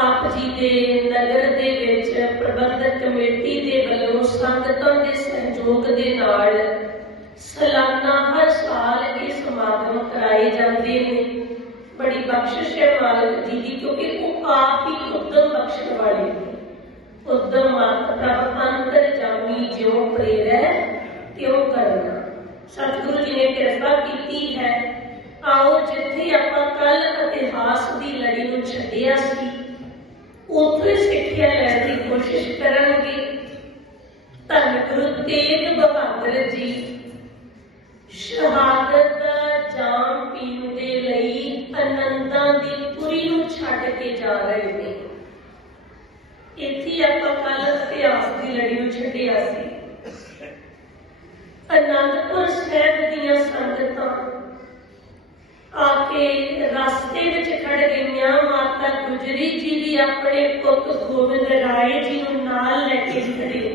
आप जी के नगर दे विच प्रबंधक कमेटी के वल्लों संगतां दे सहयोग के नाल सालाना हर साल ये समागम कराए जाते हैं। बड़ी बख्शिश है मालिक जी की, क्योंकि वो आप ही उद्यम बख्शण वाले हैं। उद्यम मत प्रभ अंतर जामी ज्यों प्रेरै त्यों करना। सतगुरु जी ने कृपा की है। आओ जिथे आपां कल इतिहास की लड़ी नूं छड्डिया सी, उत्थे सिੱਖਿਆ ਲੈਣ की कोशिश करांगे। धन गुरु तेग बहादुर जी शहादत दा जाम पीण दे लई आनंदां दी पुरी नूं छड्ड के जा रहे ने। इत्थे आपां कल इतिहास की लड़ी नूं छड्डिया सी। आनंदपुर साहिब दीयां संगतां आके रास्ते विच खड़ गईयां। माता गुजरी जी भी अपने पुत गोबिंद राय जी नूं नाल लैके खड़े ने।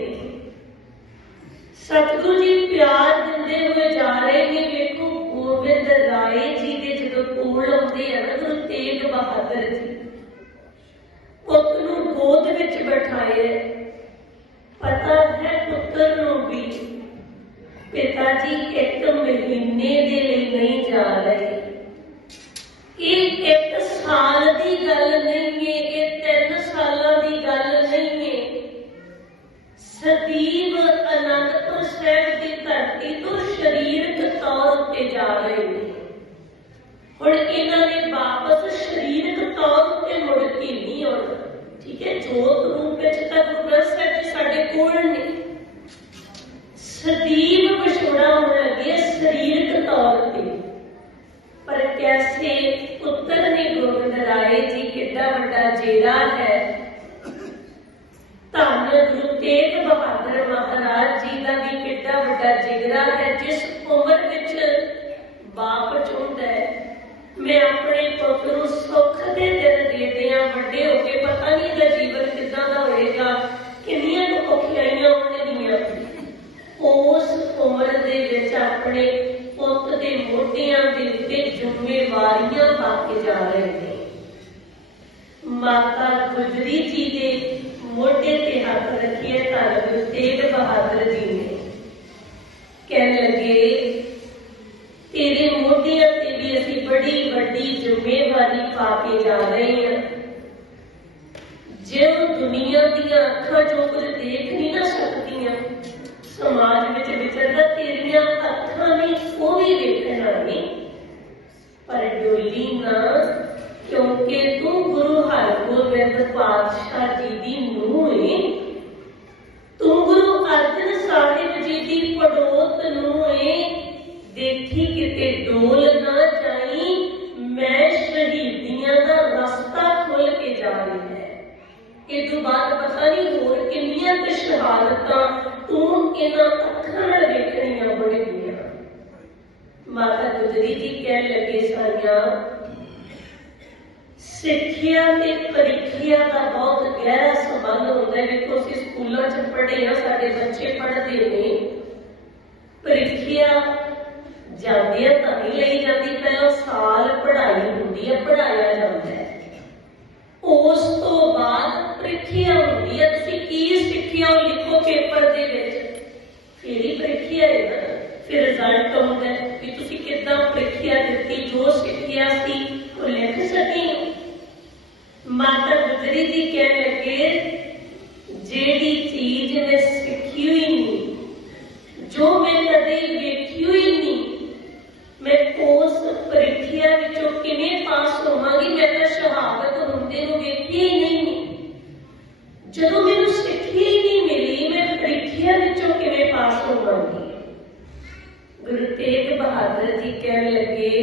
सतगुरु जी प्यार दिंदे हुए जा रहे हैं। देखो गोबिंद राय जी के जो कोल आउंदे आ ना गुरु तेग बहादुर जी, पुत नूं गोद विच बिठाए। पता है पुत्र नूं भी पिता जी एक महीने दे लई नहीं जा रहे। ये एक साल की गल नहीं है, ये 3 सालों की गल नहीं है। सदैव आनंदपुर साहिब की धरती तो शरीरक तौर पर जा रहे हैं। हुण इन्हां ने वापस शरीरक तौर पर मुड़ के नहीं आउणा। ठीक है, जोत रूप विच तां गुरु ग्रंथ साहिब जी साडे कोल ने। सदैव विछोड़ा होने लगे शरीरक तौर पर। पर कैसे पुत्र ने गोबिंद राय जी कितना बड़ा जेरा है। धन गुरु तेग बहादुर महाराज जी का भी कितना बड़ा जिगरा है। जिस उम्र विच बाप चाहुंदा है मैं अपने पुत नूं सुख दे दिन दे दियां, वड्डे होके पता नहीं इहदा जीवन किदां दा होएगा, किन्नियां औखियाइयां होणगीਆਂ। उस उम्र दे विच अपने पुत दे मोढियां दे उत्ते जिम्मेवारियां पा के जा रहे हैं। माता गुजरी जी दे मोढे ते हाथ रखिए धन गुरु तेग बहादुर जी ने। कहने लगे तेरे मोढियां ते भी असीं बड़ी वड्डी जिम्मेवारी पा के जा रहे हैं। जो दुनिया दीयां अखां जो कुछ देख नहीं ना सकदियां, समाज विच विचरदा तेरियां अखां ने वो भी वेखना नहीं। पर डोली ना, क्योंकि तू गुरु हरगोबिंद पातशाह जी की नूंह है। तू गुरु अर्जन साहिब जी की पड़ोत नूंह है। देखी किते डोल ना जाई, मैं शहीदियां दा रास्ता खोल के जा रही है। ये तो बात पता नहीं होर किन्नियां ते शहादतां तू इन्हां अखां नाल वेखणीआं होणगीआं। माता गुजरी जी कह लगे सारियां सिक्ख्या ते परीखिया का बहुत गहरा संबंध होता है। देखो असीं स्कूलों च पढ़े हैं, साडे बच्चे पढ़ते हैं। परीखिया जांदियां तां नहीं लई जाती, पहला साल पढ़ाई हुंदी है, पढ़ाया जाता है। उस तो बाद परीखिया होंदी है। तुसीं की सिੱਖਿਆ लिखो पेपर दे विच, फिर ही परीखिया है ना। फिर रिजल्ट आउंदा है कि तुसीं किद्दां परीखिया दित्ती, जो सिੱਖਿਆ सी वो लिख सके। माता गुजरी जी कह लगे जेड़ी चीज मैं सीखी हुई नहीं, जो मैं कदे वेखी हुई नहीं, मैं उस परीखिया विचों किवें पास होवांगी। मैं तो शहादत हुंदे नूं वेखी ही नहीं। जदों मैनूं सिੱਖੀ ही नहीं मिली, मैं परीखिया विचों किवें पास होवांगी। गुरु तेग बहादुर जी कह लगे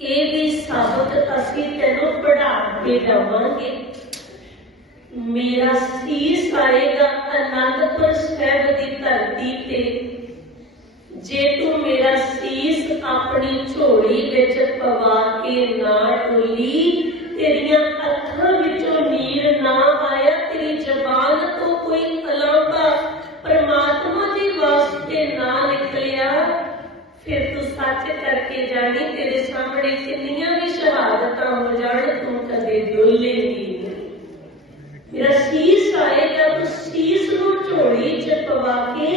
ये भी साबत असीं तैनूं पढ़ा के जावांगे। मेरा शीस आएगा आनंदपुर साहिब की धरती ते। जे तू मेरा शीस अपनी झोली विच पवा के ना डोली, तेरियां अखां विचों नीर ना आया, तेरी जबान तो कोई अलावा परमात्मा के वास्ते ना निकलिया, फिर तू सच करके जानी तेरे सामने कितनियां भी शहादतां हो जाण, तू कदे डोलेगी नहीं। मेरा शीस आएगा, तू शीस नूं झोली च पवा के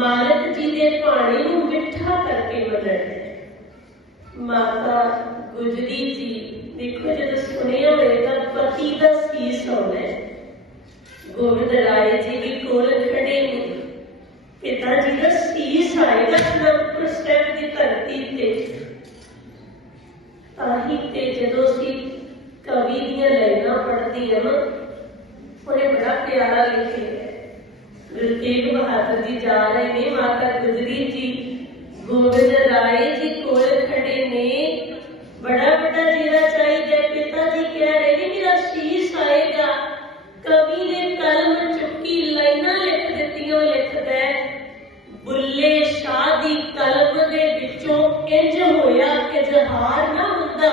मालिक जी दे पानी नूं मिठा करके मनना। माता गुजरी जी देखो जो सुनिया होएगा पति का सीस होना है। गोविंद राय जी भी कोल खड़े ने, पिता जी का सीस आएगा अनंतपुर साहिब की धरती ते। ताही ते जदों असीं कवि दीयां लाइनां पढ़दी हां ना, उन्हें बड़ा प्यारा लिखे है। गुरु तेग बहादुर जी जा रहे ने, माता गुजरी जी गोविंद राय जी कोल खड़े ने, बड़ा बड़ा जीरा चाहिए। पिता जी कह रहे हैं मेरा शीश आएगा। कवि ने कलम चुकी लाइना लिख दित्तियां, लिखदा बुल्ले शाह दी कलम दे विचों इंज होया इजहार ना हुंदा।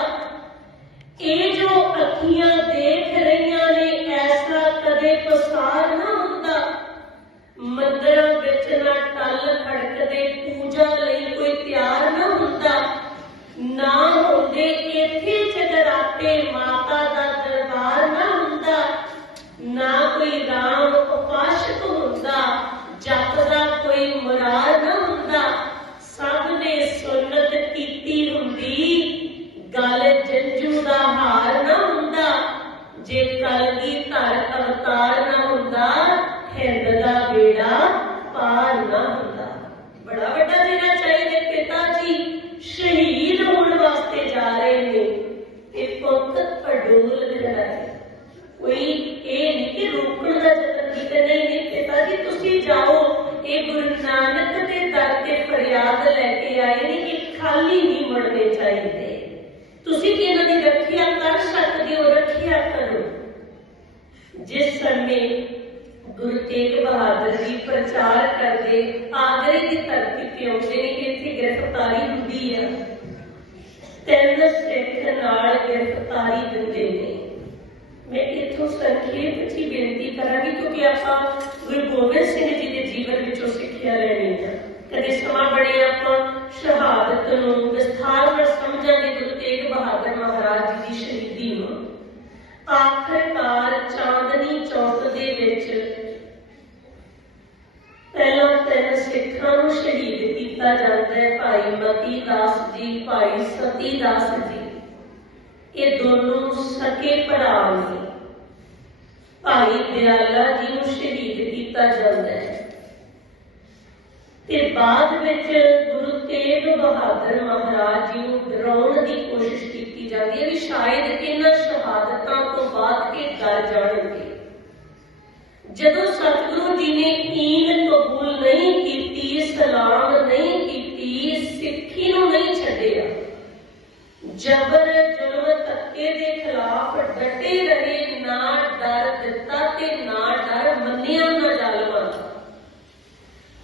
ये जो अखियां देख रहियां ने ऐसा कदे पसार ना हुंदा। मंदिरां विच ना टल खड़कदे, पूजा लई कोई तैयार ना हुंदा। ना होंदे इत्थे जगराते, माता दा दरबार ना हुंदा। ना कोई राम उपासक हुंदा, जपदा कोई मुरार ना हुंदा। सब ने सुन्नत कीती हुंदी, गल जंजू दा हार ना हुंदा। जे कलगीधर अवतार ना हुंदा, हिंद दा बेड़ा पार ना हुंदा। बड़ा वड्डा जीरा चाहिए। पिता जी शहीद होने वास्ते जा रहे ने, पुत अडोल खड़ा है। कोई ये नहीं कि रोकण का जतन किया, नहीं। पिता जी तुसी जाओ, ये गुरु नानक के दर ते फरियाद लैके आए ने, कि खाली नहीं मुड़ने चाहिए। तुसी कि इन्हां दी रखिया कर सकते हो, रखिया करो। जिस समय गुरु तेग बहादुर जी प्रचार करते आगरे की धरती पे आउंदे ने, कि इत्थे गिरफ्तारी हुंदी है। 3 सिख नाल गिरफ्तारी दिंदे ने। मैं इत्थों संखेप च बेनती करांगी, क्योंकि आपां गुरु गोबिंद सिंह जी के जीवन विचों सिੱਖਿਆ ਲੈਣੀ है। कदे समा बड़े आपां शहादत नूं विस्तार नाल समझांगे, गुरु तेग बहादुर महाराज जी की शहीदी नूं। आखिरकार चांदनी चौक दे विच पहला 3 सिखां नूं शहीद किया जाता है। भाई मती दास जी, भाई सती दास जी, ये दोनों सके भरा ने। भाई दयाला जी नूं शहीद किया जाता है। ते बाद विच गुरु तेग बहादुर महाराज जी नूं डराउण दी कोशिश की जाती है, भी शायद इन्हां शहादतां तो बाद के डर जाणगे। जदों सतगुरु जी ने ईन कबूल नहीं की, सलाम नहीं की, सिक्खी नूं नहीं छड्डिया, जबर जुल्म धक्के के खिलाफ डटे रहे, ना डर दिता ते ना डर मन्निया ना जालमां दा।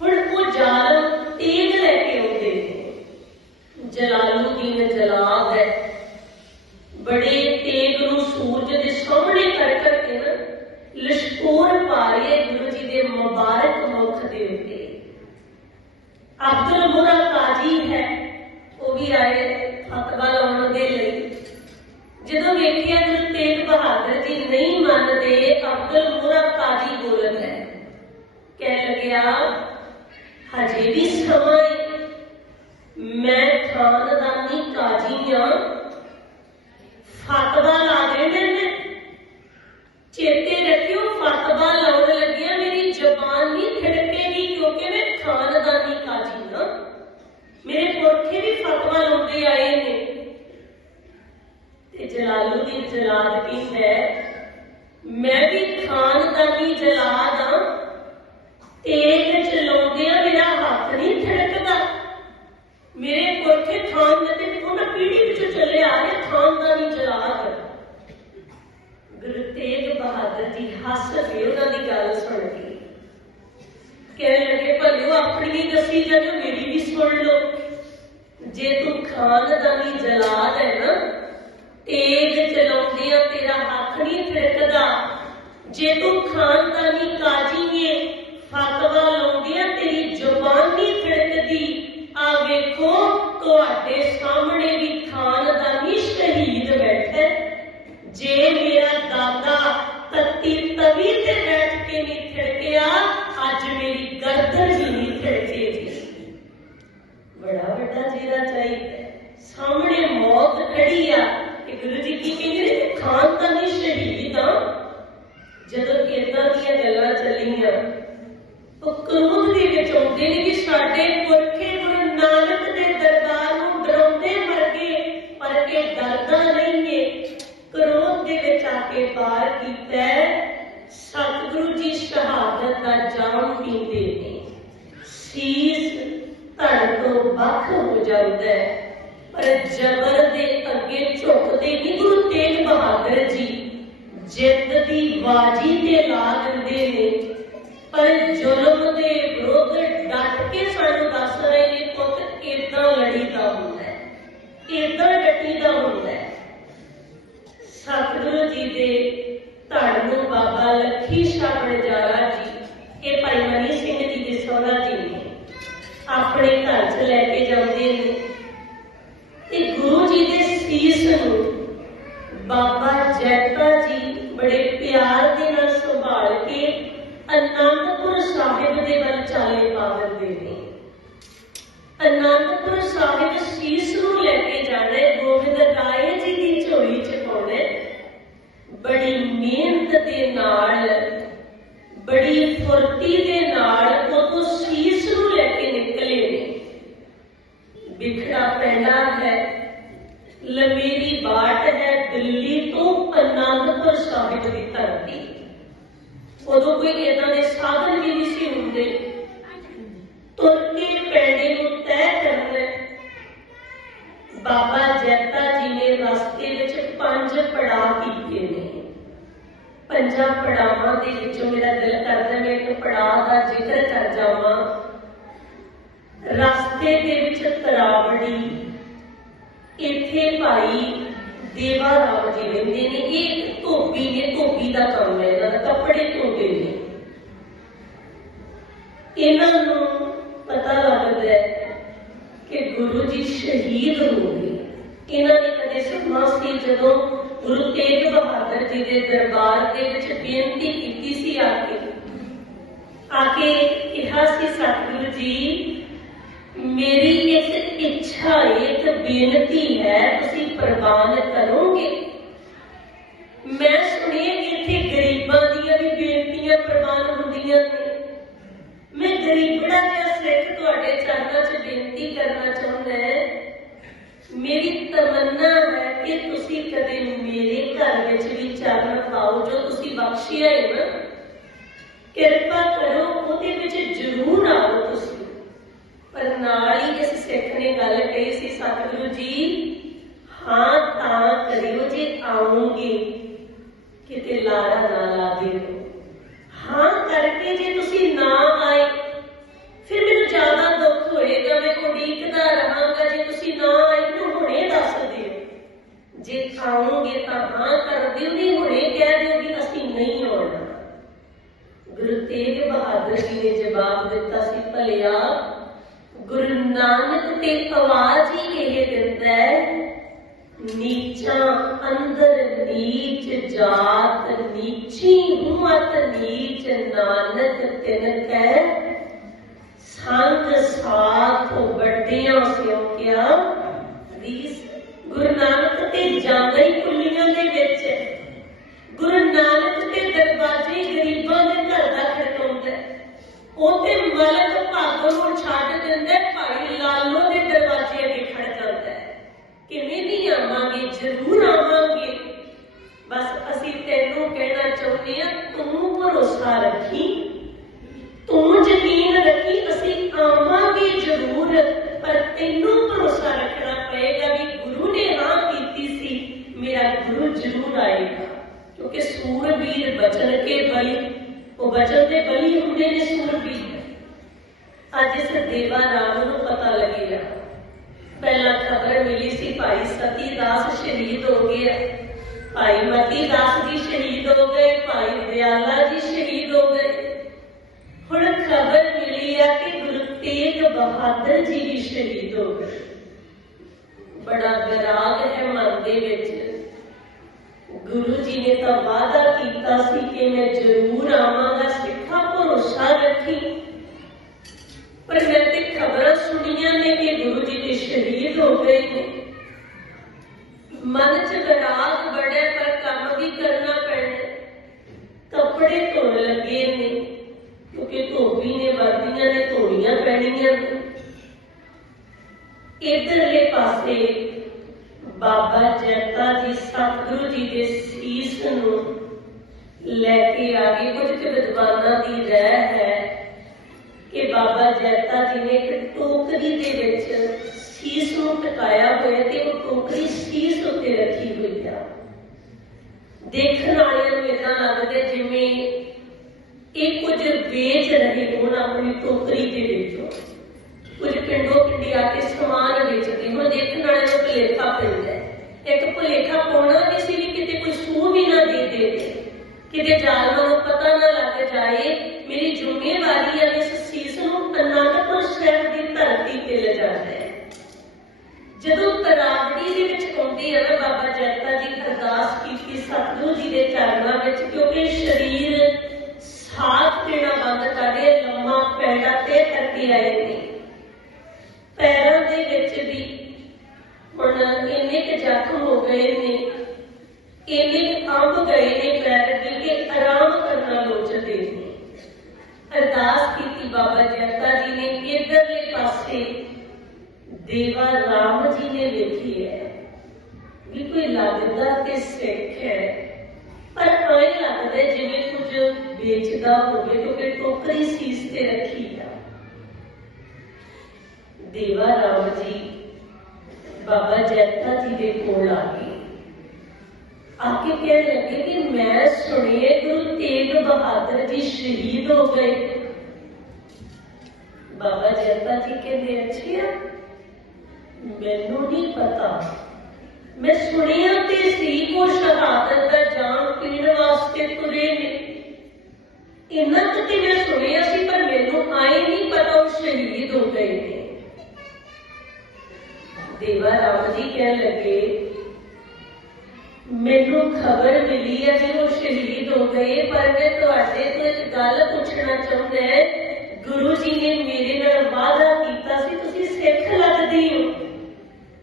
हुण वो जालम तेग लैके आउंदे ने। जलालुद्दीन जलाल है, बड़े तेग नूं सूरज दे सामने कर करके ना लश्कोर पा रहे गुरु जी के मुबारक मुख दे उत्ते। अब्दुल मुरा काजी है, वो भी आए फतवा लाउण दे लई। जदों वेखिया गुरु तेग बहादुर जी नहीं मनदे, अब्दुल मुरा काजी बोलण है, कह लग्या हजे भी समा है, मैं खानदानी काजी हां, फतवा ला देने ने। चेते रखियो, फतवा लाउण लगिया मेरी जबान नहीं थिड़केगी, क्योंकि मैं खानदानी काजी हां। मेरे पुरखे भी फतवा लाउंदे आए ने। ते जलालुद्दीन जलाद कहंदा मैं भी खानदानी जलाद हां, तेग चलाउंदियां मेरा हथ नहीं थिड़कदा। मेरे पुरखे खानदानी उन्हां पीढ़ी विचों चले आ रहे खानदानी जलाद। गुरु तेग बहादुर जी हस गए उन्हां दी गल सुन के, कहने लगे भलो अपनी दसी जाओ, मेरी भी सुन लो। जे तू खानदानी जलाद है ना, तेग चलाउंदियां तेरा हथ नहीं थिड़कदा। जे तू खानदानी काजी है, फतवा लाउंदियां तेरी जुबान नहीं थिड़कदी। आ वेखो तुहाडे सामने भी खानदानी शहीद बैठा। जे मेरा दादा तत्ती तवी ते बैठ के नहीं थिड़किया, अज मेरी गर्दन भी नहीं थिड़की। जी, बड़ा वड्डा चेहरा चाहिए, सामने मौत खड़ी आ कि गुरु जी की कहते खानदानी शहीद आ। जदों इदां दीयां गल्लां चलियां तो क्रोध दे विच आउंदे ने कि साडे पुरखे गुरु नानक दे दरबार नूं डराउंदे मर गए, पर इह डरदा नहीं है। क्रोध दे विच आके पार कीता, सतगुरु जी शहादत दा जाम पींदे ने, शीस धड़ तो बख हो जाता है, पर जबर दे अगे झुकते नहीं गुरु तेग बहादुर जी, जिंद दी बाजी ते ला दिंदे ने, पर जुल्म दे विरुद्ध डट के सानू दस रहे ने पुत इदां लड़ीदा हुंदा है, इदां डटीदा हुंदा है। सतगुरु जी दे धड़ नूं बाबा लखी शाह बणजारा जी, ये भाई मनी सिंह जी दे सौहरा जी ने अपने घर च लैके जाते हैं, गुरु जी के सीस नूं बाबा जैता जी बड़े प्यार के नाल संभाल के आनंदपुर साहिब के वल चाले पा दिंदे ने। आनंदपुर साहिब सीस नूं लैके जाना, गोबिंद राय जी की झोली च पाउणा, बड़ी मेहनत के नाल, बड़ी फुर्ती के नाल उदों सीस नूं लैके निकले ने। बिखड़ा पैंदा है, लमेरी बाट है, दिल्ली तो आनंदपुर साहिब की धरती। उदों कोई इदां दे साधन भी नहीं सी हुंदे, तुर के पैंडे नूं तय करना। बाबा जैता जी ने रस्ते विच 5 पड़ाव कीते ने। 5 पड़ावां दे विचों मेरा दिल करदा मैं एक पड़ाव का जिक्र कर जावां। रस्ते दे विच तरावड़ी, इत्थे भाई देवा राव जी रहिंदे ने, ये धोबी ने, धोबी का काम है इन्हां दा, कपड़े धोंदे ने। इन्हां नूं पता लगदा है कि गुरु जी शहीद हो गए। इन्हां ने कदे समा सी जदों गुरु तेग बहादुर जी के दरबार के विच बेनती कीती सी, आके कहा सी सतगुरु जी मेरी एक इच्छा, एक बेनती है, तुसी प्रवान करोगे? मैं सुनिए इत्थे गरीबां दीयां भी बेनतियां प्रवान हुंदियां ने। मैं गरीबड़ा जिहा सिख तुहाडे चरनां 'च बेनती करना चाहुंदा है, मेरी तमन्ना है कि तुसी कदे मेरे घर विच भी चरण पाओ, जो तुसी बख्शिया है ना, किरपा करो उहदे विच जरूर आओ तुसी। पर नाल ही इस सिख ने गल कही सी, सतगुरु जी हाँ तां करियो जे आऊंगे, किते लारा ना ला दिओ। हाँ करके जे तुसी ना आए फिर मैनूं ज्यादा दुख होएगा, मैं उड़ीकदा रहांगा। जे तुसी ना आए मैनूं हुणे दस दिओ, जे आऊंगे तां हाँ कर दिओ, नहीं हुणे कह दिओ कि असीं नहीं आउणा। गुरु तेग बहादुर जी ने जवाब दिता सी, भलिया गुरु नानक ते आवाज ही यह दिंदा है, नीचा अंदर नीच जात, नीची हूं अत नीच नानक तिन कै, संग साथ बड़ियां स्यों क्या रीस। गुरु नानक ते जांदा ही कुलियां दे विच, गुरु नानक ते दरवाजे गरीबां दे घर दा खड़काउंदा, ओते मलक भागों नूं छड्ड दिंदा, भाई लालो दे दरवाजे अगे खड़ जांदा है। किवें नहीं आवांगे, जरूर आवांगे, बस असीं तैनूं कहना चाहुंदे आ, तूं भरोसा रखी, तूं यकीन रखी, असीं आवांगे जरूर, पर तैनूं भरोसा रखना पएगा भी गुरु ने हाँ कीती सी, मेरा गुरु जरूर आएगा। क्योंकि सूरबीर बचन के बली, वो बचन के बली हुंदे ने सूरबीर। अज इस देवा राम नूं पता लगेगा, पहला खबर मिली सी भाई सती दास शहीद हो गए, भाई मती दास जी शहीद हो गए, भाई दयाला जी शहीद हो गए। हुण खबर मिली है कि गुरु तेग बहादुर जी भी शहीद हो गए। बड़ा विराग है मन दे विच। गुरु जी ने तो वादा किया सी कि मैं जरूर आवांगा, सिखा भरोसा रखी, पर मैं ते सुनिया ने कि गुरु जी के शहीद हो गए ने। मन च विराग बड़े पर काम भी करना पैना, कपड़े धोन लगे ने क्योंकि धोबी ने वर्दियां ने धोनियां पैणियां। इधरले पासे बाबा जैता जी सतगुरु जी के सीस नूं लैके आ गए। कुछ विद्वानां दी राय है कि बाबा जैता जी ने एक टोकरी दे विच सीस नूं टकाया होया ते वो टोकरी सीस उत्ते रखी हुई है। देखण वालियां नूं इदां लगदा जिवें ਇਹ ਕੁਝ ਵੇਚ ਰਹੇ ਹੋਣ ਆਪਣੀ ਟੋਕਰੀ ਦੇ ਵਿੱਚੋਂ, ਕੁਝ ਪਿੰਡੋਂ ਪਿੰਡੀ ਆ ਕੇ ਸਮਾਨ ਵੇਚਦੇ ਹੋਣ। ਦੇਖਣ ਵਾਲਿਆਂ ਨੂੰ ਭੁਲੇਖਾ ਪੈਂਦਾ ਹੈ। ਇੱਕ ਭੁਲੇਖਾ ਪਾਉਣਾ ਵੀ ਸੀ ਵੀ ਕਿਤੇ ਕੋਈ ਸੂਹ ਵੀ ਨਾ ਦੇ ਦੇ, ਕਿਤੇ ਜ਼ਾਲਮਾਂ ਨੂੰ ਪਤਾ ਨਾ ਲੱਗ ਜਾਏ। ਮੇਰੀ ਜ਼ਿੰਮੇਵਾਰੀ ਹੈ ਇਸ ਸੀਸ ਨੂੰ ਅਨੰਦਪੁਰ ਸਾਹਿਬ ਦੀ ਧਰਤੀ ਤੇ ਲਿਜਾਣਾ ਹੈ। ਜਦੋਂ ਤਰਾਵੜੀ ਦੇ ਵਿੱਚ ਆਉਂਦੀ ਹੈ ਨਾ, ਬਾਬਾ ਜੈਤਾ ਜੀ ਅਰਦਾਸ ਕੀਤੀ ਸਤਿਗੁਰੂ ਜੀ ਦੇ ਚਰਨਾਂ ਵਿੱਚ, ਕਿਉਂਕਿ ਸਰੀਰ हाथ देना बंद कर दिया, लम्मा पैड़ा ते करके आए ने। पैरों दे विच भी हुण इन्ने क जख्म हो गए ने, इन्ने अंब गए ने पैर भी कि आराम करना लोचदे ने। अरदास की बाबा जैता जी ने। इधरले पासे देवा राम जी ने वेखी है भी कोई लगदा ते सिख है, पर ऐ लगदा जिवें कुछ बेचदा होवे क्योंकि टोकरी सीस ते रखी है। देवा राम जी बाबा जैता जी के कोल आ गए, आके कहने लगे कि मैं सुनिए गुरु तेग बहादुर जी शहीद हो गए। बाबा जैता जी कहते अच्छा मैनू नहीं पता, मैं सुनिया ते सी को शहादत का जान पीण वास्ते तुरे ने। इन्ना तो मैं सुनिया सी पर मैनू आए नहीं पता वो शहीद हो गए ने। देवा राम जी कह लगे मैनू खबर मिली है कि वो शहीद हो गए, पर मैं तुहाडे तो एक गल पूछना चाहुंदा है। गुरु जी ने मेरे नाल वादा कीता सी तुसीं सिख लगदी हो।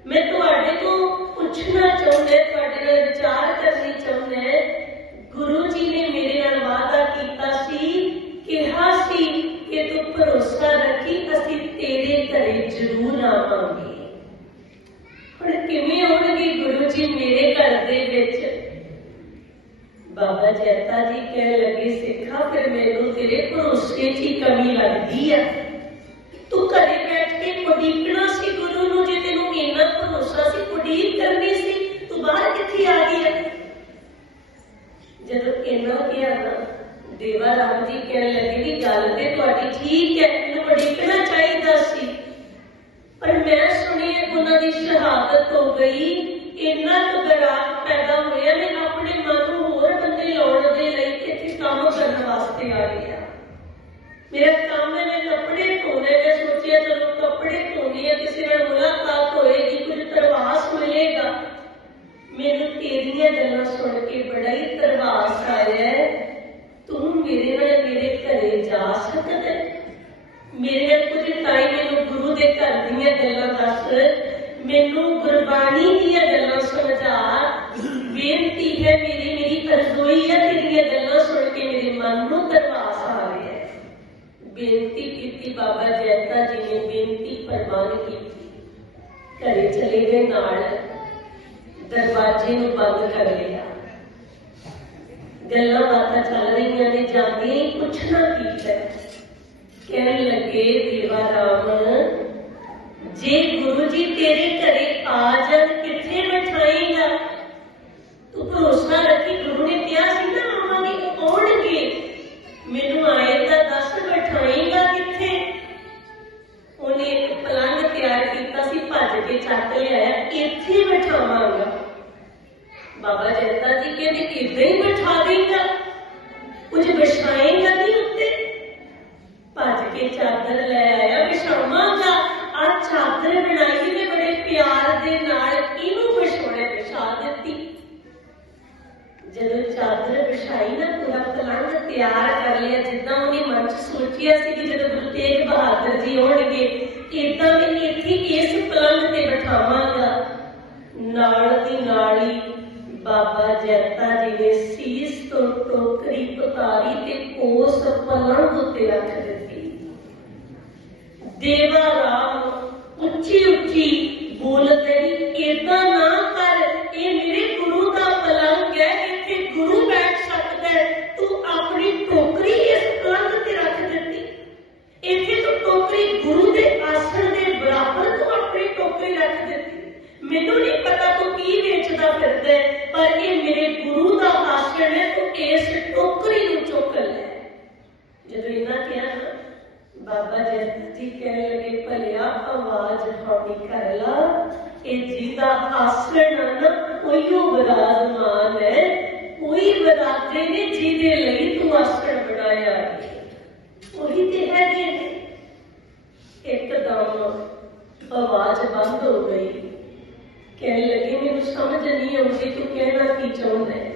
मैं तुहाडे तो पूछना चाहुंदा, तुहाडे नाल विचार करनी चाहुंदा। गुरु जी ने मेरे नाल वादा कीता सी, कहा सी कि तू भरोसा रखी असीं तेरे घरे जरूर आवांगे। हुण किवें आउणगे गुरु जी मेरे घर दे विच? बाबा जैता जी कह लगे सिखा फिर मैनू तेरे भरोसे की कमी लगदी है। तू घरे बैठ के उडीकना सी गुरु नूं, जे तैनूं इन्ना भरोसा सी उडीक करनी सी, तू बाहर कित्थे आ गई है? जदों इन्ना किया ना देवा राम जी कह लगे कि गल ते तुहाडी ठीक है, मैनूं उडीकना चाहीदा सी, पर मैं सुनी उन्हां दी शहादत हो गई। इन्ना घबराहट पैदा होया, मैं अपने मन नूं होर बंदे लाउण दे लई इत्थे काम करन वास्ते आ गया। मेरा काम है मैं कपड़े धोने, मैं सोचिया चलो कपड़े धोने है, किसी नाल मुलाकात होएगी, कुछ तरवास मिलेगा। मैनू तेरियां गल्लां सुन के बड़ा ही तरवास आया है। तू मेरे नाल मेरे घरे जा सकदा है? मेरे नाल कुछ टाइम मैनू गुरु दे घर दीयां गल्लां दस, मैनू गुरबाणी दीयां गल्लां समझा। बेनती है मेरी मेरी अर्ज़ोई है, तेरियां गल्लां सुन के मेरे मन नूं तरवास आ रहा है। बेनती की बाबा जैता जी ने बेनती प्रवान की, घरे चले गए, नाल दरवाजे नूं बंद कर लिया। गल्लां बातां चल रही ने, जांदियां ही पुछना की है। कहने लगे देवा राम जे गुरु जी तेरे घरे आ जान कित्थे बिठाएगा? तू भरोसा रखी, गुरु ने कहा सी ना आवांगे, आउणगे। मैनू आए तां दस बिठाएगा कित्थे? उन्हें एक पलंग तैयार किया सी, भज के चक लिया, इत्थे बिठावांगा। बाबा जैता जी कहते इदां ही बिठा देगा, कुछ बिछाएगा नहीं उत्ते? भज के चादर ले आया, बिछावांगा। आ चादर बनाई मैं बड़े प्यार दे नाल, इनू बिछाने बिछा दी। जदों चादर बिछाई ना, पूरा पलंग तैयार कर लिया जिद्दां उन्हें मन च सोचिया सी कि जदों गुरु तेग बहादुर जी आउणगे इदां भी नहीं ਤੇ ਬਿਠਾਵਾਂਗਾ। ਨਾਲ ਦੀ ਨਾਲ ਹੀ ਬਾਬਾ ਜੈਤਾ ਜੀ ਨੇ ਸੀਸ ਤੋਂ ਟੋਕਰੀ ਉਤਾਰੀ ਤੇ ਉਸ ਪਲੰਘ ਉੱਤੇ ਰੱਖ ਦਿੱਤੀ। ਦੇਵਾ ਰਾਮ ਉੱਚੀ ਉੱਚੀ ਬੋਲਦੇ ਏਦਾਂ ਨਾ ਕਰ, ਇਹ ਮੇਰੇ ਗੁਰੂ ਦਾ ਪਲੰਘ ਹੈ, ਇੱਥੇ ਗੁਰੂ ਬੈਠ ਸਕਦਾ ਹੈ, ਤੂੰ ਆਪਣੀ ਟੋਕਰੀ ਇਸ ਪਲੰਘ ਤੇ ਰੱਖ ਦਿੱਤੀ। ਇੱਥੇ ਤੂੰ ਟੋਕਰੀ ਗੁਰੂ ਦੇ ਆਸਣ ਦੇ ਬਰਾਬਰ ਤੂੰ ਆਪਣੀ ਟੋਕਰੀ ਰੱਖ ਦਿੱਤੀ। ਮੈਨੂੰ ਨਹੀਂ ਪਤਾ ਤੂੰ ਕੀ ਵੇਚਦਾ ਫਿਰਦਾ, ਪਰ ਇਹ ਮੇਰੇ ਗੁਰੂ ਦਾ ਆਸਣ ਹੈ, ਤੂੰ ਇਸ ਟੋਕਰੀ ਨੂੰ ਚੁੱਕ ਲੈ। ਜਦੋਂ ਇਹਨਾਂ ਕਿਹਾ ਨਾ, ਬਾਬਾ ਜੈਤਾ ਜੀ ਕਹਿਣ ਲੱਗੇ, ਭਲਿਆ ਆਵਾਜ਼ ਹੌਲੀ ਕਰ ਲਾ, ਇਹ ਜਿਹਦਾ ਆਸਣ ਨਾ ਉਹੀਓ ਵਿਰਾਜਮਾਨ ਹੈ, ਉਹੀ ਵਿਰਾਜਦੇ ਨੇ ਜਿਹਦੇ ਲਈ ਤੂੰ ਆਸਣ ਬਣਾਇਆ ਹੈ, ਉਹੀ ਤੇ ਹੈਗੇ ਨੇ। ਇੱਕਦਮ ਆਵਾਜ਼ ਬੰਦ ਹੋ ਗਈ। ਕਹਿਣ ਲੱਗੇ, ਮੈਨੂੰ ਸਮਝ ਨਹੀਂ ਆਉਂਦੀ ਤੂੰ ਕਹਿਣਾ ਕੀ ਚਾਹੁੰਦਾ ਹੈ।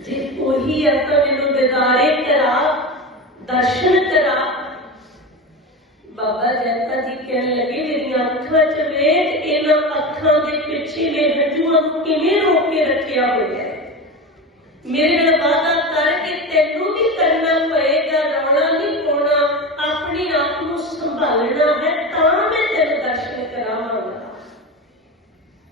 ਜੇ ਉਹੀ ਹੈ ਤਾਂ ਮੈਨੂੰ ਦਿਦਾਰੇ ਕਰਾ, ਦਰਸ਼ਨ ਕਰਾ। ਬਾਬਾ ਜੈਤਾ ਜੀ ਕਹਿਣ ਲੱਗੇ, ਮੇਰੀਆਂ ਅੱਖਾਂ 'ਚ ਵੇਖ, ਇਹਨਾਂ ਅੱਖਾਂ ਦੇ ਪਿੱਛੇ ਮੈਂ ਹੰਝੂਆਂ ਨੂੰ ਕਿਵੇਂ ਰੋਕ ਕੇ ਰੱਖਿਆ ਹੋਇਆ ਹੈ। ਮੇਰੇ ਨਾਲ ਵਾਅਦਾ ਕਰ ਕਿ ਤੈਨੂੰ ਵੀ ਕਰਨਾ ਪਏਗਾ, ਰੌਲਾ ਨਹੀਂ ਪਾਉਣਾ, ਆਪਣੇ ਆਪ ਨੂੰ ਸੰਭਾਲਣਾ ਹੈ, ਤਾਂ ਮੈਂ ਤੈਨੂੰ ਦਰਸ਼ਨ ਕਰਾਵਾਂਗਾ।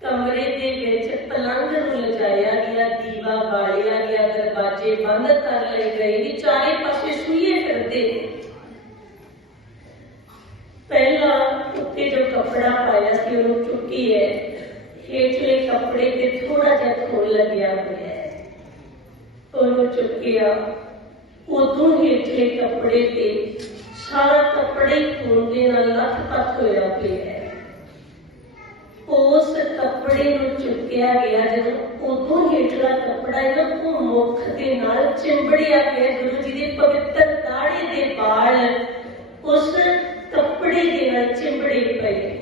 ਕਮਰੇ ਦੇ ਵਿੱਚ ਪਲੰਘ ਨੂੰ ਲਿਜਾਇਆ ਗਿਆ, ਦੀਵਾ ਬਾਲਿਆ ਗਿਆ, ਦਰਵਾਜ਼ੇ ਬੰਦ ਕਰ ਲਏ ਗਏ ਨੇ, ਚਾਰੇ ਪਾਸੇ ਸੂਈਏ ਫਿਰਦੇ ਨੇ। ਪਹਿਲਾਂ ਉੱਤੇ ਜੋ ਕੱਪੜਾ ਪਾਇਆ ਸੀ ਉਹਨੂੰ ਚੁੱਕੀ ਹੈ, ਹੇਠਲੇ ਕੱਪੜੇ ਤੇ ਥੋੜਾ ਜਿਹਾ ਖੋਲ ਲੱਗਿਆ ਹੋਇਆ ਹੈ, ਉਹਨੂੰ ਚੁੱਕਿਆ। ਉਦੋਂ ਹੇਠਲੇ ਕੱਪੜੇ ਤੇ ਸਾਰਾ ਕੱਪੜਾ ਹੀ ਖੂਨ ਦੇ ਨਾਲ ਲੱਥ-ਪੱਥ ਹੋਇਆ ਪਿਆ ਹੈ। ਉਸ ਕੱਪੜੇ ਨੂੰ ਚੁੱਕਿਆ ਗਿਆ, ਜਦੋਂ ਉਦੋਂ ਹੇਠਲਾ ਕੱਪੜਾ ਹੈ ਨਾ, ਉਹ ਮੁੱਖ ਦੇ ਨਾਲ ਚਿੰਬੜਿਆ ਪਿਆ। ਗੁਰੂ ਜੀ ਦੇ ਪਵਿੱਤਰ ਦਾੜੇ ਦੇ ਵਾਲ ਉਸ ਕੱਪੜੇ ਦੇ ਨਾਲ ਚਿੰਬੜੇ ਪਏ।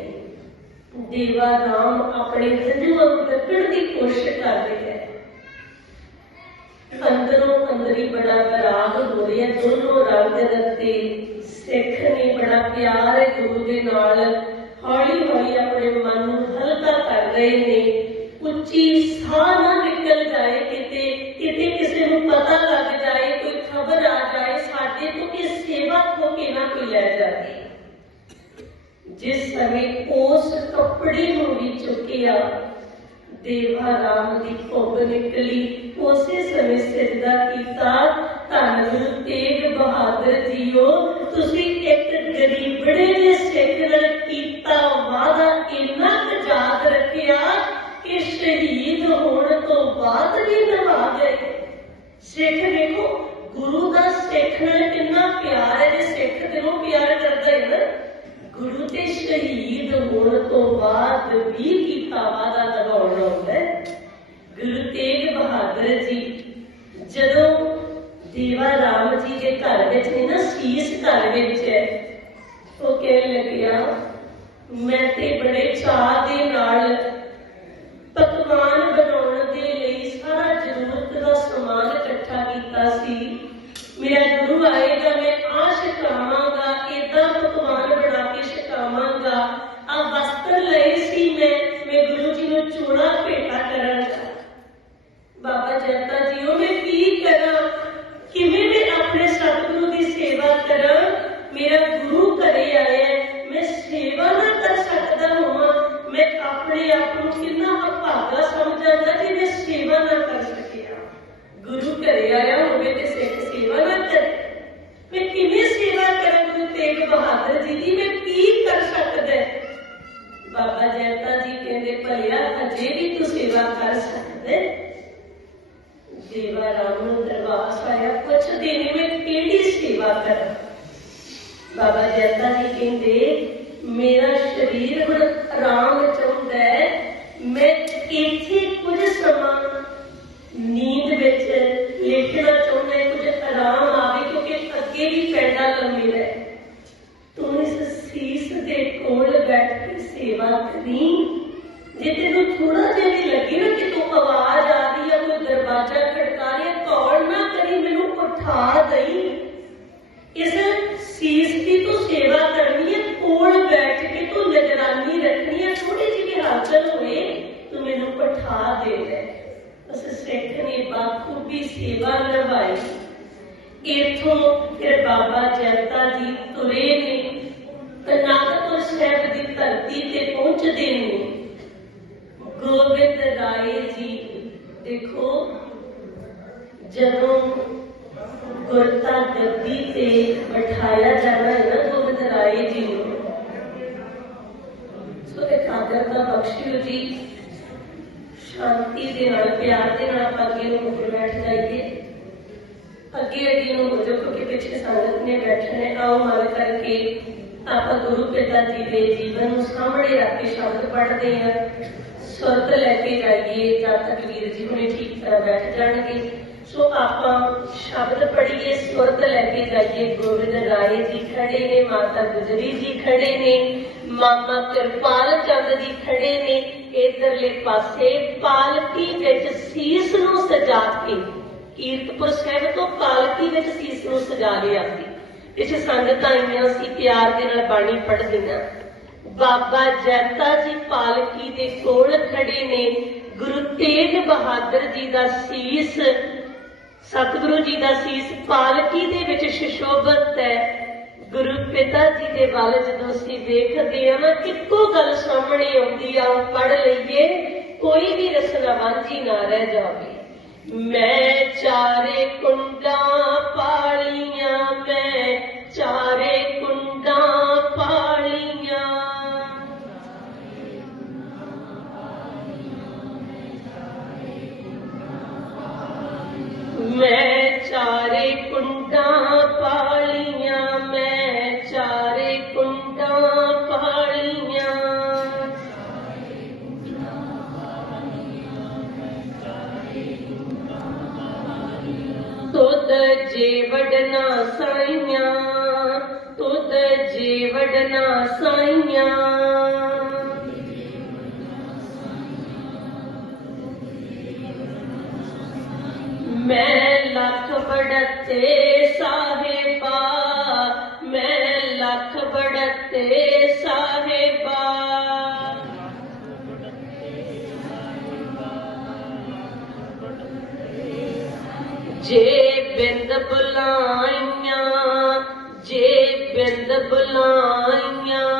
ਦੇਵਾ ਰਾਮ ਆਪਣੇ ਹੰਝੂਆਂ ਨੂੰ ਕੱਢਣ ਦੀ ਕੋਸ਼ਿਸ਼ ਕਰ ਰਿਹਾ ਹੈ। ਅੰਦਰੋਂ ਅੰਦਰੀ ਬੜਾ ਵਿਰਾਗ ਹੋ ਰਿਹਾ, ਦੋਨੋਂ ਰੰਗ ਰੱਤੇ ਸਿੱਖ ਨੇ ਬੜਾ ਪਿਆਰ ਹੈ ਗੁਰੂ ਦੇ ਨਾਲ। ਹੌਲੀ ਹੌਲੀ ਆਪਣੇ ਮਨ ਨੂੰ ਹਲਕਾ ਕਰ ਰਹੇ ਨੇ। ਉੱਚੀ ਸਾਹ ਨਾ ਨਿਕਲ ਜਾਏ, ਕਿਤੇ ਕਿਤੇ ਕਿਸੇ ਨੂੰ ਪਤਾ ਲੱਗ ਜਾਏ, ਕੋਈ ਖਬਰ ਆ ਜਾਏ ਸਾਡੇ ਤੋਂ, ਕਿ ਸੇਵਾ ਹੋ ਕੇ ਨਾ ਕੋਈ ਲੈ ਜਾਵੇ। ਜਿਸ ਸਮੇਂ ਉਸ ਕੱਪੜੇ ਨੂੰ ਵੀ ਚੁੱਕਿਆ, ਦੇਵਾ ਰਾਮ ਦੀ ਕੁੱਬ ਨਿਕਲੀ। ਉਸੇ ਸਮੇਂ ਸਿੱਧਾ ਕੀਤਾ, ਧੰਨ ਗੁਰੂ ਤੇਗ ਬਹਾਦਰ ਜੀਓ, ਤੁਸੀਂ ਇੱਕ ਗਰੀਬੜੇ ਦੇ ਸਿੱਖ ਨਾਲ ਕੀਤਾ ਵਾਅਦਾ ਇੰਨਾ ਕੁ ਯਾਦ ਰੱਖਿਆ ਕਿ ਸ਼ਹੀਦ ਹੋਣ ਤੋਂ ਬਾਅਦ ਵੀ ਨਿਭਾ ਗਏ। ਸਿੱਖ ਦੇਖੋ, ਗੁਰੂ ਦਾ ਸਿੱਖ ਨਾਲ ਕਿੰਨਾ ਪਿਆਰ ਹੈ। ਜੇ ਸਿੱਖ ਦਿਲੋਂ ਪਿਆਰ ਕਰਦਾ ਹੈ ਨਾ, ਗੁਰੂ ਤੇ ਸ਼ਹੀਦ ਹੋਣ ਤੋਂ ਬਾਅਦ ਵੀ ਕੀਤਾ ਵਾਅਦਾ ਨਿਭਾਉਣਾ ਹੁੰਦਾ ਹੈ। ਗੁਰੂ ਤੇਗ ਬਹਾਦਰ ਜੀ ਜਦੋਂ ਦੇਵਾ ਰਾਮ ਜੀ ਦੇ ਘਰ ਵਿੱਚ ਨੇ ਨਾ, ਸੀਸ ਘਰ ਵਿੱਚ ਹੈ, ਉਹ ਕਹਿਣ ਲੱਗਿਆ, ਮੈਂ ਤੇ ਬੜੇ ਚਾਅ ਦੇ ਨਾਲ ਪਕਵਾਨ ਬਣਾਉਣ ਦੇ ਲਈ ਸਾਰਾ ਜ਼ਰੂਰਤ ਦਾ ਸਮਾਨ ਇਕੱਠਾ ਕੀਤਾ ਸੀ। ਮੇਰਾ ਗੁਰੂ ਆਏਗਾ, ਮੈਂ ਆਹ ਛਕਾਵਾਂਗਾ, ਏਦਾਂ ਪਕਵਾਨ ਬਣਾ ਕੇ ਛਕਾਵਾਂਗਾ। ਆਹ ਵਸਤਰ ਲਏ ਸੀ ਮੈਂ ਗੁਰੂ ਜੀ ਨੂੰ ਚੋਲਾ ਭੇਟਾ ਕਰਾਂਗਾ। ਬਾਬਾ ਜੈਤਾ ਜੀ, ਉਹ ਮੈਂ ਕੀ ਕਰਾਂ, ਕਿਵੇਂ ਮੈਂ ਆਪਣੇ ਸਤਿਗੁਰੂ ਦੀ ਸੇਵਾ ਕਰਾਂ। ਮੇਰਾ ਗੁਰੂ ਘਰੇ ਆਇਆ, ਮੈਂ ਸੇਵਾ ਨਾ ਕਰ ਸਕਦਾ ਹੋਵਾਂ। ਮੈਂ ਆਪਣੇ ਆਪ ਨੂੰ ਕਿੰਨਾ ਅਭਾਗਾ ਸਮਝਾਂਗਾ ਕਿ ਮੈਂ ਸੇਵਾ ਨਾ ਕਰ ਸਕਿਆ। ਗੁਰੂ ਘਰੇ ਆਇਆ ਹੋਵੇ ਤੇ ਸਿੱਖ ਸੇਵਾ ਨਾ ਕਰੇ, ਮੈਂ ਕਿਵੇਂ ਸੇਵਾ ਕਰਾਂ ਗੁਰੂ ਤੇਗ ਬਹਾਦਰ ਜੀ ਦੀ, ਮੈਂ ਕੀ ਕਰ ਸਕਦਾ। ਬਾਬਾ ਜੈਤਾ ਜੀ ਕਹਿੰਦੇ, ਭਲਿਆ ਅਜੇ ਵੀ ਤੂੰ ਸੇਵਾ ਕਰ ਸਕਦਾ। ਦੇਵਾ ਰਾਮ ਨੂੰ ਦਰਬਾਰ ਆਇਆ, ਪੁੱਛਦੇ ਨੇ ਮੈਂ ਕਿਹੜੀ ਸੇਵਾ ਕਰਾਂ। ਬਾਬਾ ਜੈਤਾ ਜੀ ਕਹਿੰਦੇ, ਮੇਰਾ ਸਰੀਰ ਹੁਣ ਆਰਾਮ ਚਾਹੁੰਦਾ ਹੈ, ਮੈਂ ਇੱਥੇ ਕੁਝ ਸਮਾਂ ਨੀਂਦ ਵਿੱਚ ਲੇਟਣਾ ਚਾਹੁੰਦਾ, ਕੁਝ ਆਰਾਮ ਆਵੇ, ਕਿਉਂਕਿ ਅੱਗੇ ਵੀ ਪੈਂਡਾ ਲੰਮੀ ਹੈ। ਤੂੰ ਇਸ ਸੀਸ ਦੇ ਕੋਲ ਬੈਠ ਕੇ ਸੇਵਾ ਕਰੀ। ਜੇ ਤੈਨੂੰ ਥੋੜਾ ਜਿਹਾ ਵੀ ਲੱਗੇ ਨਾ ਕਿ ਤੂੰ ਆਵਾਜ਼ ਆ ਰਹੀ ਹੈ, ਕੋਈ ਦਰਵਾਜ਼ਾ ਖੜਕਾ ਰਿਹਾ, ਕੌਲ ਨਾ ਕਰੀ, ਮੈਨੂੰ ਉਠਾ ਦਈ। ਇਸ ਸੀਸ ਦੀ ਤੂੰ ਸੇਵਾ ਕਰਨੀ ਹੈ, ਕੋਲ ਬੈਠ ਕੇ ਤੂੰ ਨਿਗਰਾਨੀ ਰੱਖਣੀ ਹੈ। ਥੋੜੀ ਜਿਹੀ इथों फिर बाबा जैता जी तुरे ने अनंदपुर साहिब की धरती ते पहुंचते हैं। गोबिंद राय जी देखो जदों गुरता गद्दी ते बिठाया जाना है ना गोबिंद राय जी को, सो एक आदर का बख्शियो जी, शांति के नाल प्यार के नाल अगे होकर बैठ जाइए। अगे अगे हो जाओ क्योंकि पिछले संगत ने बैठने। आओ मन करके आप गुरु पिता जी के जीवन सामने रख के शब्द पढ़ते हैं। सुरत लैके जाइए जब तक वीर जी हुणे ठीक तरह बैठ जाएंगे। सो आप शब्द पढ़िए, सुरत लैके जाइए। गोबिंद राय जी खड़े ने, माता गुजरी जी खड़े ने, मामा कृपाल चंद जी खड़े ने। इधरले पासे पालकी विच सीस नूं सजा के, कीरतपुर साहिब तो पालकी विच सीस नूं सजा लिया सी। पिछे संगत आईयां सी प्यार दे नाल बाणी पढ़दियां। बाबा जैता जी पालकी दे कोल खड़े ने। गुरु तेग बहादुर जी दा सीस, सतगुरु जी दा सीस पालकी दे विच सुशोभित है। गुरु पिता जी के वल जदों असीं वेखदे हां ना, इक्को गल सामने आउंदी आ, पढ़ लईए, कोई भी रसना वांझी ना रह जावे। मैं चारे कुंडा पालियां, मैं चारे कुंडा पालियां, मैं चारे कुंडा पालियां, मैं चारे कुंडा पालियां। तुद जेवड़ना साइयां, तुद जेवड़ना साइयां, मैं लख बढ़ते साहेबा, मैं लख बढ़ते साहेबा, जे बिंद बुलाइयां, जे बिंद बुलाइयां,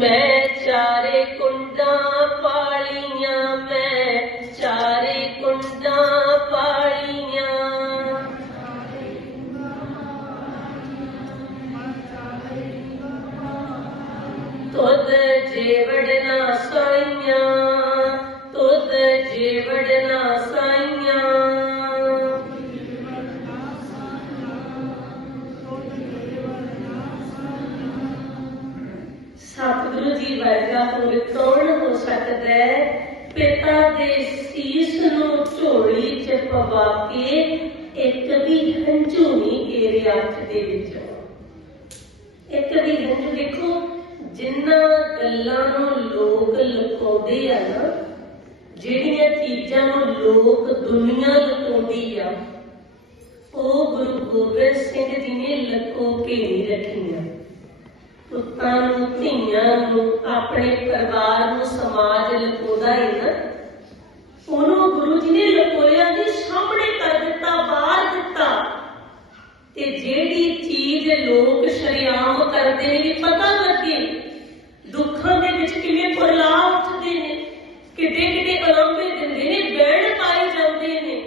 मैं चारे कुंडा पालियां, मैं चारे कुंडा पालियां। तुद जेवड़ना साइयां, तुद जेवड़ना साइयां, सतगुरु जी वर्गा होर कौन हो सकता है। पिता दे सीस नूं झोली च पवा के एक भी हंझू नहीं घेरे अख दे विचों, एक भी हंझू। देखो जिन्हां गल्लां नूं लोक लुकाउंदे आ ना, जिहड़ियां चीजां नूं लोक दुनिया लुकाउंदी आ, वो गुरु गोबिंद सिंह जी ने लुको के नहीं रखियां। पुत्तां नूं, धीआं नूं, अपने परिवार नूं समाज लुकाउंदा है ना, ਉਹਨੂੰ गुरु जी ने लुकोया जी सामने कर दिता, बाहर दिता। ते जेड़ी चीज लोग शरेआम करते हैं भी पता लगे, दुखों के विच किवें फुला उठते हैं, किड्डे किड्डे अलांभे दिंदे ने, बैण पाए जाते हैं।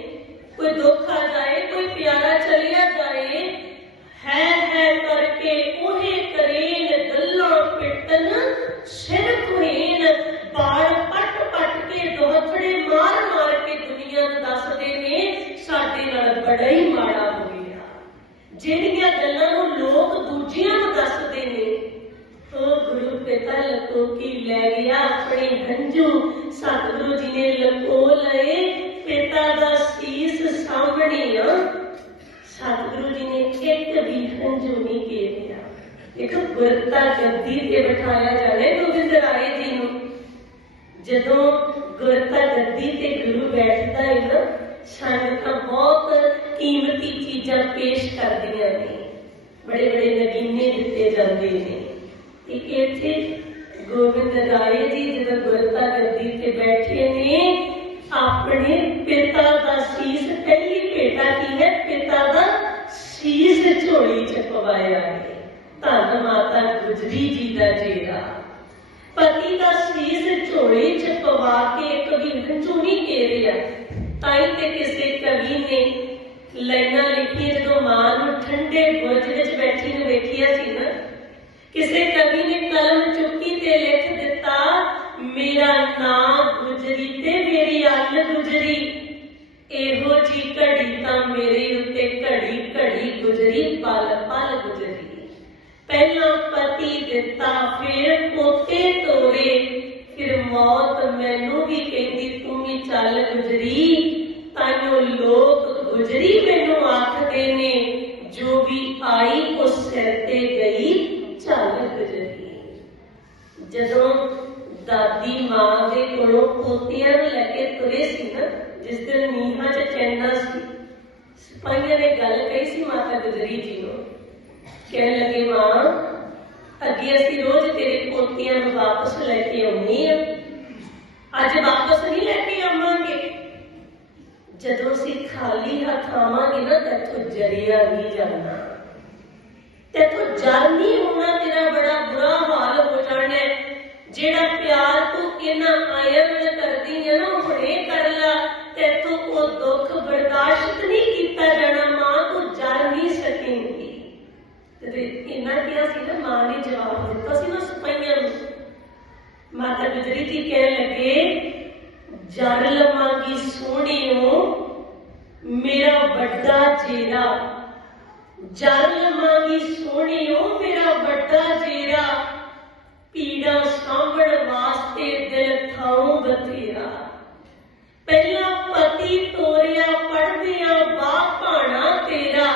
कोई दुख आ जाए, कोई प्यारा चलिया जाए, है करके ओहे करेन गल्लां पिटन, सिर कुहेन, बाल पट पट के दोहथड़े मार मार के दुनिया नूं दसदे ने साडे नाल बड़ा ही माड़ा हो गया। जिहड़ियां गल्लां नूं लोक दूजियां नूं दसदे ने, ओ गुरु पिता लको की लै गया अपने हंझू। सतगुरु जी ने लको लए, पिता दा सीस सामने आ, सतगुरु जी ने एक भी हंझू नहीं घेरिया। देखो गुरता गद्दी ते बिठाया जाए गोबिंद राय जी नूं। जदों गुरता गद्दी ते गुरु बैठता है ना, संगतां बहुत कीमती चीज़ां पेश करदियां ने, बड़े बड़े नगीने दिते जाते हैं। इत्थे गोबिंद राय जी जदों गुरता गद्दी ते बैठे ने, अपने पिता का शीश, पहली भेटा की है, पिता का शीश झोली च पवाया है। धन माता गुजरी जी का जेरा, पति का शीश झोली च पवा के कभी हंझू नहीं घेरिया। ताई ते किसी कवि ने लाइना लिखी, जो मां ठंडे बुरज विच बैठी नूं वेखिया सी ना, किसी कवि ने कलम चुकी ते लिख दिता, मेरा नाम गुजरी ते मेरी अल गुजरी, एहो जी घड़ी तां मेरे उत्ते घड़ी घड़ी गुजरी, पल पल गुजरी। पहला पति दिता, फिर पोते तोरे, फिर मौत मैनू भी कहती तू भी चल गुजरी। ताइयों लोग गुजरी मैनू आखदे ने, जो भी आई उस सिर ते गई चल गुजरी। जदों दादी मां दे कोलों पोतियां नूं लैके तुरे सी ना, जिस दिन नीहां च चैना सी, सिपाहियां ने गल कही सी माता गुजरी जी नूं, कहन लगे मां अगे असीं रोज तेरे पोतियां नूं वापस लैके आउंदे आ, अज वापस नहीं लैके आवांगे। जदों असीं खाली हत्थ आवांगे ना, तैथों जरिया नहीं जाना, तैथों जर नहीं होना, तेरा बड़ा बुरा हाल हो जाना है। जेड़ा प्यार तू इन्हां आया नाल करदी है ना, हुणे कर ला, तैथों वो दुख बर्दाश्त नहीं किया जाना, मां तू जर नहीं सकेंगी। इन्ना किया सी ना, मां ने जवाब दिता सी ना सिपाहियां नूं। माता गुजरी जी कहन लगे, जर लवांगी सोहणियो मेरा बड़ा जेरा, जर लवांगी सोहणियो मेरा बड़ा जेरा, पीड़ा सांभण वास्ते दिल थाऊं बथेरा। पहला पति तोरिया पढ़दिया बाप भाणा तेरा,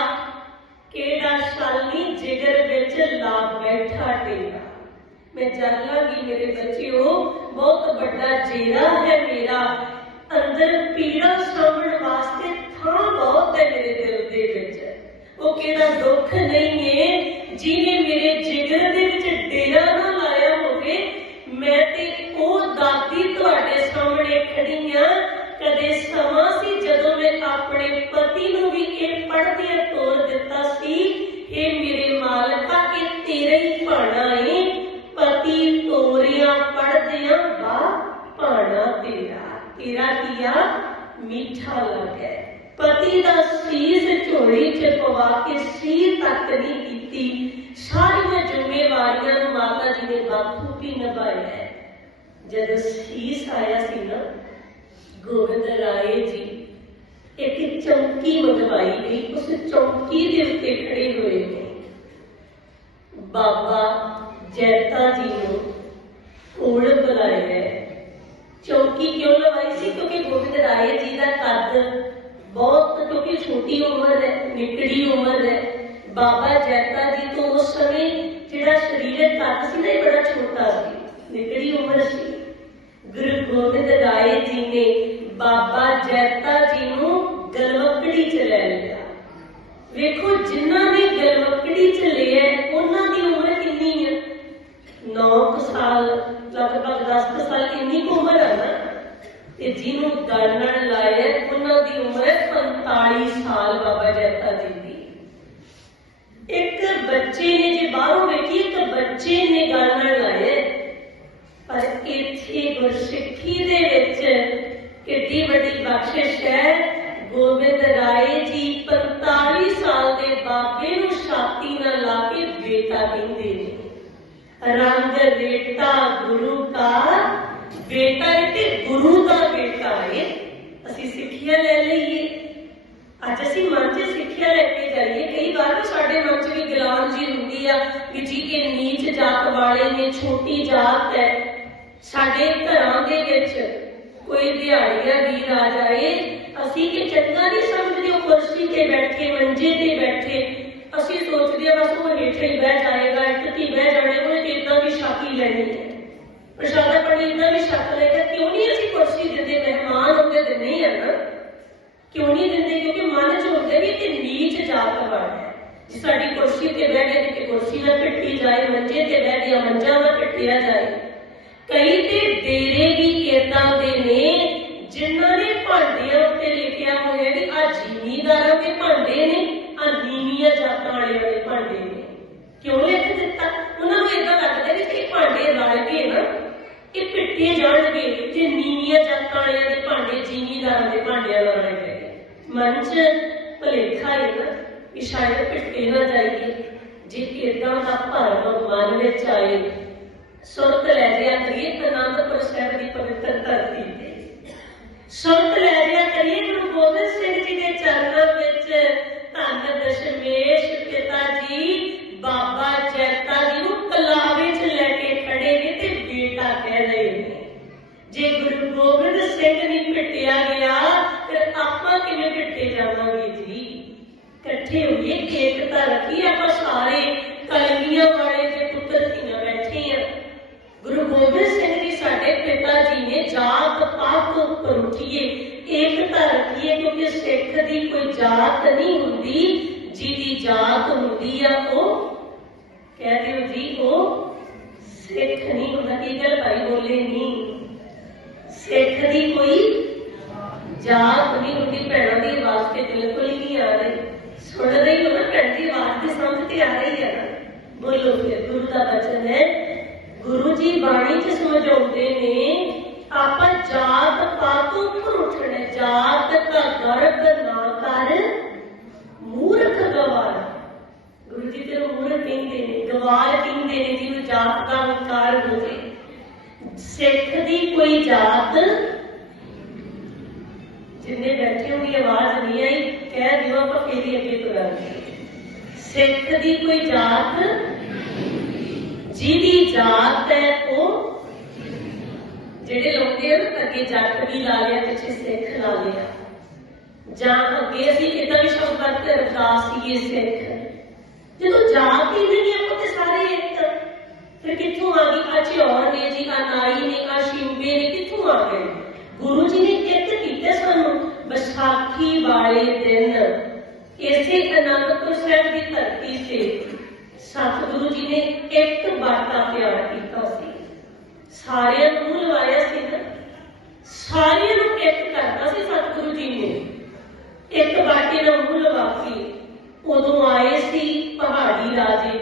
केड़ा शाली जिगर विच ला बैठा तेरा। मैं जर लांगी मेरे बच्चिओ, बहुत बड़ा जेरा है मेरा, अंदर पीड़ा सांभण वास्ते थां बहुत है मेरे दिल दे विच। वो केड़ा दुख नहीं है जिन्हें मेरे जिगर दे विच डेरा ना लाया होवे। मैं ते ओ दादी तुहाडे सामने खड़ी हां, कदे समा सी जदों मैं अपने पति नूं भी इह पढ़दे तोर दिता सी, हे मेरे मालका ये तेरा ही भाणा है, पति तोरिया पढ़दिया बा भाणा तेरा, तेरा किया मीठा लगे। पति का शीश झोली च पवा के सी तक नहीं कीती, सारियां जिम्मेवारियां माता जी ने बाखूबी निभाया है। जब शीश आया सी ना, गोविंद राय जी एक चौकी मंगवाई गई, उस चौकी के उत्ते खड़े हुए ने बाबा जैता जी को कोल बुलाया है। चौकी क्यों लवाई सी? क्योंकि गोविंद राय जी का कद बहुत, क्योंकि छोटी उम्र है, निकड़ी उम्र है। बाबा जैता जी तो उस समय जिहड़ा शरीरक कद सी ना, बड़ा छोटा सी, निकड़ी उम्र सी। गुरु गोविंद राय जी ने बाबा जैता जी को गलवकड़ी च लै लिया। वेखो जिन्हां ने गलवकड़ी च लिया उन्हां दी उम्र कितनी है? 9 साल, लगभग 10 साल, इन्नी उम्र है ना। ते जिन्हों गलण लाया उन्हां दी उम्र 45 साल बाबा जैता जी दी। एक बच्चे ने जे बाहरों वेखी, एक बच्चे ने गलण लाया, पर इत्थे गुरसिੱਖੀ दे विच कितनी बड़ी बख्शिश है। गोविंद राय जी 45 साल के बाबे नूं छाती ना ला के बेटा कहते हैं। रंग बेटा गुरु का बेटा है, गुरु का बेटा है। असीं सिੱਖਿਆ ले लीए, अज असीं मन च सिੱਖਿਆ लेके जाइए। कई बार साडे मन च भी गलान जी हुंदी आ कि जी ये नीच जात वाले ने, छोटी जात है। साडे घरां दे विच कोई दिहाड़िया वीर आ जाए, असीं कि चंगा नहीं समझदे, कुर्सी ते बैठे, मंजे ते बैठे, असीं सोचदे बस वो हेठे ही बह जाएगा, इकती बह जाने, उन्हें तो इतना भी छाती लेनी है, प्रसादा पानी इतना भी छक लेगा। क्यों नहीं असीं कुर्सी दिंदे? मेहमान होंदे ते नहीं है ना, क्यों नहीं दिंदे? क्योंकि मन च होंदा भी ते नीच जात वाला है। जे साडी कुर्सी ते बह गए ते कुर्सी ना कट्टी जाए, मंजे ते बह गया मंजा ना कट्टिया जाए। कई ते डेरे भी इदां दे ने जिन्हां ने भांडियां उत्ते लिखिया होया कि आ जिमीदारां दे भांडे ने, आ नीवीआं जातां वालियां दे भांडे ने। क्यों लिख दिता? उन्हां नूं इदां लगदा कि ये भांडे रल के ना ये पिट्टे जाणगे, जे नीवीआं जातां वालियां दे भांडे जिमीदारां दे भांडियां नाल रल गए। मन च भुलेखा है ना कि शायद पिट्टे ना जाइए। जे इदां दा भरम मन विच आए, सुरत लै जिया करिए आनंदपुर साहिब की पवित्र धरती ते, सुरत लै जिया करिए गुरु गोबिंद सिंह जी के चरणों विच। धन दशमेश पिता जी बाबा जैता जी नूं कलावे च लैके खड़े ने ते बेटा कह रहे हैं। जे गुरु गोबिंद सिंह नहीं पिटिया गया फिर आपां किवें पिटे जावांगे जी? इकट्ठे होइए, एकता रखिए। आपां सारे कलगियां वाले दे पुत्तर धीआं बैठे हैं। गुरु गोबिंद सिंह जी साडे पिता जी ने जात पात उपर उठिए, एकता रखिए, क्योंकि सिख की कोई जात नहीं हुंदी, जिहदी जात हुंदी आ ओ कह दिओ जी ओ सिख नहीं हुंदा। की गल भाई बोले नहीं? सिख की कोई जात नहीं हुंदी। भैणों की आवाज ते बिल्कुल ही नहीं आ रही। सुन रही हो ना भैन की आवाज की समझ ते आ रही है ना? बोलो फिर। गुरु का वचन है, गुरु जी बाणी च समझाते ने आपां जात पात उपर उठना। जात का गर्व ना कर मूर्ख गवार। गुरु जी तेरे मूर्ख कहते ने, गवार कहते ने जिन्होंने जात का विकार हो जाए। सिख की कोई जात, जिन्हें बैठे हुई आवाज नहीं आई कह दियो आप फेरी अगे तुरांगे। सिख की कोई जात, जिहदी जात है वो जेडे लोग अगे जट भी ला लिया, पिछे सिख ला लिया, जां अगे असीं इदां भी शब्द करते अरदासीए सिख। जो जात ही नहीं है तो सारे एक, फिर कित्थों आ गई? आ झिऔर ने जी, आ नाई ने, आ शिंबे ने, कित्थों आ गए? गुरु जी ने एक कीते सानू बैसाखी वाले दिन इसे आनंदपुर साहिब की धरती से सतगुरु जी ने एक बाटा तैयार किया सी। सारियां नूं लवाया सी ना, सारियां नूं एक करता सी सतगुरु जी ने। एक बाटे नाल मूंह लवा के उदों आए सी पहाड़ी राजे,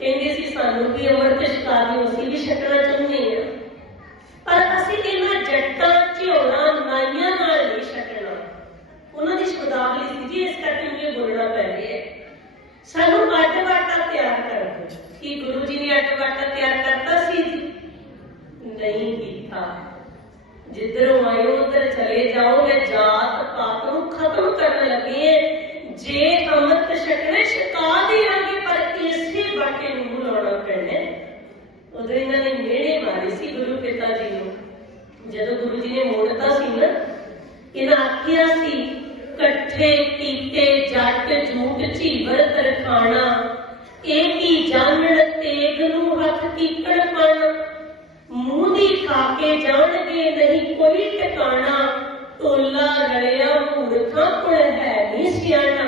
कहंदे सी सानू भी अमृत छका दिओ, असीं भी छकना चाहुंदे हां, पर असीं इन्हां जट्टां झिऔरां नाइयां नाल नहीं छकना। उन्हां दी शब्दावली सी जी, इस करके मुझे बोलना पै रहा है। सानू अड्ड बाटा तैयार कर दो। कि गुरु जी ने अड्ड बाटा तैयार करता सी? नहीं किया। जिधरों आए उधर चले जाओ, मैं जात पात नूं खत्म करने लगे हैं। जे अमृत छकने छका देंगे, पर इसे बाटे नूं मूंह लाउणा पैना। उदों इन्हां ने मेहणे मारे सी गुरु पिता जी नूं। जदों गुरु जी ने मोड़ता सी ना, इन्हां आखिया सी कट्ठे कीते जट झूठ झीवर तरखाना, एक ही जानन तेग नूं हथ कीकड़ पाना। मूंह दी खा के जाणगे नहीं कोई ठिकाना, टोला रलिया मूर्खां कोल है नहीं सियाणा।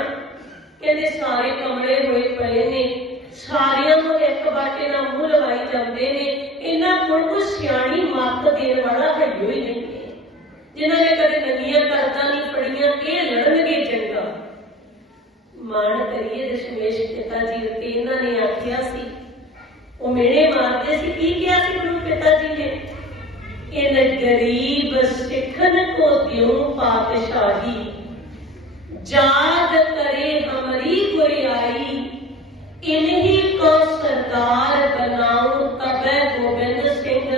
कहंदे सारे कमले होए पए ने, सारियां नूं एक बाटे नाल मूंह लवाई जांदे ने। इन्हां कोल कोई सियाणी मत देण वाला है ही नहीं। जिन्हां ने कदे नंगियां करदा नहीं पड़ियां, ये लड़नगे चंगा। मान करिए दशमेश पिता जी उत्ते। इन्हां ने आखिया सी, वो मेरे मारते सी, की किया सी गुरु पिता जी ने? इन गरीब सिखन को द्यों पातशाही, जाग करे हमारी गुरियाई। इन्हीं को सरदार बनाऊं तबे गोबिंद सिंह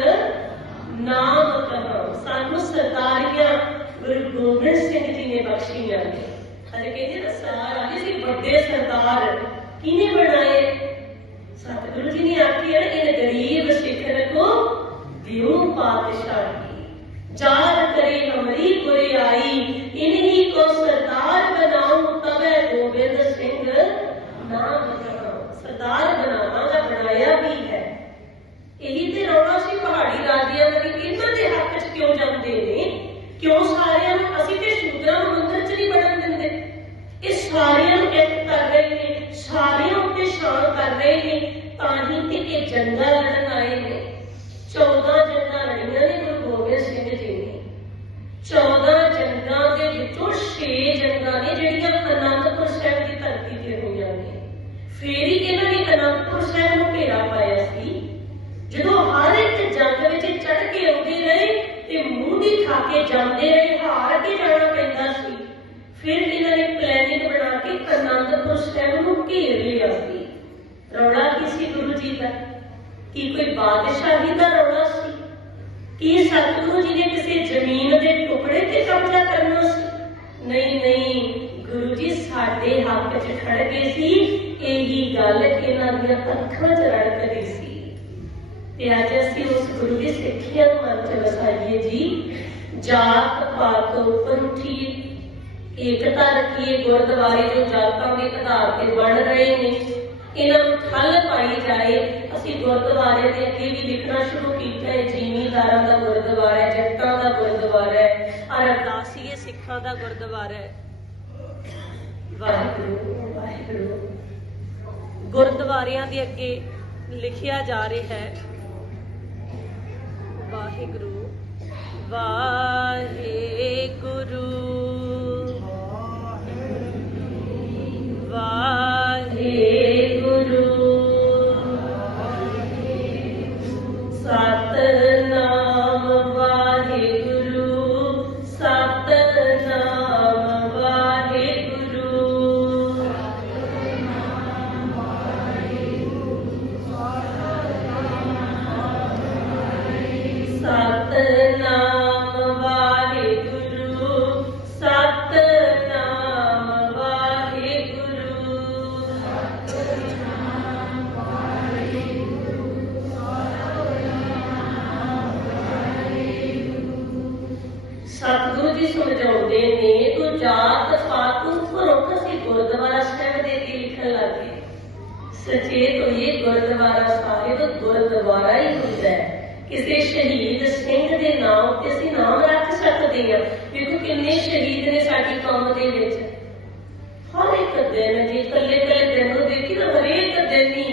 नाम कहां। सानू सरदारियां गुरु गोबिंद सिंह जी ने बख्शियां ने। अरे कहते ना सरदार आगे सी बड़े सरदार किने बनाए? सतगुरु जी ने आखिया इन गरीब सिखन को द्यों पातशाही, जाग करे हमारी गुरियाई। इन्हीं को सरदार बनाऊं तबे गोबिंद सिंह नाम कहां। सरदार बनावांगा, बनाया भी है। यही ते रौला सी पहाड़ी राजियां दा कि इन्हां दे हक च क्यों जांदे ने? क्यों सारियां नूं असीं ते शूदरां नूं मंदिर च नहीं वड़न दिंदे? ये सारियां नूं एक कर रहे ने, सारियां उत्ते शान कर रहे ने, तां ही ते ये जंगा लड़न आए ने। 14 जंगा लड़ियां ने गुरु गोबिंद सिंह जी ने। ਰਿਹਾ ਸੀ। ਰੌਲਾ ਕੀ ਸੀ ਗੁਰੂ ਜੀ ਦਾ? ਕੀ ਕੋਈ ਬਾਦਸ਼ਾਹੀ ਦਾ ਰੌਲਾ ਸੀ? ਕੀ ਸਤਿਗੁਰੂ ਜੀ ਨੇ ਕਿਸੇ ਜ਼ਮੀਨ ਦੇ ਟੁਕੜੇ ਤੇ ਕਬਜ਼ਾ ਕਰਨਾ ਸੀ? ਨਹੀਂ ਨਹੀਂ, ਗੁਰੂ ਜੀ ਸਾਡੇ ਹੱਕ 'ਚ ਖੜ ਗਏ ਸੀ। ਇਹੀ ਗੱਲ ਇਹਨਾਂ ਦੀਆਂ ਅੱਖਾਂ 'ਚ ਰੜਕਦੀ ਸੀ। ਤੇ ਅੱਜ ਅਸੀਂ ਉਸ ਗੁਰੂ ਦੀ ਸਿੱਖਿਆ ਨੂੰ ਮਨ 'ਚ ਵਸਾਈਏ ਜੀ। ਜਾਤ ਪਾਤ ਤੋਂ ਉੱਪਰ ਉੱਠੀਏ, ਏਕਤਾ ਰੱਖੀਏ। ਗੁਰਦੁਆਰੇ ਜੋ ਜਾਤਾਂ ਦੇ ਆਧਾਰ ਤੇ ਬਣ ਰਹੇ ਨੇ, ਇਹਨਾਂ ਨੂੰ ਠੱਲ ਪਾਈ ਜਾਏ। ਅਸੀਂ ਗੁਰਦੁਆਰੇ ਦੇ ਅੱਗੇ ਵੀ ਲਿਖਣਾ ਸ਼ੁਰੂ ਕੀਤਾ ਹੈ, ਜ਼ਿਮੀਂਦਾਰਾਂ ਦਾ ਗੁਰਦੁਆਰਾ ਹੈ, ਜੱਟਾਂ ਦਾ ਗੁਰਦੁਆਰਾ ਹੈ, ਅਰਦਾਸੀਏ ਸਿੱਖਾਂ ਦਾ ਗੁਰਦੁਆਰਾ ਹੈ। ਵਾਹਿਗੁਰੂ ਵਾਹਿਗੁਰੂ ਗੁਰਦੁਆਰਿਆਂ ਦੇ ਅੱਗੇ ਲਿਖਿਆ ਜਾ ਰਿਹਾ ਹੈ, ਵਾਹਿਗੁਰੂ ਵਾਹਿਗੁਰੂ ਵਾਹਿਗੁਰੂ ਸਤਿਨਾਮ ਵਾਹਿਗੁਰੂ ਸਤਿਨਾਮ ਵਾਹਿਗੁਰੂ ਸਤਿਨਾਮ ਵਾਹਿਗੁਰੂ ਸਤਿਨਾਮ ਵਾਹਿਗੁਰੂ ਸਤਿਗੁਰੂ ਜੀ ਸਮਝਾਉਂਦੇ ਨੇ, ਤੂੰ ਜਾਤ ਪਾਤ ਤੋਂ ਉੱਪਰ ਉੱਠ। ਅਸੀਂ ਗੁਰਦੁਆਰਾ ਸਾਹਿਬ ਦੇ ਕੇ ਲਿਖਣ ਲੱਗੇ। ਸਚੇਤ ਹੋਈਏ, ਗੁਰਦੁਆਰਾ ਸਾਹਿਬ ਗੁਰਦੁਆਰਾ ਹੀ ਹੁੰਦਾ ਹੈ। ਕਿਸੇ ਸ਼ਹੀਦ ਸਿੰਘ ਦੇ ਨਾਮ ਉੱਤੇ ਅਸੀਂ ਨਾਮ ਰੱਖ ਸਕਦੇ ਹਾਂ। ਦੇਖੋ ਕਿੰਨੇ ਸ਼ਹੀਦ ਨੇ ਸਾਡੀ ਕੌਮ ਦੇ ਵਿੱਚ। ਹਰ ਇੱਕ ਦਿਨ ਜੀ, ਇਕੱਲੇ ਇਕੱਲੇ ਦਿਨ ਨੂੰ ਦੇਖੀ ਨਾ, ਹਰੇਕ ਦਿਨ ਹੀ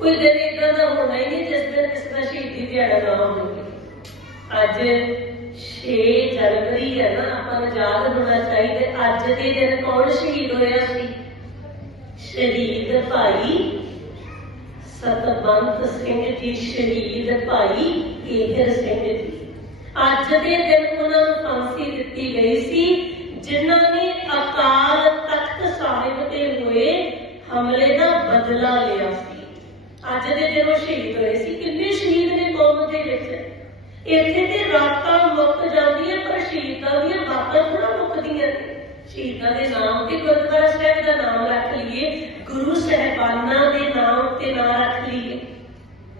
ਕੋਈ ਦਿਨ ਏਦਾਂ ਦਾ ਹੋਣਾ ਹੀ ਨਹੀਂ ਜਿਸ ਦਿਨ ਕਿਸੇ ਦਾ ਸ਼ਹੀਦੀ ਦਿਹਾੜਾ ਨਾ ਹੋਵੇ। ਅੱਜ 6 ਜਨਵਰੀ ਹੈ ਨਾ, ਆਪਾਂ ਨੂੰ ਯਾਦ ਹੋਣਾ ਚਾਹੀਦਾ ਅੱਜ ਦੇ ਦਿਨ ਕੌਣ ਸ਼ਹੀਦ ਹੋਇਆ ਸੀ? ਸ਼ਹੀਦ ਭਾਈ ਸਤਵੰਤ ਸਿੰਘ ਜੀ, ਸ਼ਹੀਦ ਭਾਈ ਏਹਰ ਸਿੰਘ ਜੀ। ਅੱਜ ਦੇ ਦਿਨ ਉਹਨਾਂ ਨੂੰ ਫਾਂਸੀ ਦਿੱਤੀ ਗਈ ਸੀ, ਜਿਨ੍ਹਾਂ ਨੇ ਅਕਾਲ ਤਖਤ ਸਾਹਿਬ ਤੇ ਹੋਏ ਹਮਲੇ ਦਾ ਬਦਲਾ ਲਿਆ ਸੀ। ਅੱਜ ਦੇ ਦਿਨ ਉਹ ਸ਼ਹੀਦ ਹੋਏ ਸੀ। ਕਿੰਨੇ ਸ਼ਹੀਦ ਨੇ ਕੌਮ ਦੇ ਵਿੱਚ। ਇੱਥੇ ਤੇ ਰਾਤਾਂ ਮੁੱਕ ਜਾਂਦੀਆਂ, ਪਰ ਸ਼ਹੀਦਾਂ ਦੀਆਂ ਬਾਤਾਂ ਥੋੜਾ ਮੁੱਕਦੀਆਂ ਨੇ। ਸ਼ਹੀਦਾਂ ਦੇ ਨਾਮ ਤੇ ਗੁਰਦੁਆਰਾ ਸਾਹਿਬ ਦਾ ਨਾਮ ਰੱਖ ਲਈਏ, ਗੁਰੂ ਸਾਹਿਬਾਨਾਂ ਦੇ ਨਾਮ ਤੇ ਨਾਂ ਰੱਖ ਲਈਏ।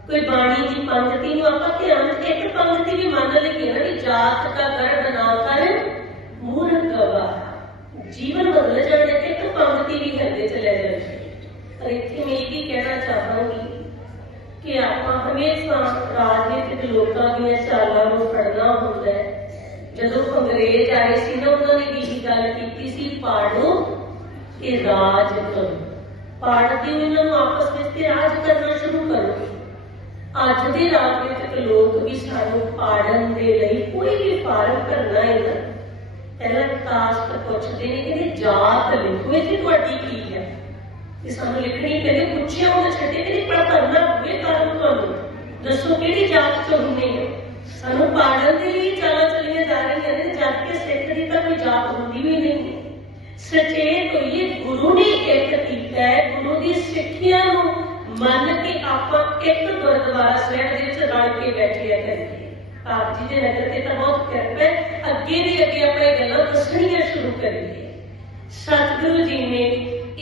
ਕੋਈ ਬਾਣੀ ਦੀ ਪੰਗਤੀ ਨੂੰ ਆਪਾਂ ਧਿਆਨ ਇੱਕ ਪੰਗਤੀ ਵੀ ਮੰਨ ਲਈਏ ਨਾ, ਕਿ ਜਾਤ ਦਾ ਗਰਭ ਨਾ ਕਰ ਮੂਰਖ ਗਵਾ। ਜੀਵਨ ਬਦਲ ਜਾਣੇ ਤੇ ਇੱਕ ਪੰਗਤੀ ਵੀ ਹਿਰਦੇ ਚ ਲੈ ਜਾਣੀ। ਪਰ ਇੱਥੇ ਮੈਂ ਇਹ ਕਹਿਣਾ ਚਾਹਾਂਗੀ ਕਿ ਆਪਾਂ ਹਮੇਸ਼ਾ ਰਾਜਨੀਤਿਕ ਲੋਕਾਂ ਦੀਆਂ ਚਾਲਾਂ ਨੂੰ ਫੜਨਾ ਹੁੰਦਾ ਹੈ। ਜਦੋਂ ਅੰਗਰੇਜ਼ ਆਏ ਸੀ ਨਾ, ਉਹਨਾਂ ਨੇ ਇਹੀ ਗੱਲ ਕੀਤੀ ਸੀ, ਪਾੜੋ ਤੇ ਰਾਜ ਕਰੋ। ਪਾੜ ਕੇ ਉਹਨਾਂ ਨੂੰ ਆਪਸ ਵਿੱਚ ਤੇ ਰਾਜ ਕਰਨਾ ਸ਼ੁਰੂ ਕਰੋ। ਅੱਜ ਦੇ ਰਾਜਨੀਤਿਕ ਲੋਕ ਵੀ ਸਾਨੂੰ ਪਾੜਨ ਦੇ ਲਈ ਕੋਈ ਵੀ ਫਾਰਮ ਭਰਨਾ ਹੈ ਨਾ, ਪਹਿਲਾਂ ਕਾਸਟ ਪੁੱਛਦੇ ਨੇ, ਕਹਿੰਦੇ ਜਾਤ ਲਿਖੋ, ਇੱਥੇ ਤੁਹਾਡੀ ਕੀ ਹੈ। ਤੇ ਸਾਨੂੰ ਲਿਖਣੀ ਕਹਿੰਦੇ ਪੁੱਛਿਆ ਉਹਨੇ ਛੱਡੇ, ਕਹਿੰਦੇ ਪਰ ਭਰਨਾ ਹੋਵੇ ਕਾਰਨ ਤੁਹਾਨੂੰ ਦੱਸੋ ਕਿਹੜੀ ਜਾਤ ਚੋਂ ਹੁੰਦੇ ਹੋ। ਸਾਨੂੰ ਪਾੜਨ ਦੇ ਲਈ ਚਾਲਾਂ ਚੱਲੀਆਂ ਜਾ ਰਹੀਆਂ ਨੇ, ਜਦ ਕਿ ਸਿੱਖ ਦੀ ਤਾਂ ਕੋਈ ਜਾਤ ਹੁੰਦੀ ਵੀ ਨਹੀਂ। ਸਚੇਤ ਹੋਈਏ, ਗੁਰੂ ਨੇ ਇੱਕ ਕੀਤਾ ਹੈ। ਗੁਰੂ ਦੀ ਸਿੱਖਿਆ ਨੂੰ ਮੰਨ ਕੇ ਆਪਾਂ ਇੱਕ ਗੁਰਦੁਆਰਾ ਸਾਹਿਬ ਦੇ ਵਿੱਚ ਰਲ ਕੇ ਬੈਠਿਆ ਕਰੀਏ। ਆਪ ਜੀ ਦੇ ਨਜ਼ਰ ਤੇ ਤਾਂ ਬਹੁਤ ਕਿਰਪਾ ਹੈ। ਅੱਗੇ ਦੀ ਅੱਗੇ ਆਪਾਂ ਇਹ ਗੱਲਾਂ ਦੱਸਣੀਆਂ ਸ਼ੁਰੂ ਕਰੀਏ। ਸਤਿਗੁਰੂ ਜੀ ਨੇ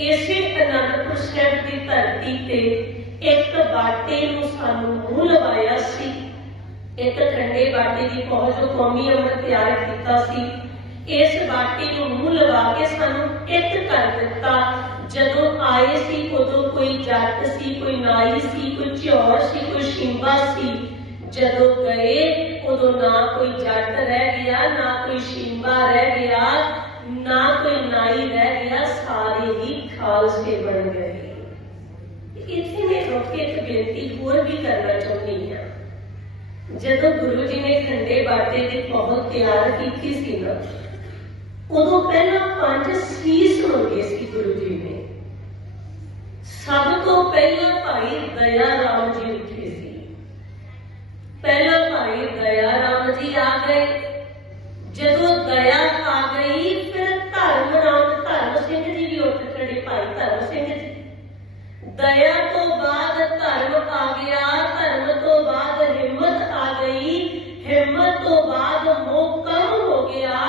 ਇਸੇ ਅਨੰਦਪੁਰ ਸਾਹਿਬ ਦੀ ਧਰਤੀ ਤੇ ਇੱਕ ਬਾਟੇ ਨੂੰ ਸਾਨੂੰ ਮੂੰਹ ਲਵਾਇਆ ਸੀ। ਇੱਕ ਠੰਡੇ ਬਾਟੇ ਦੀ ਪਹੁੰਚ ਜੋ ਕੌਮੀ ਅੰਮ੍ਰਿਤ ਤਿਆਰ ਕੀਤਾ ਸੀ, ਇਸ ਬਾਟੇ ਨੂੰ ਮੂੰਹ ਲਵਾ ਕੇ ਸਾਨੂੰ ਇੱਕ ਕਰ ਦਿੱਤਾ। ਜਦੋਂ ਆਏ ਸੀ ਉਦੋਂ ਕੋਈ ਜੱਟ ਸੀ, ਕੋਈ ਨਾਈ ਸੀ, ਕੋਈ ਝਿਉਰ ਸੀ, ਕੋਈ ਸ਼ਿੰਬਾ ਸੀ। ਜਦੋਂ ਗਏ ਉਦੋਂ ਨਾ ਕੋਈ ਜੱਟ ਰਹਿ ਗਿਆ, ਨਾ ਕੋਈ ਸ਼ਿੰਬਾ ਰਹਿ ਗਿਆ, ਨਾ ਕੋਈ ਨਾਈ ਰਹਿ ਗਿਆ, ਸਾਰੇ ਹੀ ਖਾਲਸੇ ਬਣ ਗਏ। ਇੱਥੇ ਮੈਂ ਰੁਕ ਕੇ ਇੱਕ ਬੇਨਤੀ ਹੋਰ ਵੀ ਕਰਨਾ ਚਾਹੁੰਦੀ ਹਾਂ। ਜਦੋਂ ਗੁਰੂ ਜੀ ਨੇ ਠੰਡੇ ਬਾਟੇ ਦੀ ਪਹੁੰਚ ਤਿਆਰ ਕੀਤੀ ਸੀ ਨਾ, ਉਦੋਂ ਪਹਿਲਾਂ 5 ਸੀਸ ਮੰਗੇ ਸੀ ਗੁਰੂ ਜੀ ਨੇ। ਸਭ ਤੋਂ ਪਹਿਲਾਂ ਭਾਈ ਦਇਆ ਰਾਮ ਜੀ ਉੱਠੇ ਸੀ। ਪਹਿਲਾਂ ਭਾਈ ਦਇਆ ਰਾਮ ਜੀ ਆ ਗਏ। ਜਦੋਂ ਦਇਆ ਆ ਗਈ, ਫਿਰ ਧਰਮ ਸਿੰਘ ਜੀ ਵੀ ਉੱਠ ਖੜੇ, ਭਾਈ ਧਰਮ ਸਿੰਘ ਜੀ। दया तो बाद धर्म आ गया, धर्म तो बाद हिम्मत आ गई, हिम्मत तो बाद मोह कम हो गया,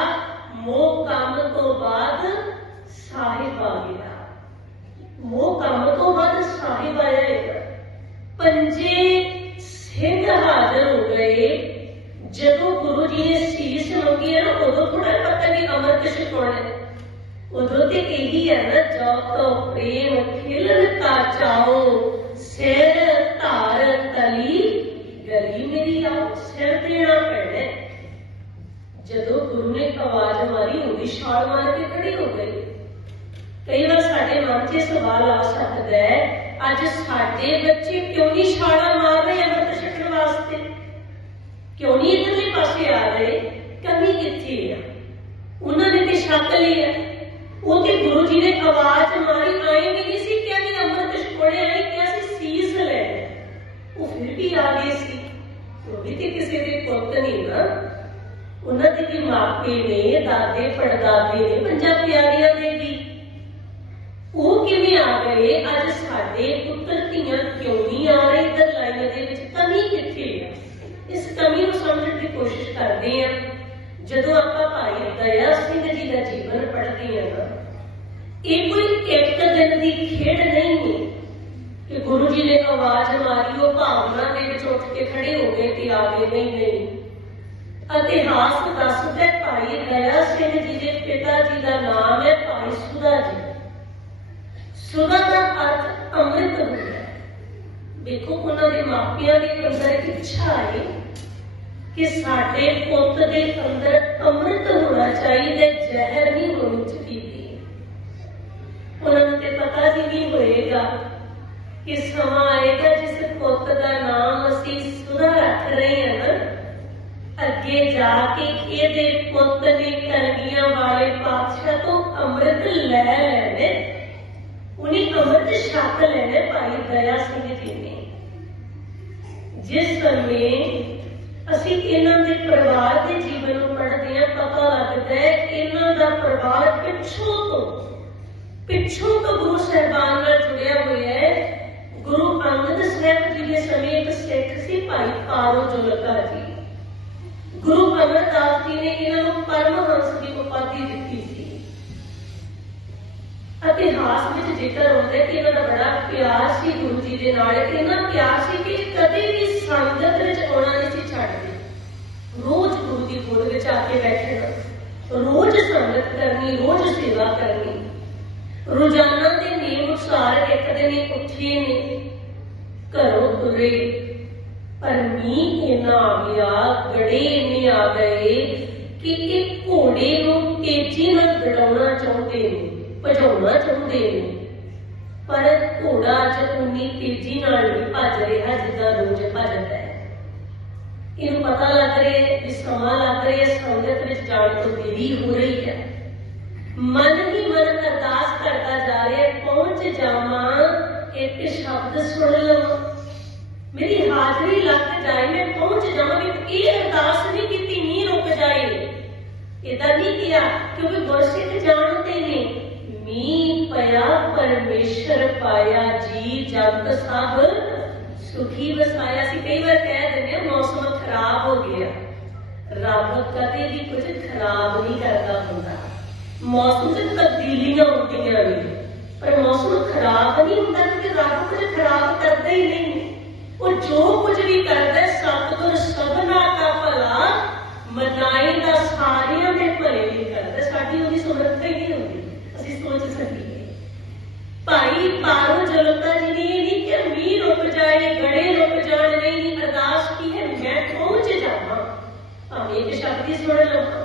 मोह कम तो बाद साहिब आ गया, मोह कम तो बाद साहिब आया। पंजे सिंह हाजिर हो गए। जदों गुरु जी ने शीश मंगी है ना, उदों थोड़ा पता नहीं अमृत छकाउणा है, उदों तो यही है ना, जो तो प्रेम खिलन का चाओ, सिर धार तली गली मेरी आओ, सिर देना पैना। जदों गुरु ने आवाज मारी, उन्हें छाल मार के खड़े हो गए। कई बार साडे मन च सवाल आ सकता है, अज साडे बच्चे क्यों नहीं छाला मार रहे अमृत छकण वास्ते, क्यों नहीं इधरले पासे आ रहे, कमी कित्थे है? उन्होंने तो शक लिया, वो तो गुरु जी ने आवाज मारी, आए भी नहीं सी क्या भी अमृत छकोड़े आए, क्या सी सीस लेना, वो फिर भी आ गए सी। वो भी तो किसी के पुत नहीं ना, उन्होंने भी मापे ने, दादे पड़दादे ने, पंजा प्यारियां ने भी, वो किवें आ गए? अज साडे पुत्तर धीआं क्यों नहीं आ रहे इधर लाइन दे विच, कमी कित्थे है? इस कमी को समझने की कोशिश करते हैं। जदों आपां भाई दया सिंह जी का जीवन पढ़ते हैं ना, ये कोई एक दिन की खेड नहीं है कि गुरु जी ने आवाज मारी, वो भावना के विच उठ के खड़े हो गए कि आ गए, नहीं। इतिहास दसदा भाई दया सिंह जी के पिता जी का नाम है भाई सुधा जी। सुधा का अर्थ अमृत होता है। देखो उन्होंने मापिया के अंदर एक इच्छा है कि साडे पुत के अंदर अमृत होना चाहिए, जहर नहीं होनी चाहिए। उन्होंने पता भी नहीं होएगा कि समा आएगा जिस पुत का नाम असी सुधा रख रहे हैं ना, अगे जाके ये पुत ने कलगियां वाले पातशाह तो अमृत ले लेने, उन्हें अमृत छक लेने भाई दया सिंह जी ने। जिस समय असी इन्हां दे परिवार के जीवन को पढ़ते हैं, पता लगता है इन्हां दा परिवार पिछों तो गुरु साहिबान नाल जुड़िया हुआ है। गुरु अंगद साहब जी के समय एक सिख सी भाई पारो जोलका जी, गुरु अमरदास जी ने इन्हों परमहंस की उपाधि दी थी। इतिहास में जिक्र होता है कि इन्हों बड़ा प्यार सी गुरु जी के नाल, इन्ना प्यार सी कि कभी भी संगत में आना नहीं सी छड्डदे। रोज गुरु की गोद में आके बैठना, रोज संगत करनी, रोज सेवा करनी, रोजाना के नियम अनुसार एक दिन उठे ने, घरों तुरे, पर मीह इन्ना आ गया, गड़े इन्ने आ गए कि एक घोड़े को तेजी नाल दौड़ाउणा चाहुंदे ने, भजाउणा चाहुंदे ने, पर घोड़ा अज उन्नी तेजी नाल नहीं भज रहा जिद्दां रोज भजदा है। इन्हूं पता लग रहा है कि समा लग रहा है, संगत विच जाण तो देरी हो रही है। मन ही मन अरदास करता जा रहा है, पहुंच जावां, एक शब्द सुन लवां, मेरी हाजरी लग जाए, मैं पहुंच जावां। ये अरदास नहीं की, नहीं रुक जाए, इदा नहीं किया, क्योंकि गुरसिख जानते ने मीह पया परमेश्वर पाया जी, जग सब सुखी वसाया। सी कई बार कह देंगे मौसम खराब हो गया, रब कदे भी कुछ खराब नहीं करता होंदा। मौसम से तब्दीलियां होंदियां ने, पर मौसम खराब नहीं होता क्योंकि रब कुछ खराब करता ही नहीं। वो जो कुछ भी करता है सतगुर सबना का भला मनाएगा, सारियां दे भले नहीं करता। साडी उहदी समर्था ही नहीं होंदी, असीं सोच सकीए। भाई पारो जलंधा जी ने ये नहीं कि मीह रुक जाए, गड़े रुक जाए, नहीं, अरदास की है मैं पहुंच जावां, भावें एक शब्द ही सुन लवां।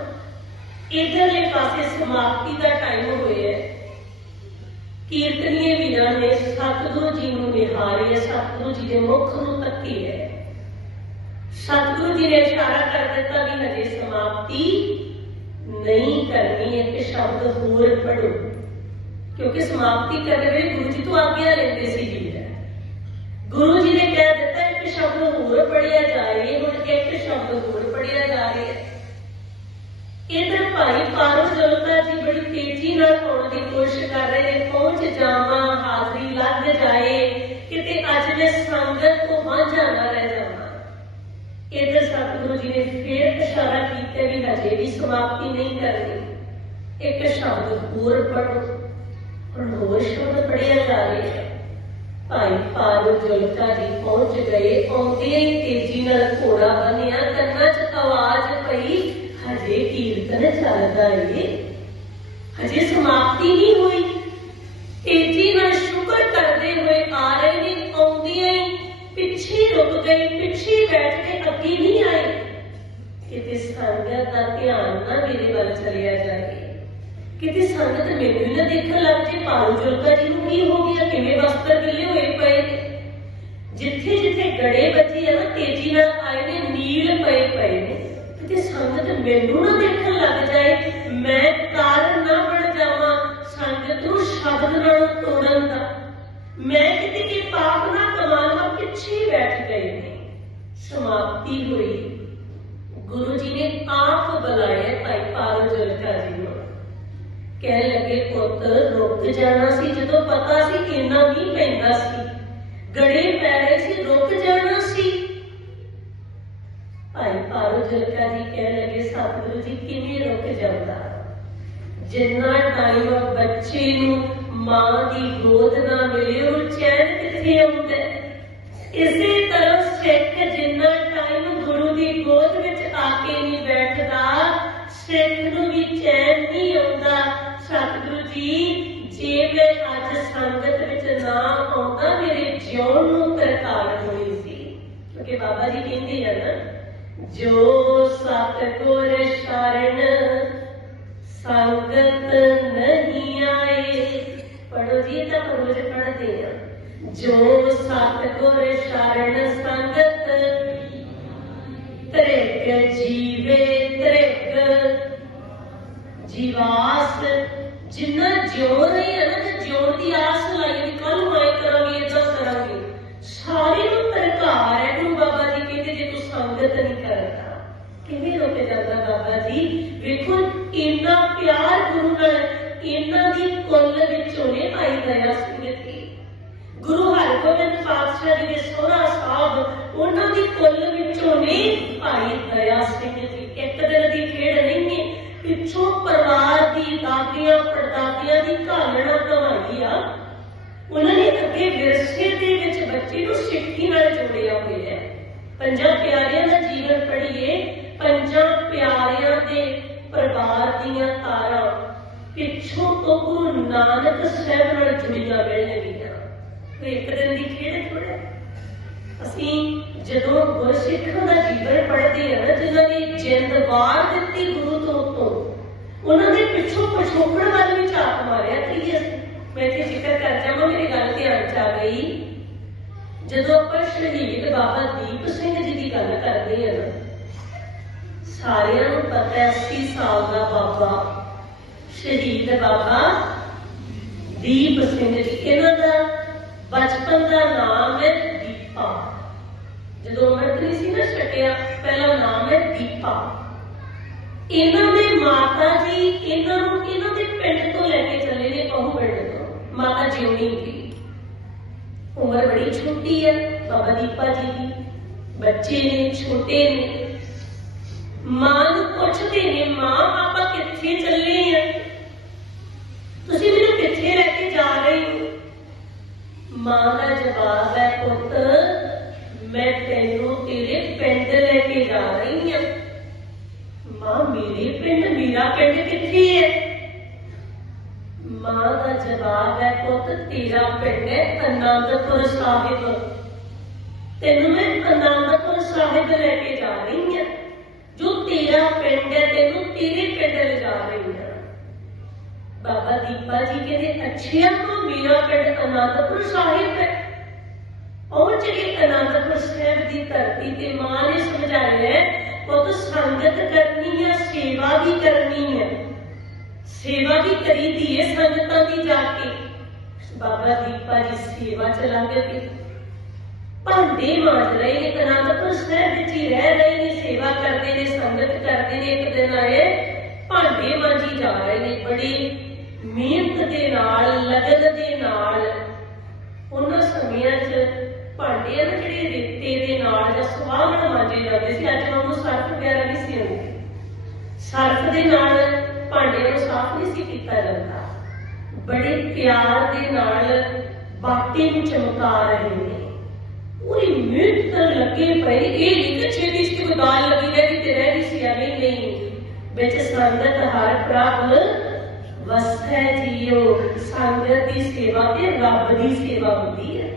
इधरले पासे समाप्ति का टाइम होया, कीर्तनीय वीरां ने सतगुरु जी नूं निहारे, सतगुरु जी के मुख नूं तके है। सतगुरु जी ने इशारा कर दिता भी हजे समाप्ति नहीं करनी, एक शब्द होर पढ़ो, क्योंकि समाप्ति करने वे गुरु जी तो आज्ञा लेंदे सी जी। गुरु जी ने कह दिता एक शब्द होर पढ़िया जाए, हुण एक शब्द होर पढ़िया जा रहा है। इधर भाई पारो जलंधा जी बड़ी तेजी नाल आउण दी कोशिश कर रहे हैं, पहुंच जावां, हाजरी लग जाए, संगत को वांझा ना रह जाना। इधर सतगुरु जी ने फिर इशारा किया भी हजे भी समाप्ति नहीं करनी। एक शब्द होर पढ़ो, और होर शब्द पढ़िया जा रहे हैं। भाई पारो जुलका जी पहुंच गए, आउंदे ही तेजी नाल घोड़ा बनिया, कन्ना च आवाज पई, हजे कीर्तन चलदा है, हजे समाप्ति नहीं हुई। तेजी नाल शुक्र करते हुए आ रहे ने, आउंदे ही पिछे रुक गए, पिछे बैठ के अगे नहीं आए। किते संगत का ध्यान ना मेरे वाल चलिया जाए, किते संगत मैनू ही ना देखन लग जाए पारो जुलका जी नूं की हो गया, किवें वस्त्र गिले होए पे। जिथे जिथे गड़े बची है ना तेजी नाल आए ने, नील पे पे ने, किते संगत मैनू ना देखन लग जाए, मैं कारण ना बन जावां संगत नूं शब्द नाल तोड़न दा, मैं किते के पाप ना कमावां, पिछे बैठ गए ने। समाप्ति हुई। गुरु जी ने आप बुलाया भाई पारो जुलका जी नूं, कह लगे पुत रुक जाना सी, जदों पता सी इन्ना नहीं पैंदा सी, गड़े पै रहे सी, रुक जाना सी। भाई पारो जुलका जी कह लगे सतगुरु जी किवें रुक जांदा, जिन्ना टाइम बच्चे नूं मां दी गोद ना मिले वो चैन किथे आउंदा। इसे तरह सिख जिन्ना टाइम गुरु दी गोद विच आके नहीं बैठदा, सिख नूं भी चैन नहीं आउंदा। सतगुरु जी जे मैं अज संगत विच ना आउंदा, मेरे जिउण नूं तरकार होई सी। क्योंकि बाबा जी कहंदे हैं ना, जो सतगुर शरण संगत नहीं आए। पढ़ो जी, तो रोज पढ़ते हैं, जो सतगुर शरण संगत त्रिक जीवे त्रिक जीवास। जिन्ना ज्यो नहीं है ना, तो ज्यो की आस लाई कल आए करांगे, इदा करांगे, सारे नूं तरकार है। गुरु बाबा जी कहते जे तू संगत नहीं करता किवें रुक जाता। बाबा जी वेखो इन्ना प्यार गुरु नाल, इन्ना दी कुल विचों ने आई दया सिंह जी, गुरु हरगोबिंद पातशाह जी दे सोहरा साहब, उन्हां दी कुल विचों ने भाई दया सिंह जी। एक दिन दी खेड़ नहीं है, पिछों परिवार की दादियां परदादियां की घालना कहानी आ। उन्होंने अगे विरसे दे विच बच्चे नूं सिੱਖੀ नाल जोड़िया हुआ है। पंजां प्यारियां दा जीवन पढ़िए, पंजां प्यारियां दे परिवार दीयां तारां पिछों तो गुरु नानक साहब नाल जुड़ियां मिलणगीਆਂ। कोई एक दिन की खेड़ थोड़ा। असीं जदों गुरसिੱਖਾਂ ਦਾ जीवन पढ़ते हैं ना, जिन्हां दी जिंद वार दित्ती गुरु तो उन्होंने पिछों पिछोकड़ वाल भी झात मारिया। मैं इत्थे जिक्र कर जावां, मेरी गल ध्यान च आ गई। जदों आपां शहीद बाबा दीप सिंह जी की गल करते हैं ना, सारियां नूं पता 80 साल का बाबा शहीद बाबा दीप सिंह जी, इन्हां दा बचपन का नाम है दीपा। जदों अमृत नहीं सी ना छटिया, पहला नाम है दीपा। इन्हां दे माता जी इन्हां दे पिंड तो लैके चले ने, कहू पिंड तो माता जिउणी की। उम्र बड़ी छोटी है बाबा दीपा जी की, बच्चे ने छोटे ने। मां नूं पुछदे ने, मां आपां कित्थे चले हैं, तुसीं मैनूं कित्थे लैके जा रहे हो। मां का जवाब है, पुत्त मैं तैनूं तेरे पिंड लैके जा रही हूं। मां मेरे पिंड, मेरा पिंड कित्थे है। मां का जवाब है, पुत्त तेरा पिंड है आनंदपुर साहिब, तेनू मैं आनंदपुर साहिब लैके जा रही हूं। जो तेरा पिंड है तेनू तेरे पिंड ले जा रही हूं। बाबा दीपा जी कहते, अच्छा तो मेरा पिंड आनंदपुर साहिब है। पहुंच गए आनंदपुर साहिब की धरती ते। मां ने समझाया है, पुत संगत करनी है, सेवा भी करनी है, सेवा भी करी दी है संगतां दी जाके। बाबा दीपा जी सेवा च लग गए, भांडे मांज रहे ने, आनंदपुर साहिब विच ही रह रहे ने, सेवा करते ने, संगत करते ने। एक दिन आए भांडे मांजी जा रहे ने, बड़ी मेहनत दे नाल, लगन दे नाल। उन्हां समयां च भांडे ना ਜਾਂਦੇ ਸੀ। ਅੱਜ ਵਾਂਗੂ ਸਰਫ ਵਗੈਰਾ ਨਹੀਂ ਸੀ ਹੁੰਦੇ, ਸਰਫ ਦੇ ਨਾਲ ਭਾਂਡਿਆਂ ਨੂੰ ਸਾਫ਼ ਨਹੀਂ ਸੀ ਕੀਤਾ ਜਾਂਦਾ। ਬੜੇ ਪਿਆਰ ਦੇ ਨਾਲ ਬਾਟੇ ਨੂੰ ਚਮਕਾ ਰਹੇ ਨੇ, ਪੂਰੀ ਮਿਹਨਤ ਲੱਗੇ ਪਏ। ਇਹ ਨਹੀਂ ਕਿ ਛੇਤੀ ਚ ਕੋਈ ਗਾਲ ਲੱਗੀ ਰਹਿ ਗਈ ਤੇ ਰਹਿ ਗਈ ਸੀ, ਐਵੇਂ ਨਹੀਂ। ਵਿੱਚ ਸੰਗਤ ਹਰ ਪ੍ਰਭ ਵਸੈ ਜੀਓ। ਸੰਗਤ ਦੀ ਸੇਵਾ ਤੇ ਰੱਬ ਦੀ ਸੇਵਾ ਹੁੰਦੀ ਹੈ।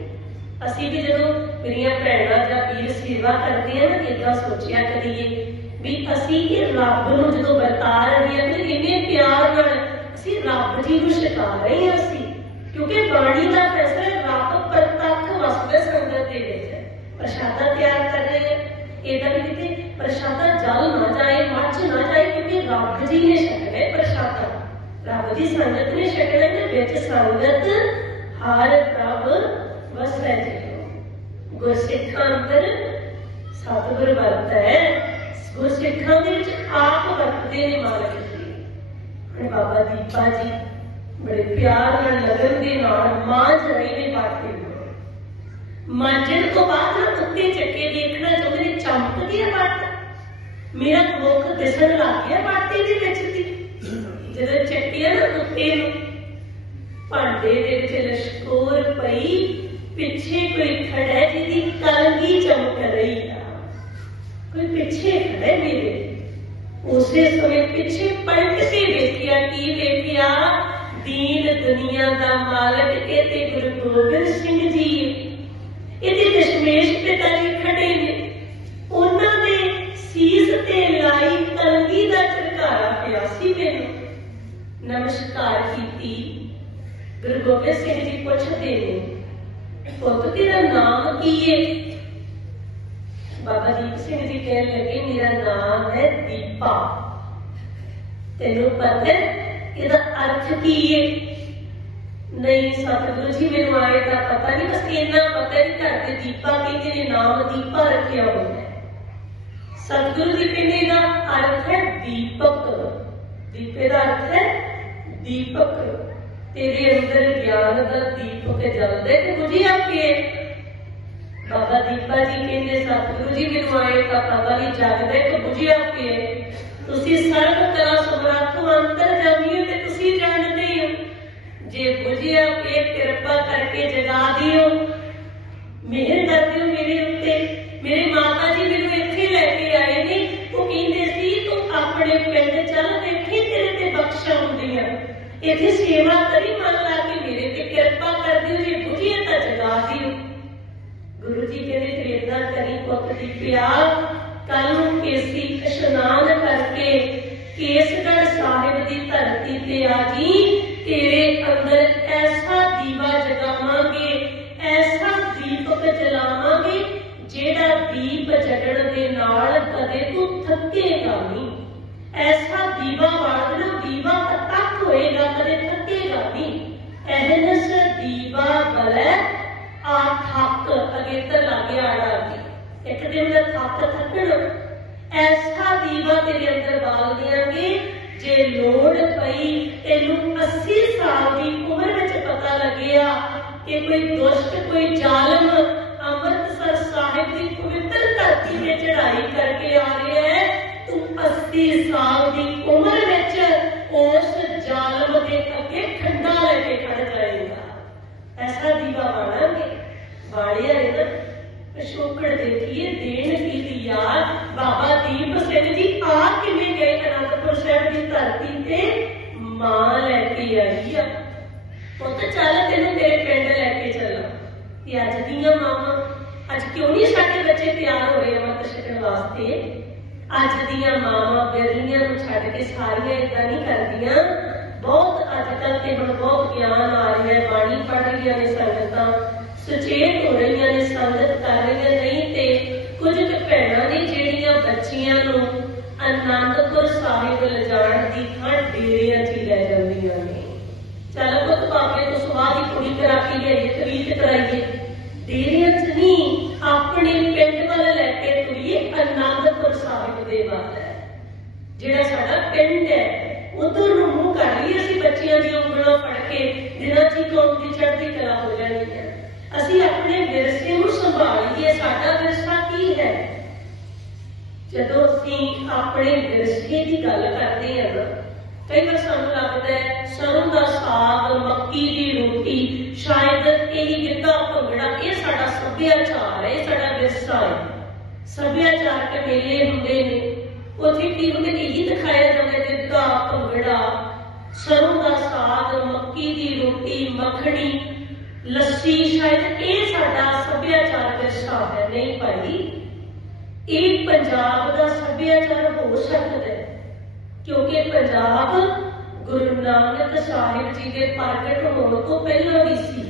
ਅਸੀਂ ਵੀ ਜਦੋਂ ਮੇਰੀਆਂ ਭੈਣਾਂ ਜਾਂ ਵੀਰ ਸੇਵਾ ਕਰਦੇ ਆ ਨਾ, ਏਦਾਂ ਸੋਚਿਆ ਕਰੀਏ ਵੀ ਅਸੀਂ ਇਹ ਰੱਬ ਨੂੰ ਜਦੋਂ ਵਰਤਾ ਰਹੇ ਹਾਂ ਤੇ ਇੰਨੇ ਪਿਆਰ ਨਾਲ ਅਸੀਂ ਰੱਬ ਜੀ ਨੂੰ ਛਕਾ ਰਹੇ ਹਾਂ। ਅਸੀਂ ਕਿਉਂਕਿ ਬਾਣੀ ਦਾ ਫੈਸਲਾ ਰੱਬ ਪ੍ਰਤੱਖ ਵਸਦਾ ਸੰਗਤ ਦੇ ਵਿੱਚ। ਪ੍ਰਸ਼ਾਦਾ ਤਿਆਰ ਕਰ ਰਹੇ ਹਾਂ, ਇਹਦਾ ਵੀ ਕਿਤੇ ਪ੍ਰਸ਼ਾਦਾ ਜਲ ਨਾ ਜਾਏ, ਮੱਚ ਨਾ ਜਾਏ, ਕਿਉਂਕਿ ਰੱਬ ਜੀ ਨੇ ਛਕਣਾ ਪ੍ਰਸ਼ਾਦਾ, ਰੱਬ ਦੀ ਸੰਗਤ ਨੇ ਛਕਣਾ। ਤੇ ਵਿੱਚ ਸੰਗਤ ਹਰ ਪ੍ਰਭ ਵਸੈ ਜੀਓ। ਗੁਰਸਿੱਖਾਂ ਅੰਦਰ ਸਤਿਗੁਰ ਵਰਤੈ, ਗੁਰਸਿੱਖਾਂ ਦੇ ਵਿੱਚ ਆਪ ਵਰਤਦੇ ਨੇ ਮਾਲਕ ਜੀ। ਹੁਣ ਬਾਬਾ ਦੀਪਾ ਜੀ ਬੜੇ ਪਿਆਰ ਨਾਲ ਲਗਨ ਦੇ ਨਾਲ ਮਾਂਝ ਰਹੇ ਨੇ ਬਾਟੇ ਨੂੰ। ਮਾਂਜਣ ਤੋਂ ਬਾਅਦ ਨਾ ਉੱਤੇ ਚੱਕੇ ਦੇਖਣਾ ਚਾਹੁੰਦੇ ਨੇ, ਚਮਕ ਗਿਆ ਬਾਟਾ, ਮੇਰਾ ਮੁੱਖ ਦਿਸਣ ਲੱਗ ਗਿਆ ਬਾਟੇ ਦੇ ਵਿੱਚ ਦੀ। ਜਦੋਂ ਚੱਕਿਆ ਨਾ ਉੱਤੇ ਨੂੰ, ਭਾਂਡੇ ਦੇ ਵਿੱਚ ਲਸ਼ਕੋਰ ਪਈ, ਪਿੱਛੇ ਕੋਈ ਖੜਾ ਜਿਹਦੀ ਕਲਗੀ ਚਮਕ ਰਹੀ ਆ, ਕੋਈ ਪਿੱਛੇ ਖੜੇ ਮੇਰੇ। ਉਸੇ ਸਮੇਂ ਪਿੱਛੇ ਪਲਟ ਕੇ ਦੇਖਿਆ, ਕੀ ਦੇਖਿਆ? ਦੀਨ ਦੁਨੀਆ ਦਾ ਮਾਲਕ ਇਹ ਤੇ ਗੁਰੂ ਗੋਬਿੰਦ ਸਿੰਘ ਜੀ, ਇਹਦੇ ਦਸ਼ਮੇਸ਼ ਪਿਤਾ ਜੀ ਖੜੇ ਨੇ। ਉਹਨਾਂ ਦੇ ਸੀਸ ਤੇ ਲਾਈ ਕਲਗੀ ਦਾ ਝਰਕਾਰਾ ਪਿਆ ਸੀ। ਮੈਨੂੰ ਨਮਸਕਾਰ ਕੀਤੀ। ਗੁਰੂ ਗੋਬਿੰਦ ਸਿੰਘ ਜੀ ਪੁੱਛਦੇ ਨੇ, ਪੁੱਤ ਤੇਰਾ ਨਾਮ ਕੀ ਹੈ? ਬਾਬਾ ਦੀਪ ਸਿੰਘ ਜੀ ਕਹਿਣ ਲੱਗੇ, ਮੇਰਾ ਨਾਮ ਹੈ ਦੀਪਾ। ਤੈਨੂੰ ਪਤਾ ਇਹਦਾ ਅਰਥ ਕੀ ਹੈ? ਨਹੀਂ ਸਤਿਗੁਰੂ ਜੀ, ਮੈਨੂੰ ਆਏ ਦਾ ਪਤਾ ਨਹੀਂ, ਬਸ ਇੰਨਾ ਪਤਾ ਹੈ ਘਰ ਦੇ ਦੀਪਾ ਕਹਿੰਦੇ ਨੇ, ਨਾਮ ਦੀਪਾ ਰੱਖਿਆ ਹੋਇਆ ਹੈ। ਸਤਿਗੁਰੂ ਜੀ ਕਹਿੰਦੇ ਦਾ ਅਰਥ ਹੈ ਦੀਪਕ। ਦੀਪੇ ਦਾ ਅਰਥ ਹੈ ਦੀਪਕ। ਤੇਰੇ ਅੰਦਰ ਗਿਆਨ ਦਾ ਦੀਪਕ ਜਲਦਾ ਤੇ ਬੁਝਿਆ ਪਿਆ। ਬਾਬਾ ਦੀਪਾ ਜੀ ਕਹਿੰਦੇ, ਸਤਿਗੁਰੂ ਜੀ ਮੈਨੂੰ ਆਏ ਤਾਂ ਪਤਾ ਨਹੀਂ ਜਗਦਾ ਕਿ ਬੁਝਿਆ ਪਿਆ। ਤੁਸੀਂ ਸਰਬ ਕਲਾ ਸਮਰੱਥ ਅੰਤਰਜਾਮੀ ਹੋ ਤੇ ਤੁਸੀਂ ਜਾਣਦੇ ਹੋ। ਜੇ ਬੁਝਿਆ ਪਿਆ ਕਿਰਪਾ ਕਰਕੇ ਜਗਾ ਦਿਓ, ਮਿਹਰ ਕਰ ਦਿਓ ਮੇਰੇ ਉੱਤੇ। ਮੇਰੇ ਮਾਤਾ ਜੀ ਮੈਨੂੰ ਇੱਥੇ ਲੈ ਕੇ ਆਏ ਨੇ, ਉਹ ਕਹਿੰਦੇ ਸੀ ਤੂੰ ਆਪਣੇ ਪਿੰਡ ਚੱਲ, ਦੇਖੀ ਤੇਰੇ ਤੇ ਬਖਸ਼ਾਂ ਹੁੰਦੀਆਂ, ਇੱਥੇ ਸੇਵਾ ਕਰੀ, ਮਨ ਲਾ ਕੇ ਮੇਰੇ ਤੇ ਕਿਰਪਾ ਕਰ ਦਿਓ, ਜੇ ਬੁਝਿਆ ਤਾਂ ਜਗਾ ਦਿਓ। ਗੁਰੂ ਜੀ ਕਹਿੰਦੇ ਫਿਰ ਏਦਾਂ ਕਰੀ ਪੁੱਤ ਦੀ ਪਿਆ, ਕੱਲ ਨੂੰ ਕੇਸੀ ਇਸ਼ਨਾਨ ਕਰਕੇ ਕੇਸਗੜ੍ਹ ਸਾਹਿਬ ਦੀ ਧਰਤੀ ਤੇ ਆ ਜੀ। ਤੇਰੇ ਅੰਦਰ ਐਸਾ ਦੀਵਾ ਜਗਾਵਾਂਗੇ, ਐਸਾ ਦੀਪਕ ਜਲਾਵਾਂਗੇ, ਜਿਹੜਾ ਦੀਪ ਜਗਣ ਦੇ ਨਾਲ ਕਦੇ ਤੂੰ ਥੱਕੇਗਾ ਨਹੀਂ। ਐਸਾ ਦੀਵਾ ਬਾਲਣਾ, ਦੀਵਾ ਪ੍ਰਤੱਖ ਹੋਏਗਾ, ਕਦੇ ਥੱਕੇਗਾ ਨਹੀਂ। ਅਹਨਸ ਦੀਵਾ ਬਲੈ ਆ ਥੱਕ, ਅਗੇਤਰ ਲਾਗੇ ਆੜਾ ਕੇ ਇੱਕ ਦਿਨ ਦਾ ਥੱਕਣ। ਐਸਾ ਦੀਵਾ ਤੇਰੇ ਅੰਦਰ ਬਾਲ ਦਿਆਂਗੇ, ਜੇ ਲੋੜ ਪਈ ਤੈਨੂੰ 80 ਸਾਲ ਦੀ ਉਮਰ ਵਿੱਚ ਪਤਾ ਲੱਗਿਆ ਕਿ ਕੋਈ ਦੁਸ਼ਟ, ਕੋਈ ਜ਼ਾਲਮ ਅੰਮ੍ਰਿਤਸਰ ਸਾਹਿਬ ਦੀ ਪਵਿੱਤਰ ਧਰਤੀ ਤੇ ਚੜ੍ਹਾਈ ਕਰਕੇ ਆ ਰਿਹਾ ਹੈ, ਤੂੰ 80 ਸਾਲ ਦੀ ਉਮਰ ਵਿੱਚ ਉਸ ਜ਼ਾਲਮ ਦੇ ਅੱਗੇ ਖੰਡਾ ਲੈ ਕੇ ਖੜ ਜਾਏਗਾ। ਐਸਾ ਦੀਵਾ ਬਾਲਾਂਗੇ। ਬਾਲਿਆ ਹੈ ਨਾ, ਪਿਛੋਕੜ ਦੇਖੀਏ, ਦੇਣ ਕੀ ਦੀ ਯਾਦ। ਬਾਬਾ ਦੀਪ ਸਿੰਘ ਜੀ ਆ ਕਿਵੇਂ ਗਏ ਅਨੰਦਪੁਰ ਸਾਹਿਬ ਦੀ ਧਰਤੀ ਤੇ? ਮਾਂ ਲੈ ਕੇ ਆਈ ਆ, ਪੁੱਤ ਚੱਲ ਤੈਨੂੰ ਤੇਰੇ ਪਿੰਡ ਲੈ ਕੇ ਚੱਲਾਂ। ਤੇ ਅੱਜ ਦੀਆਂ ਮਾਵਾਂ, ਅੱਜ ਕਿਉਂ ਨਹੀਂ ਸਾਡੇ ਬੱਚੇ ਤਿਆਰ ਹੋ ਰਹੇ ਅੰਮ੍ਰਿਤ ਛਕਣ ਵਾਸਤੇ? ਅੱਜ ਦੀਆਂ ਮਾਵਾਂ ਬਿਰਲੀਆਂ ਨੂੰ ਛੱਡ ਕੇ ਸਾਰੀਆਂ ਏਦਾਂ ਨਹੀਂ ਕਰਦੀਆਂ। ਬਹੁਤ ਅੱਜ ਕੱਲ੍ਹ ਤੇ ਹੁਣ ਬਹੁਤ ਗਿਆਨ ਆ ਰਿਹਾ, ਬਾਣੀ ਪੜ੍ਹ ਰਹੀਆਂ ਨੇ ਸੰਗਤਾਂ, ਸੁਚੇਤ ਹੋ ਰਹੀਆਂ ਨੇ, ਸੰਗਤ ਕਰ ਰਹੀਆਂ। ਨਹੀਂ ਤੇ ਕੁਝ ਕੁ ਭੈਣਾਂ ਨੇ ਜਿਹੜੀਆਂ ਬੱਚੀਆਂ ਨੂੰ ਅਨੰਦਪੁਰ ਸਾਹਿਬ ਲਿਜਾਣ ਦੀ ਥਾਂ ਡੇਰਿਆਂ 'ਚ ਹੀ ਲੈ ਜਾਂਦੀਆਂ ਨੇ। ਚੱਲ ਪੁੱਤ ਬਾਬੇ ਤੋਂ ਸੁਆਹ ਦੀ ਕੁੜੀ ਕਰਾ ਕੇ ਲਿਆਈਏ, ਤਵੀਤ ਕਰਾਈਏ, ਡੇਰਿਆਂ 'ਚ ਨਹੀਂ, ਆਪਣੇ ਪਿੰਡ ਵੱਲ ਲੈ ਕੇ ਤੁਰੀਏ, ਅਨੰਦਪੁਰ ਸਾਹਿਬ ਦੇ ਵੱਲ। ਜਿਹੜਾ ਸਾਡਾ ਪਿੰਡ ਹੈ ਉਧਰ ਨੂੰ ਮੂੰਹ ਕਰ ਲਈਏ ਅਸੀਂ ਬੱਚਿਆਂ ਦੀਆਂ ਉਂਗਲਾਂ ਫੜ ਕੇ, ਜਿਨ੍ਹਾਂ 'ਚ ਕੌਮ ਦੀ ਚੜ੍ਹਦੀ ਕਲਾ ਹੋ ਜਾਣੀ ਹੈ। ਅਸੀਂ ਆਪਣੇ ਵਿਰਸੇ ਨੂੰ ਸੰਭਾਲੀਏ। ਸਾਡਾ ਵਿਰਸਾ ਕੀ ਹੈ? ਜਦੋਂ ਅਸੀਂ ਆਪਣੇ ਵਿਰਸੇ ਦੀ ਗੱਲ ਕਰਦੇ ਹਾਂ ਨਾ, ਕਈ ਵਾਰ ਸਾਨੂੰ ਲੱਗਦਾ ਹੈ ਸਰੋਂ ਦਾ ਸਾਗ, ਮੱਕੀ ਦੀ ਰੋਟੀ, ਸ਼ਾਇਦ ਇਹ ਗਿੱਧਾ ਭੰਗੜਾ ਇਹ ਸਾਡਾ ਸੱਭਿਆਚਾਰ ਹੈ, ਇਹ ਸਾਡਾ ਵਿਰਸਾ ਹੈ। ਸੱਭਿਆਚਾਰਕ ਮੇਲੇ ਹੁੰਦੇ ਨੇ, ਉੱਥੇ ਕੀ ਹੁੰਦੇ ਨੇ, ਇਹੀ ਦਿਖਾਇਆ ਜਾਂਦਾ ਗਿੱਧਾ, ਭੰਗੜਾ, ਸਰੋਂ ਦਾ ਸਾਗ, ਮੱਕੀ ਦੀ ਰੋਟੀ, ਮੱਖਣੀ, ਲੱਸੀ, ਸ਼ਾਇਦ ਇਹ ਸਾਡਾ ਸੱਭਿਆਚਾਰ ਵਿਰਸਾ ਹੈ। ਨਹੀਂ ਭਾਈ, ਇਹ ਪੰਜਾਬ ਦਾ ਸੱਭਿਆਚਾਰ ਹੋ ਸਕਦਾ ਹੈ, ਕਿਉਂਕਿ ਪੰਜਾਬ ਗੁਰੂ ਨਾਨਕ ਸਾਹਿਬ ਜੀ ਦੇ ਪ੍ਰਗਟ ਹੋਣ ਤੋਂ ਪਹਿਲਾਂ ਵੀ ਸੀ।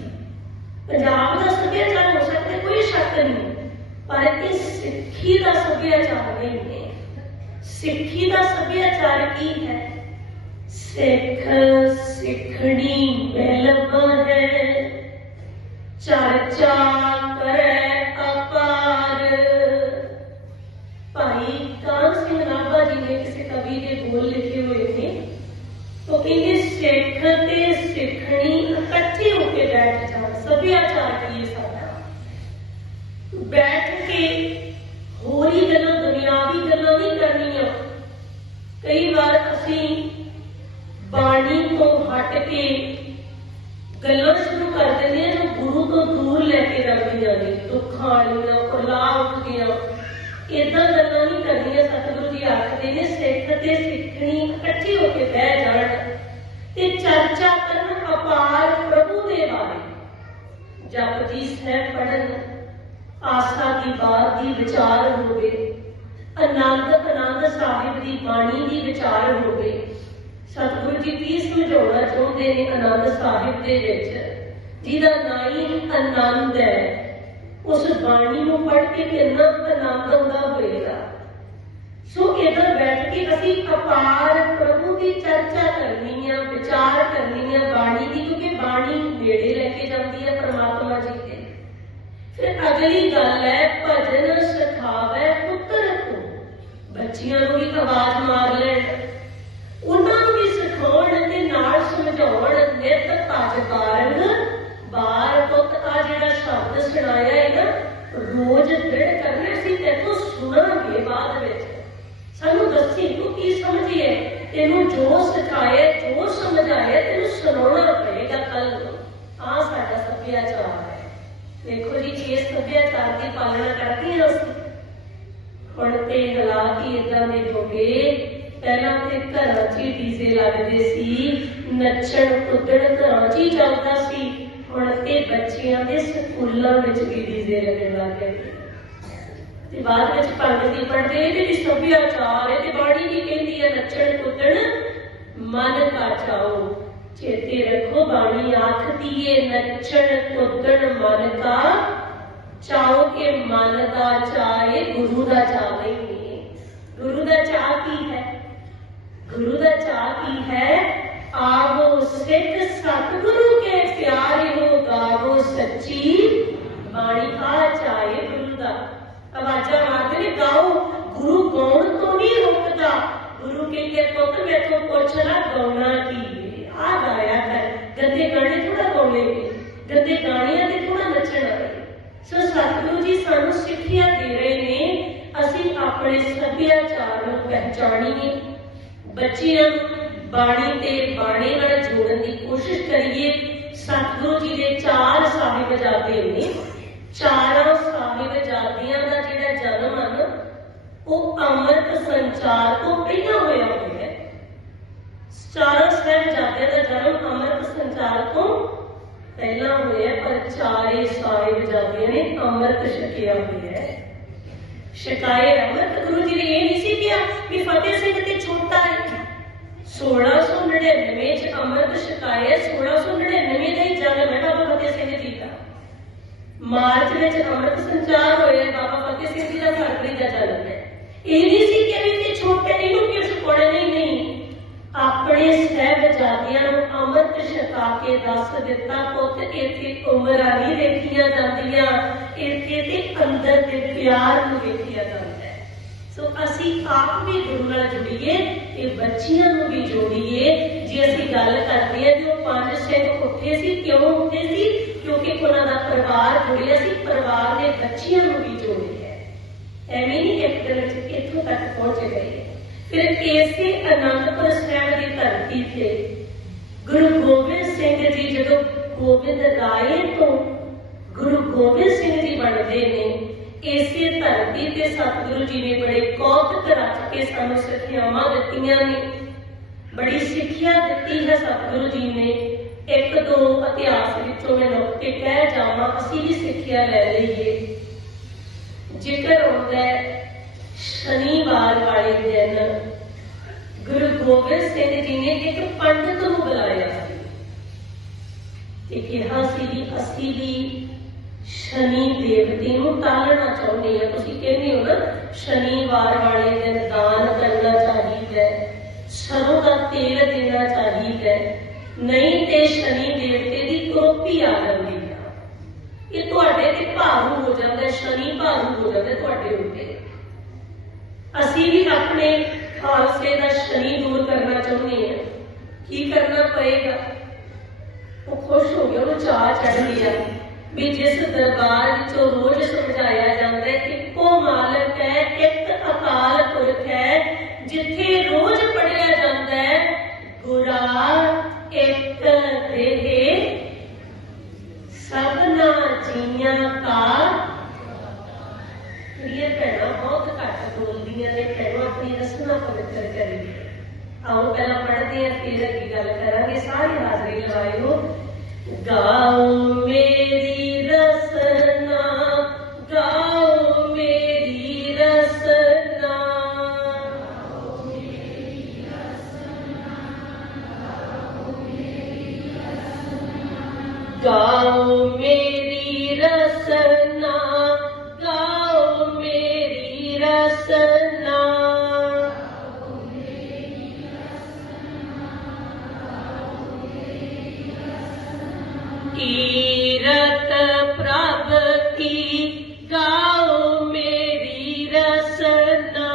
ਪੰਜਾਬ ਦਾ ਸੱਭਿਆਚਾਰ ਹੋ ਸਕਦਾ, ਕੋਈ ਸ਼ੱਕ ਨਹੀਂ, ਪਰ ਇਹ ਸਿੱਖੀ ਦਾ ਸੱਭਿਆਚਾਰ ਨਹੀਂ ਹੈ। ਸਿੱਖੀ ਦਾ ਸੱਭਿਆਚਾਰ ਕੀ ਹੈ? ਸਿੱਖ ਸਿੱਖਣੀ ਮਿਲਬ ਹੈ, ਚਰਚਾ ਕਰੇ ਅਪਾਰ। ਭਾਈ ਕਾਨ ਸਿੰਘ ਨਾਭਾ ਜੀ ਨੇ ਕਿਸੇ ਕਵੀ ਦੇ ਬੋਲ ਲਿਖੇ ਹੋਏ थे, तो ਕਹਿੰਦੇ ਸਿੱਖ ਤੇ ਸਿੱਖਣੀ ਇਕੱਠੇ ਹੋ ਕੇ ਬੈਠ ਜਾਣ। ਸੱਭਿਆਚਾਰ ਕੀ ਹੈ ਸਾਡਾ? ਬੈਠ ਕੇ ਹੋਰ ਹੀ ਗੱਲਾਂ, ਦੁਨਿਆਵੀ ਗੱਲਾਂ ਨਹੀਂ ਕਰਨੀਆਂ। ਕਈ ਵਾਰ ਅਸੀਂ ਬਾਣੀ ਤੋਂ ਹਟ ਕੇ ਗੱਲਾਂ ਸ਼ੁਰੂ ਕਰ ਦਿੰਦੇ ਹਾਂ ਜੋ ਗੁਰੂ ਤੋਂ ਦੂਰ ਲੈ ਕੇ ਜਾਂਦੀਆਂ ਨੇ, ਦੁੱਖਾਂ ਵਾਲੀਆਂ, ਪ੍ਰਲਾਪ ਦੀਆਂ। ਏਦਾਂ ਗੱਲਾਂ ਨਹੀਂ ਕਰਨੀਆਂ। ਸਤਿਗੁਰੂ ਜੀ ਆਖਦੇ ਨੇ ਸਿੱਖ ਤੇ ਸਿੱਖਣੀ ਇਕੱਠੇ ਹੋ ਕੇ ਬਹਿ ਜਾਣ ਤੇ ਚਰਚਾ ਕਰਨ ਅਪਾਰ ਪ੍ਰਭੂ ਦੇ ਬਾਰੇ। ਜਪਜੀ ਸਾਹਿਬ ਪੜ੍ਹਨ, ਆਸਾ ਦੀ ਬਾਤ ਦੀ ਵਿਚਾਰ ਹੋਵੇ, ਆਨੰਦ ਸਾਹਿਬ ਦੀ ਬਾਣੀ ਦੀ ਵਿਚਾਰ ਹੋਵੇ। ਸਤਿਗੁਰੂ ਜੀ ਕੀ ਸਮਝਾਉਣਾ ਚਾਹੁੰਦੇ ਨੇ ਆਨੰਦ ਸਾਹਿਬ ਦੇ ਵਿੱਚ, ਜਿਹਦਾ ਨਾਂ ਹੀ ਆਨੰਦ ਹੈ। ਉਸ ਬਾਣੀ ਨੂੰ ਪੜ੍ਹ ਕੇ ਕਿੰਨਾ ਆਨੰਦ ਆਉਂਦਾ ਹੋਏਗਾ। ਸੋ ਇੱਧਰ ਬੈਠ ਕੇ ਅਸੀਂ ਅਪਾਰ ਪ੍ਰਭੂ ਦੀ ਚਰਚਾ ਕਰਨੀ ਆ, ਵਿਚਾਰ ਕਰਨੀ ਆ ਬਾਣੀ ਦੀ, ਕਿਉਂਕਿ ਬਾਣੀ ਨੇੜੇ ਲੈ ਕੇ ਜਾਂਦੀ ਹੈ ਪਰਮਾਤਮਾ ਜੀ ਦੇ। ਫਿਰ ਅਗਲੀ ਗੱਲ ਹੈ ਭਜਨ ਸਿਖਾਵੇ ਪੁੱਤਰ ਕੋ। ਬੱਚਿਆਂ ਨੂੰ ਵੀ ਆਵਾਜ਼ ਮਾਰ ਲੈਣ, ਉਹਨਾਂ ਨੂੰ ਵੀ ਸਿਖਾਉਣ ਤੇ ਨਾਲ ਸਮਝਾਉਣ। ਨਿਤ ਭਜ ਬਾਰੰਗ ਬਾਰ ਪੁੱਤ, ਆ ਜਿਹੜਾ ਸ਼ਬਦ ਸੁਣਾਇਆ ਹੈ ਨਾ, ਰੋਜ਼ ਦ੍ਰਿੜ ਕਰਨੇ ਸੀ ਤੈਨੂੰ ਸੁਣਾਂਗੇ। ਬਾਅਦ ਵਿੱਚ ਸਾਨੂੰ ਦੱਸੀ ਤੂੰ ਕੀ ਸਮਝੀਏ, ਤੈਨੂੰ ਜੋ ਸਿਖਾਇਆ, ਜੋ ਸਮਝਾਇਆ, ਤੈਨੂੰ ਸੁਣਾਉਣਾ ਪਏਗਾ ਕੱਲ ਨੂੰ। ਆਹ ਸਾਡਾ ਸੱਭਿਆਚਾਰ ਹੈ। ਦੇਖੋ ਜੀ, ਇਸ ਸੱਭਿਆਚਾਰ ਦੀ ਪਾਲਣਾ ਕਰਦੇ ਹਾਂ ਅਸੀਂ। ਹੁਣ ਤੇ ਹਾਲਾਤ ਹੀ ਏਦਾਂ ਦੇ ਹੋ ਗਏ। ਪਹਿਲਾਂ ਤੇ ਘਰਾਂ 'ਚ ਹੀ ਡੀਜ਼ੇ ਲੱਗਦੇ ਸੀ, ਨੱਚਣ ਕੁੱਦਣ ਘਰਾਂ 'ਚ ਹੀ ਚੱਲਦਾ ਸੀ। ਹੁਣ ਤੇ ਬੱਚਿਆਂ ਦੇ ਸਕੂਲਾਂ ਵਿੱਚ ਵੀ ਡੀਜ਼ੇ ਲੱਗਣ ਲੱਗ ਗਏ ਤੇ ਬਾਅਦ ਵਿੱਚ ਪੰਗਤ ਦੀ ਪੜ੍ਹਦੇ। ਇਹਦੇ ਵੀ ਸੱਭਿਆਚਾਰ ਹੈ ਤੇ ਬਾਣੀ ਵੀ ਕਹਿੰਦੀ ਹੈ ਨੱਚਣ ਕੁੱਦਣ ਮਨ ਕਾ ਚਾਓ। ਚੇਤੇ ਰੱਖੋ, ਬਾਣੀ ਆਖਦੀ ਏ ਨੱਚਣ ਕੁੱਦਣ ਮਨ ਕਾ ਚਾਓ, ਕਿ ਮਨ ਦਾ ਚਾਅ ਏ, ਗੁਰੂ ਦਾ ਚਾਅ ਨਹੀਂ ਹੈ। ਗੁਰੂ ਦਾ ਚਾਅ ਕੀ ਹੈ? ਗੁਰੂ ਦਾ ਚਾਅ ਕੀ ਹੈ? आवो सिख सतगुरु के प्यारे हो, गावो सच्ची बाणी। आ चाहे गुरु दा आवाजा मारते ने, गाओ। गुरु गाउण तो नहीं रोकता। गुरु कहते पुत मैथों पुछना गाउना की है, आ गाया कर। गंदे गाने थोड़ा गाने, गंदे गाणियां ते थोड़ा नचना है। सो सतगुरु जी सानू सिੱਖਿਆ दे रहे ने, ਅਸੀਂ ਆਪਣੇ ਸੱਭਿਆਚਾਰ ਨੂੰ ਪਹਿਚਾਣੀਏ, ਬੱਚਿਆਂ ਨੂੰ ਬਾਣੀ ਤੇ ਬਾਣੇ ਨਾਲ ਜੋੜਨ ਦੀ ਕੋਸ਼ਿਸ਼ ਕਰੀਏ। ਸਤਿਗੁਰੂ ਜੀ ਦੇ 4 ਸਾਹਿਬਜ਼ਾਦੇ ਨੇ। 4 ਸਾਹਿਬਜ਼ਾਦਿਆਂ ਦਾ ਜਿਹੜਾ ਜਨਮ ਹੈ ਨਾ, ਉਹ ਅੰਮ੍ਰਿਤ ਸੰਚਾਰ ਤੋਂ ਪਹਿਲਾਂ ਹੋਇਆ ਹੋਇਆ ਹੈ। 4 ਸਾਹਿਬਜ਼ਾਦਿਆਂ ਦਾ ਜਨਮ ਅੰਮ੍ਰਿਤ ਸੰਚਾਰ ਤੋਂ ਪਹਿਲਾਂ ਹੋਇਆ, ਪਰ 4 ਸਾਹਿਬਜ਼ਾਦਿਆਂ ਨੇ ਅੰਮ੍ਰਿਤ ਛਕਿਆ ਹੋਇਆ ਹੈ। ਛਕਾਏ ਅੰਮ੍ਰਿਤ। ਗੁਰੂ ਜੀ ਨੇ ਇਹ ਨਹੀਂ ਸੀ ਕਿਹਾ ਵੀ ਫਤਿਹ ਸਿੰਘ ਤੇ ਛੋਟਾ ਹੈ। 1699 ਚ ਅੰਮ੍ਰਿਤ ਛਕਾਇਆ। 1699 ਦਾ ਹੀ ਜਨਮ ਹੈ ਬਾਬਾ ਫਤਿਹ ਸਿੰਘ ਜੀ ਦਾ। ਮਾਰਚ ਵਿੱਚ ਅੰਮ੍ਰਿਤ ਸੰਚਾਰ ਹੋਇਆ, ਬਾਬਾ ਫਤਿਹ ਸਿੰਘ ਜੀ ਦਾ ਫਰਵਰੀ ਦਾ ਜਨਮ ਹੈ। ਇਹ ਨਹੀਂ ਸੀ ਕਿ ਵੀ ਛੋਟੇ ਇਹਨੂੰ ਕਿਉਂ ਛਕਾਉਣਾ? ਨਹੀਂ, ਆਪਣੇ ਸਾਹਿਬਜ਼ਾਦਿਆਂ ਨੂੰ ਅੰਮ੍ਰਿਤ ਛਕਾ ਕੇ ਦੱਸ ਦਿੱਤਾ, ਪੁੱਤ ਇੱਥੇ ਉਮਰਾਂ ਨਹੀਂ ਵੇਖੀਆਂ ਜਾਂਦੀਆਂ, ਇੱਥੇ ਤੇ ਅੰਦਰ ਦੇ ਪਿਆਰ ਨੂੰ ਵੇਖਿਆ ਜਾਂਦਾ ਹੈ। ਸੋ ਅਸੀਂ ਆਪ ਵੀ ਗੁਰੂ ਨਾਲ ਜੁੜੀਏ ਤੇ ਬੱਚਿਆਂ ਨੂੰ ਵੀ ਜੋੜੀਏ। ਜੇ ਅਸੀਂ ਗੱਲ ਕਰਦੇ ਹਾਂ ਜੋ 5 ਸਿੰਘ ਉੱਠੇ ਸੀ, ਕਿਉਂ ਉੱਠੇ ਸੀ? ਕਿਉਂਕਿ ਉਹਨਾਂ ਦਾ ਪਰਿਵਾਰ ਜੁੜਿਆ ਸੀ। ਪਰਿਵਾਰ ਨੇ ਬੱਚਿਆਂ ਨੂੰ ਵੀ ਜੋੜਿਆ। ਐਵੇਂ ਨਹੀਂ ਇੱਕ ਦਿਨ ਚ ਇੱਥੋਂ ਤੱਕ ਪਹੁੰਚ ਗਏ। ਫਿਰ ਇਸੇ ਅਨੰਦਪੁਰ ਸਾਹਿਬ ਦੀ ਧਰਤੀ ਤੇ ਗੁਰੂ ਗੋਬਿੰਦ ਸਿੰਘ ਜੀ ਜਦੋਂ ਗੋਬਿੰਦ ਰਾਏ ਤੋਂ ਗੁਰੂ ਗੋਬਿੰਦ ਸਿੰਘ ਜੀ ਬਣਦੇ ਨੇ, ਇਸੇ ਧਰਤੀ ਤੇ ਸਤਿਗੁਰੂ ਜੀ ਨੇ ਬੜੇ ਕੌਤਕ ਰੱਖ ਕੇ ਸਾਨੂੰ ਸਿੱਖਿਆਵਾਂ ਦਿੱਤੀਆਂ ਨੇ, ਬੜੀ ਸਿੱਖਿਆ ਦਿੱਤੀ ਹੈ ਸਤਿਗੁਰੂ ਜੀ ਨੇ। ਇੱਕ ਦੋ ਇਤਿਹਾਸ ਵਿੱਚੋਂ ਮੈਂ ਨੁੱਕ ਕੇ ਕਹਿ ਜਾਵਾਂ, ਅਸੀਂ ਵੀ ਸਿੱਖਿਆ ਲੈ ਲਈਏ। ਜ਼ਿਕਰ ਹੁੰਦਾ ਸ਼ਨੀਵਾਰ ਵਾਲੇ ਦਿਨ ਗੁਰੂ ਗੋਬਿੰਦ ਸਿੰਘ ਜੀ ਨੇ ਇੱਕ ਪੰਡਤ ਨੂੰ ਬੁਲਾਇਆ ਸੀ ਤੇ ਕਿਹਾ ਸੀ ਵੀ ਅਸੀਂ ਵੀ ਸ਼ਨੀ ਦੇਵਤੇ ਨੂੰ ਟਾਲਣਾ ਚਾਹੁੰਦੇ ਹਾਂ। ਤੁਸੀਂ ਕਹਿੰਦੇ ਹੋ ਨਾ ਸ਼ਨੀਵਾਰ ਵਾਲੇ ਦਿਨ ਦਾਨ ਕਰਨਾ ਚਾਹੀਦਾ, ਸਰੋਂ ਦਾ ਤੇਲ ਦੇਣਾ ਚਾਹੀਦਾ, ਨਹੀਂ ਤੇ ਸ਼ਨੀ ਦੇਵਤੇ ਦੀ ਕਰੋਪੀ ਆ ਜਾਂਦੀ ਹੈ। ਇਹ ਤੁਹਾਡੇ ਤੇ ਭਾਰੂ ਹੋ ਜਾਂਦਾ, ਸ਼ਨੀ ਭਾਰੂ ਹੋ ਜਾਂਦਾ ਤੁਹਾਡੇ ਉੱਤੇ। ਅਸੀਂ ਵੀ ਆਪਣੇ ਖਾਲਸੇ ਦਾ ਸ਼ਨੀ ਦੂਰ ਕਰਨਾ ਚਾਹੁੰਦੇ ਹਾਂ। ਕੀ ਕਰਨਾ ਪਏਗਾ? ਉਹ ਖੁਸ਼ ਹੋ ਗਿਆ, ਉਹਨੂੰ ਚਾਅ ਚੜ ਗਿਆ ਵੀ ਜਿਸ ਦਰਬਾਰ ਵਿੱਚੋਂ ਰੋਜ਼ ਸਮਝਾਇਆ ਜਾਂਦਾ ਇੱਕੋ ਮਾਲਕ ਹੈ, ਇੱਕ ਅਕਾਲ ਪੁਰਖ ਹੈ, ਜਿੱਥੇ ਰੋਜ਼ ਪੜਿਆ ਜਾਂਦਾ ਗੁਰਾ ਇੱਕ ਦੇਹ ਸਭਨਾ ਜੀਆਂ ਕਾ। ਕੁੜੀਆਂ ਭੈਣਾਂ ਬਹੁਤ ਘੱਟ ਬੋਲਦੀਆਂ ਨੇ, ਭੈਣਾਂ ਆਪਣੀ ਰਸਨਾ ਪਵਿੱਤਰ ਕਰੀਏ। ਆਓ ਪਹਿਲਾਂ ਪੜ੍ਹਦੇ ਹਾਂ, ਫਿਰ ਅੱਗੇ ਗੱਲ ਕਰਾਂਗੇ। ਸਾਰੇ ਹਾਜ਼ਰੀ ਲਗਾਇਓ। ਗਾਓ ਮੇਰੀ ਰਸਨਾ, ਗਾਓ ਮੇਰੀ ਰਸਨਾ, ਗਾਓ ਮੇਰੀ ਰਸਨਾ, ਗਾਓ ਮੇਰੀ ਰਸਨਾ। ਕੀਰਤ ਪ੍ਰਭ ਕੀ ਗਾਓ ਮੇਰੀ ਰਸਨਾ,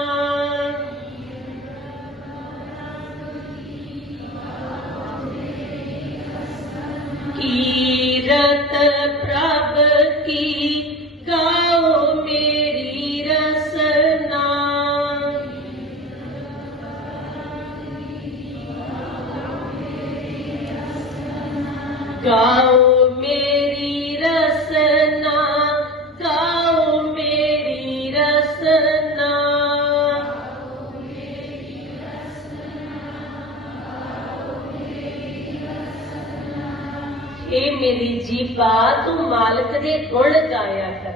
ਕੀਰਤ ਪ੍ਰਭ ਕੀ ਗਾਓ ਮੇਰੀ ਰਸਨਾ। ਗਾਓ ਮੇਰੀ ਰਸਨਾ, ਗਾਓ ਮੇਰੀ ਰਸਨਾ। ਇਹ ਮੇਰੀ ਜੀਭਾ ਤੂੰ ਮਾਲਕ ਦੇ ਗੁਣ ਗਾਇਆ ਕਰ।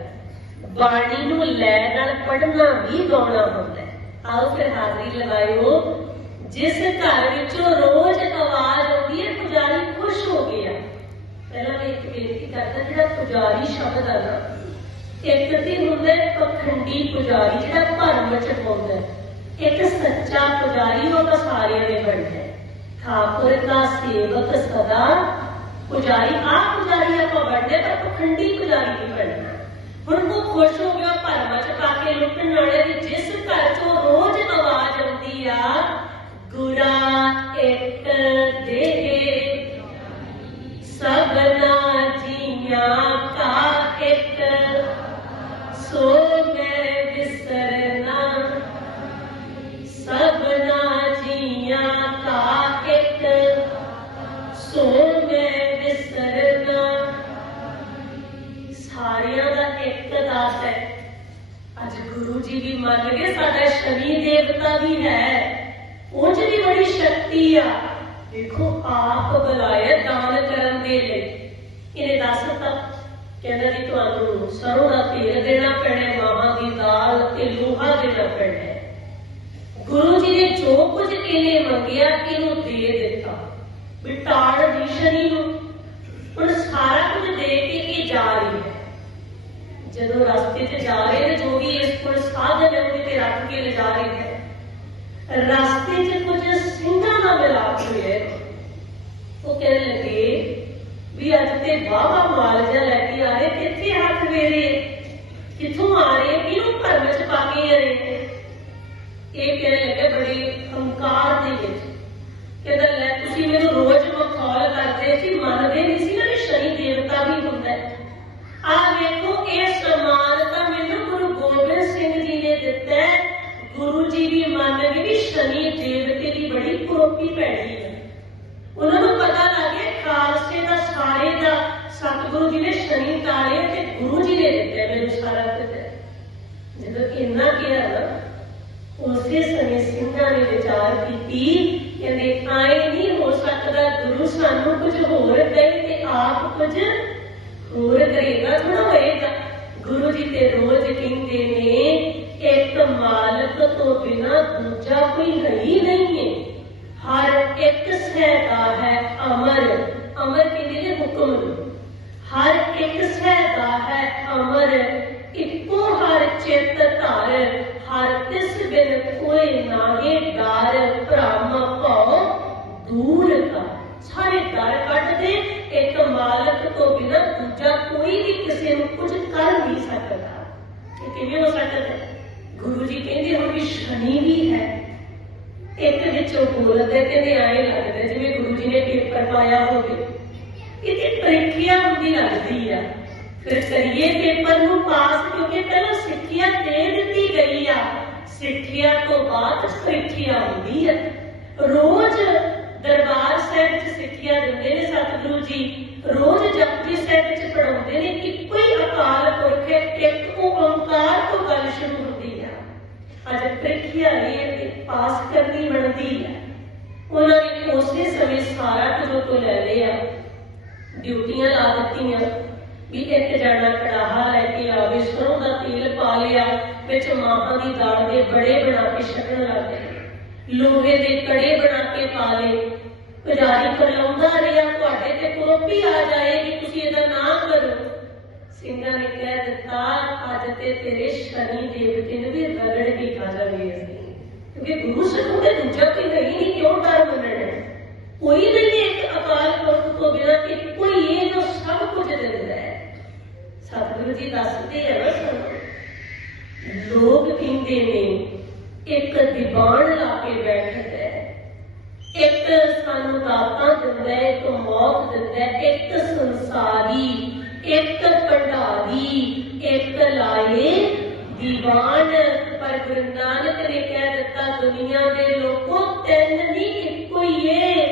ਬਾਣੀ ਨੂੰ ਲੈ ਨਾਲ ਪੜ੍ਹਨਾ ਵੀ ਗਾਉਣਾ ਹੁੰਦਾ। ਆਓ ਫਿਰ ਹਾਜ਼ਰੀ ਲਗਾਇਓ। ਜਿਸ ਘਰ ਵਿੱਚੋਂ ਰੋਜ਼ ਆਵਾਜ਼ ਆਉਂਦੀ ਹੈ ਪੁਜਾਰੀ ਖੁਸ਼ ਹੋ ਗਿਆ। ਪਹਿਲਾਂ ਮੈਂ ਇੱਕ ਬੇਨਤੀ ਕਰਦਾ, ਜਿਹੜਾ ਪੁਜਾਰੀ ਸ਼ਬਦ ਆ ਨਾ, ਇੱਕ ਤੇ ਹੁੰਦਾ ਪਖੰਡੀ ਪੁਜਾਰੀ ਜਿਹੜਾ ਭਰਮ ਚ ਪਾਉਂਦਾ, ਇੱਕ ਸੱਚਾ ਪੁਜਾਰੀ ਉਹ ਤਾਂ ਸਾਰਿਆਂ ਦੇ ਬਣਦਾ। ਠਾਕੁਰ ਦਾ ਸੇਵਕ ਸਦਾ ਪੁਜਾਰੀ। ਆਹ ਪੁਜਾਰੀ ਆਪਾਂ ਬਣਦੇ, ਪਰ ਪਖੰਡੀ ਪੁਜਾਰੀ ਨਹੀਂ ਬਣਨਾ। ਹੁਣ ਉਹ ਖੁਸ਼ ਹੋ ਗਿਆ ਭਰਮਾਂ ਚ ਪਾ ਕੇ ਲੁੱਟਣ ਵਾਲੇ ਦੀ। ਜਿਸ ਘਰ ਚੋਂ ਰੋਜ਼ ਆਵਾਜ਼ ਆਉਂਦੀ ਆ ਗੁਰਾ ਇੱਕ ਦੇਹ ਸਭਨਾ ਜੀਆਂ ਕਾ ਇੱਕ, ਸੋ ਮੈਂ ਵਿਸਰਨਾ, ਸਭਨਾ ਜੀਆਂ ਕਾ ਇੱਕ, ਸੋ ਮੈਂ ਵਿਸਰਨਾ। ਸਾਰਿਆਂ ਦਾ ਇੱਕ ਦਾਸ ਹੈ। ਅੱਜ ਗੁਰੂ ਜੀ ਵੀ ਮੰਨ ਗਏ ਸਾਡਾ ਸ਼ਨੀ ਦੇਵਤਾ ਵੀ ਹੈ, ਉਹ 'ਚ ਵੀ ਬੜੀ ਸ਼ਕਤੀ ਆ। ਦੇਖੋ ਆਪ ਬੁਲਾਇਆ ਦਾਨ ਕਰਨ ਦੇ ਲਈ। ਇਹਨੇ ਦੱਸ ਦਿੱਤਾ, ਕਹਿੰਦਾ ਜੀ ਤੁਹਾਨੂੰ ਸਰੋਂ ਦਾ ਤੇਲ ਦੇਣਾ ਪੈਣਾ, ਮਾਵਾਂ ਦੀ ਦਾਲ ਤੇ ਲੋਹਾ ਦੇਣਾ ਪੈਣਾ। ਗੁਰੂ ਜੀ ਨੇ ਜੋ ਕੁਝ ਇਹਨੇ ਮੰਗਿਆ ਇਹਨੂੰ ਦੇ ਦਿੱਤਾ। ਵੀ ਟਾੜ ਦੀ ਸ਼ਨੀ ਨੂੰ। ਹੁਣ ਸਾਰਾ ਕੁਝ ਦੇ ਕੇ ਇਹ ਜਾ ਰਹੀ ਹੈ। ਜਦੋਂ ਰਸਤੇ 'ਚ ਜਾ ਰਹੇ ਨੇ, ਜੋ ਵੀ ਇਸ ਕੋਲ ਸਾਧਨ ਹੈ ਉਹਦੇ ਤੇ ਰੱਖ ਕੇ ਲਿਜਾ ਰਹੇ ਹੈ। ਰਸਤੇ 'ਚ ਕੁਝ ਸਿੰਘਾਂ ਦਾ ਮਿਲਾਪ ਹੋਇਆ। ਉਹ ਕਹਿਣ ਲੱਗੇ ਵੀ ਅੱਜ ਤੇ ਵਾਹਵਾ ਮਾਲ ਜਿਹਾ ਲੈ ਕੇ ਆ ਰਹੇ, ਕਿੱਥੇ ਹੱਥ ਮੇਰੇ, ਕਿੱਥੋਂ ਆ ਰਹੇ, ਕਿਹਨੂੰ ਭਰਮ 'ਚ ਪਾ ਕੇ ਆ ਰਹੇ। ਇਹ ਕਹਿਣ ਲੱਗੇ ਬੜੀ ਹੰਕਾਰ ਦੇ ਵਿੱਚ, ਕਹਿੰਦਾ ਲੈ ਤੁਸੀਂ ਮੈਨੂੰ ਰੋਜ਼ ਮਖੌਲ ਕਰਦੇ ਸੀ, ਮੰਨਦੇ ਨਹੀਂ ਸੀ ਨਾ ਵੀ ਸ਼ਨੀ ਦੇਵਤਾ ਵੀ ਹੁੰਦਾ। ਆਹ ਵੇਖੋ ਇਹ ਸਮਾਨ ਤਾਂ ਮੈਨੂੰ ਗੁਰੂ ਗੋਬਿੰਦ ਸਿੰਘ ਜੀ ਨੇ सतगुरु जी ने शनि टाले ते गुरु जी ने दिता मैनूं सारा कुछ। जदों इन्ना किया ना उसे समय सिंघां ने विचार की कहते आए नहीं हो सकता गुरु सानू कुछ होर कहे ते आप कुछ होर करेगा थोड़ा होएगा। गुरु जी ते रोज कहते ने एक मालक तो बिना दूजा कोई है ही नहीं है। हर एक सहता है अमर, अमर कहते ने हुक्म। हर एक सहता है अमर, इको हर चित धर, हर तिस बिन कोई नागे डर, भ्रम भौ दूर का। सारे डर कट दे, एक मालक तो बिना दूजा कोई भी किसी को कुछ कर नहीं सकता। किवें हो सकता है? गुरु जी कहते हुण भी शनि भी है। एक विचों बोलते कहते आए लगता जिवें गुरु जी ने पेपर पाया होवे, इहदी परीक्षा होंदी लगदी आ। फिर करिए पेपर नूं पास, क्योंकि पहले सिक्ख्या दे दित्ती गई आ, सिक्ख्या तो बाद परीक्षा होंदी है। रोज दरबार साहिब च सिक्ख्या दिंदे ने सतगुरु जी, रोज जपजी साहिब च पढ़ाउंदे ने। इक्को ही अकाल पुरख है, एक ओंकार तो गल शुरू होंदी है। अज परीक्षा ये पास करनी बनती है। उन्होंने उसे समय सारा कुछ तो ले लिया, ड्यूटियां ला दित्तियां भी एक जाना कड़ाहा लैके आवे, सरों का तेल पा लिया, विच माहां दी दाल दे बड़े बना के छकण लग गए, लोहे दे कड़े बना के पा ले। पुजारी करलाउंदा रहा तुहाडे ते कोपी आ जाएगी, तुसीं इहदा ना करो। ਸਿੰਘਾਂ ने कह दिता अज ते तेरे शनि देवते ने भी रगड़ के खा जावे, क्योंकि गुरु सिखों के दूजा कोई है ही नहीं, क्यों डर मनना? कोई नहीं है एक अकाल पुरख तो बिना, एक कोई ये जो सब कुछ देता है। सतगुरु जी दसते हैं ना, लोग कहते ने एक दीवान ला के बैठता है, एक सानू दातां दिंदा है, एक मौत दिंदा है, एक संसारी, एक भंडारी, एक लाए दीवान। पर गुरु नानक ने कह दिता दुनिया के लोगों तीन नहीं इको ही है।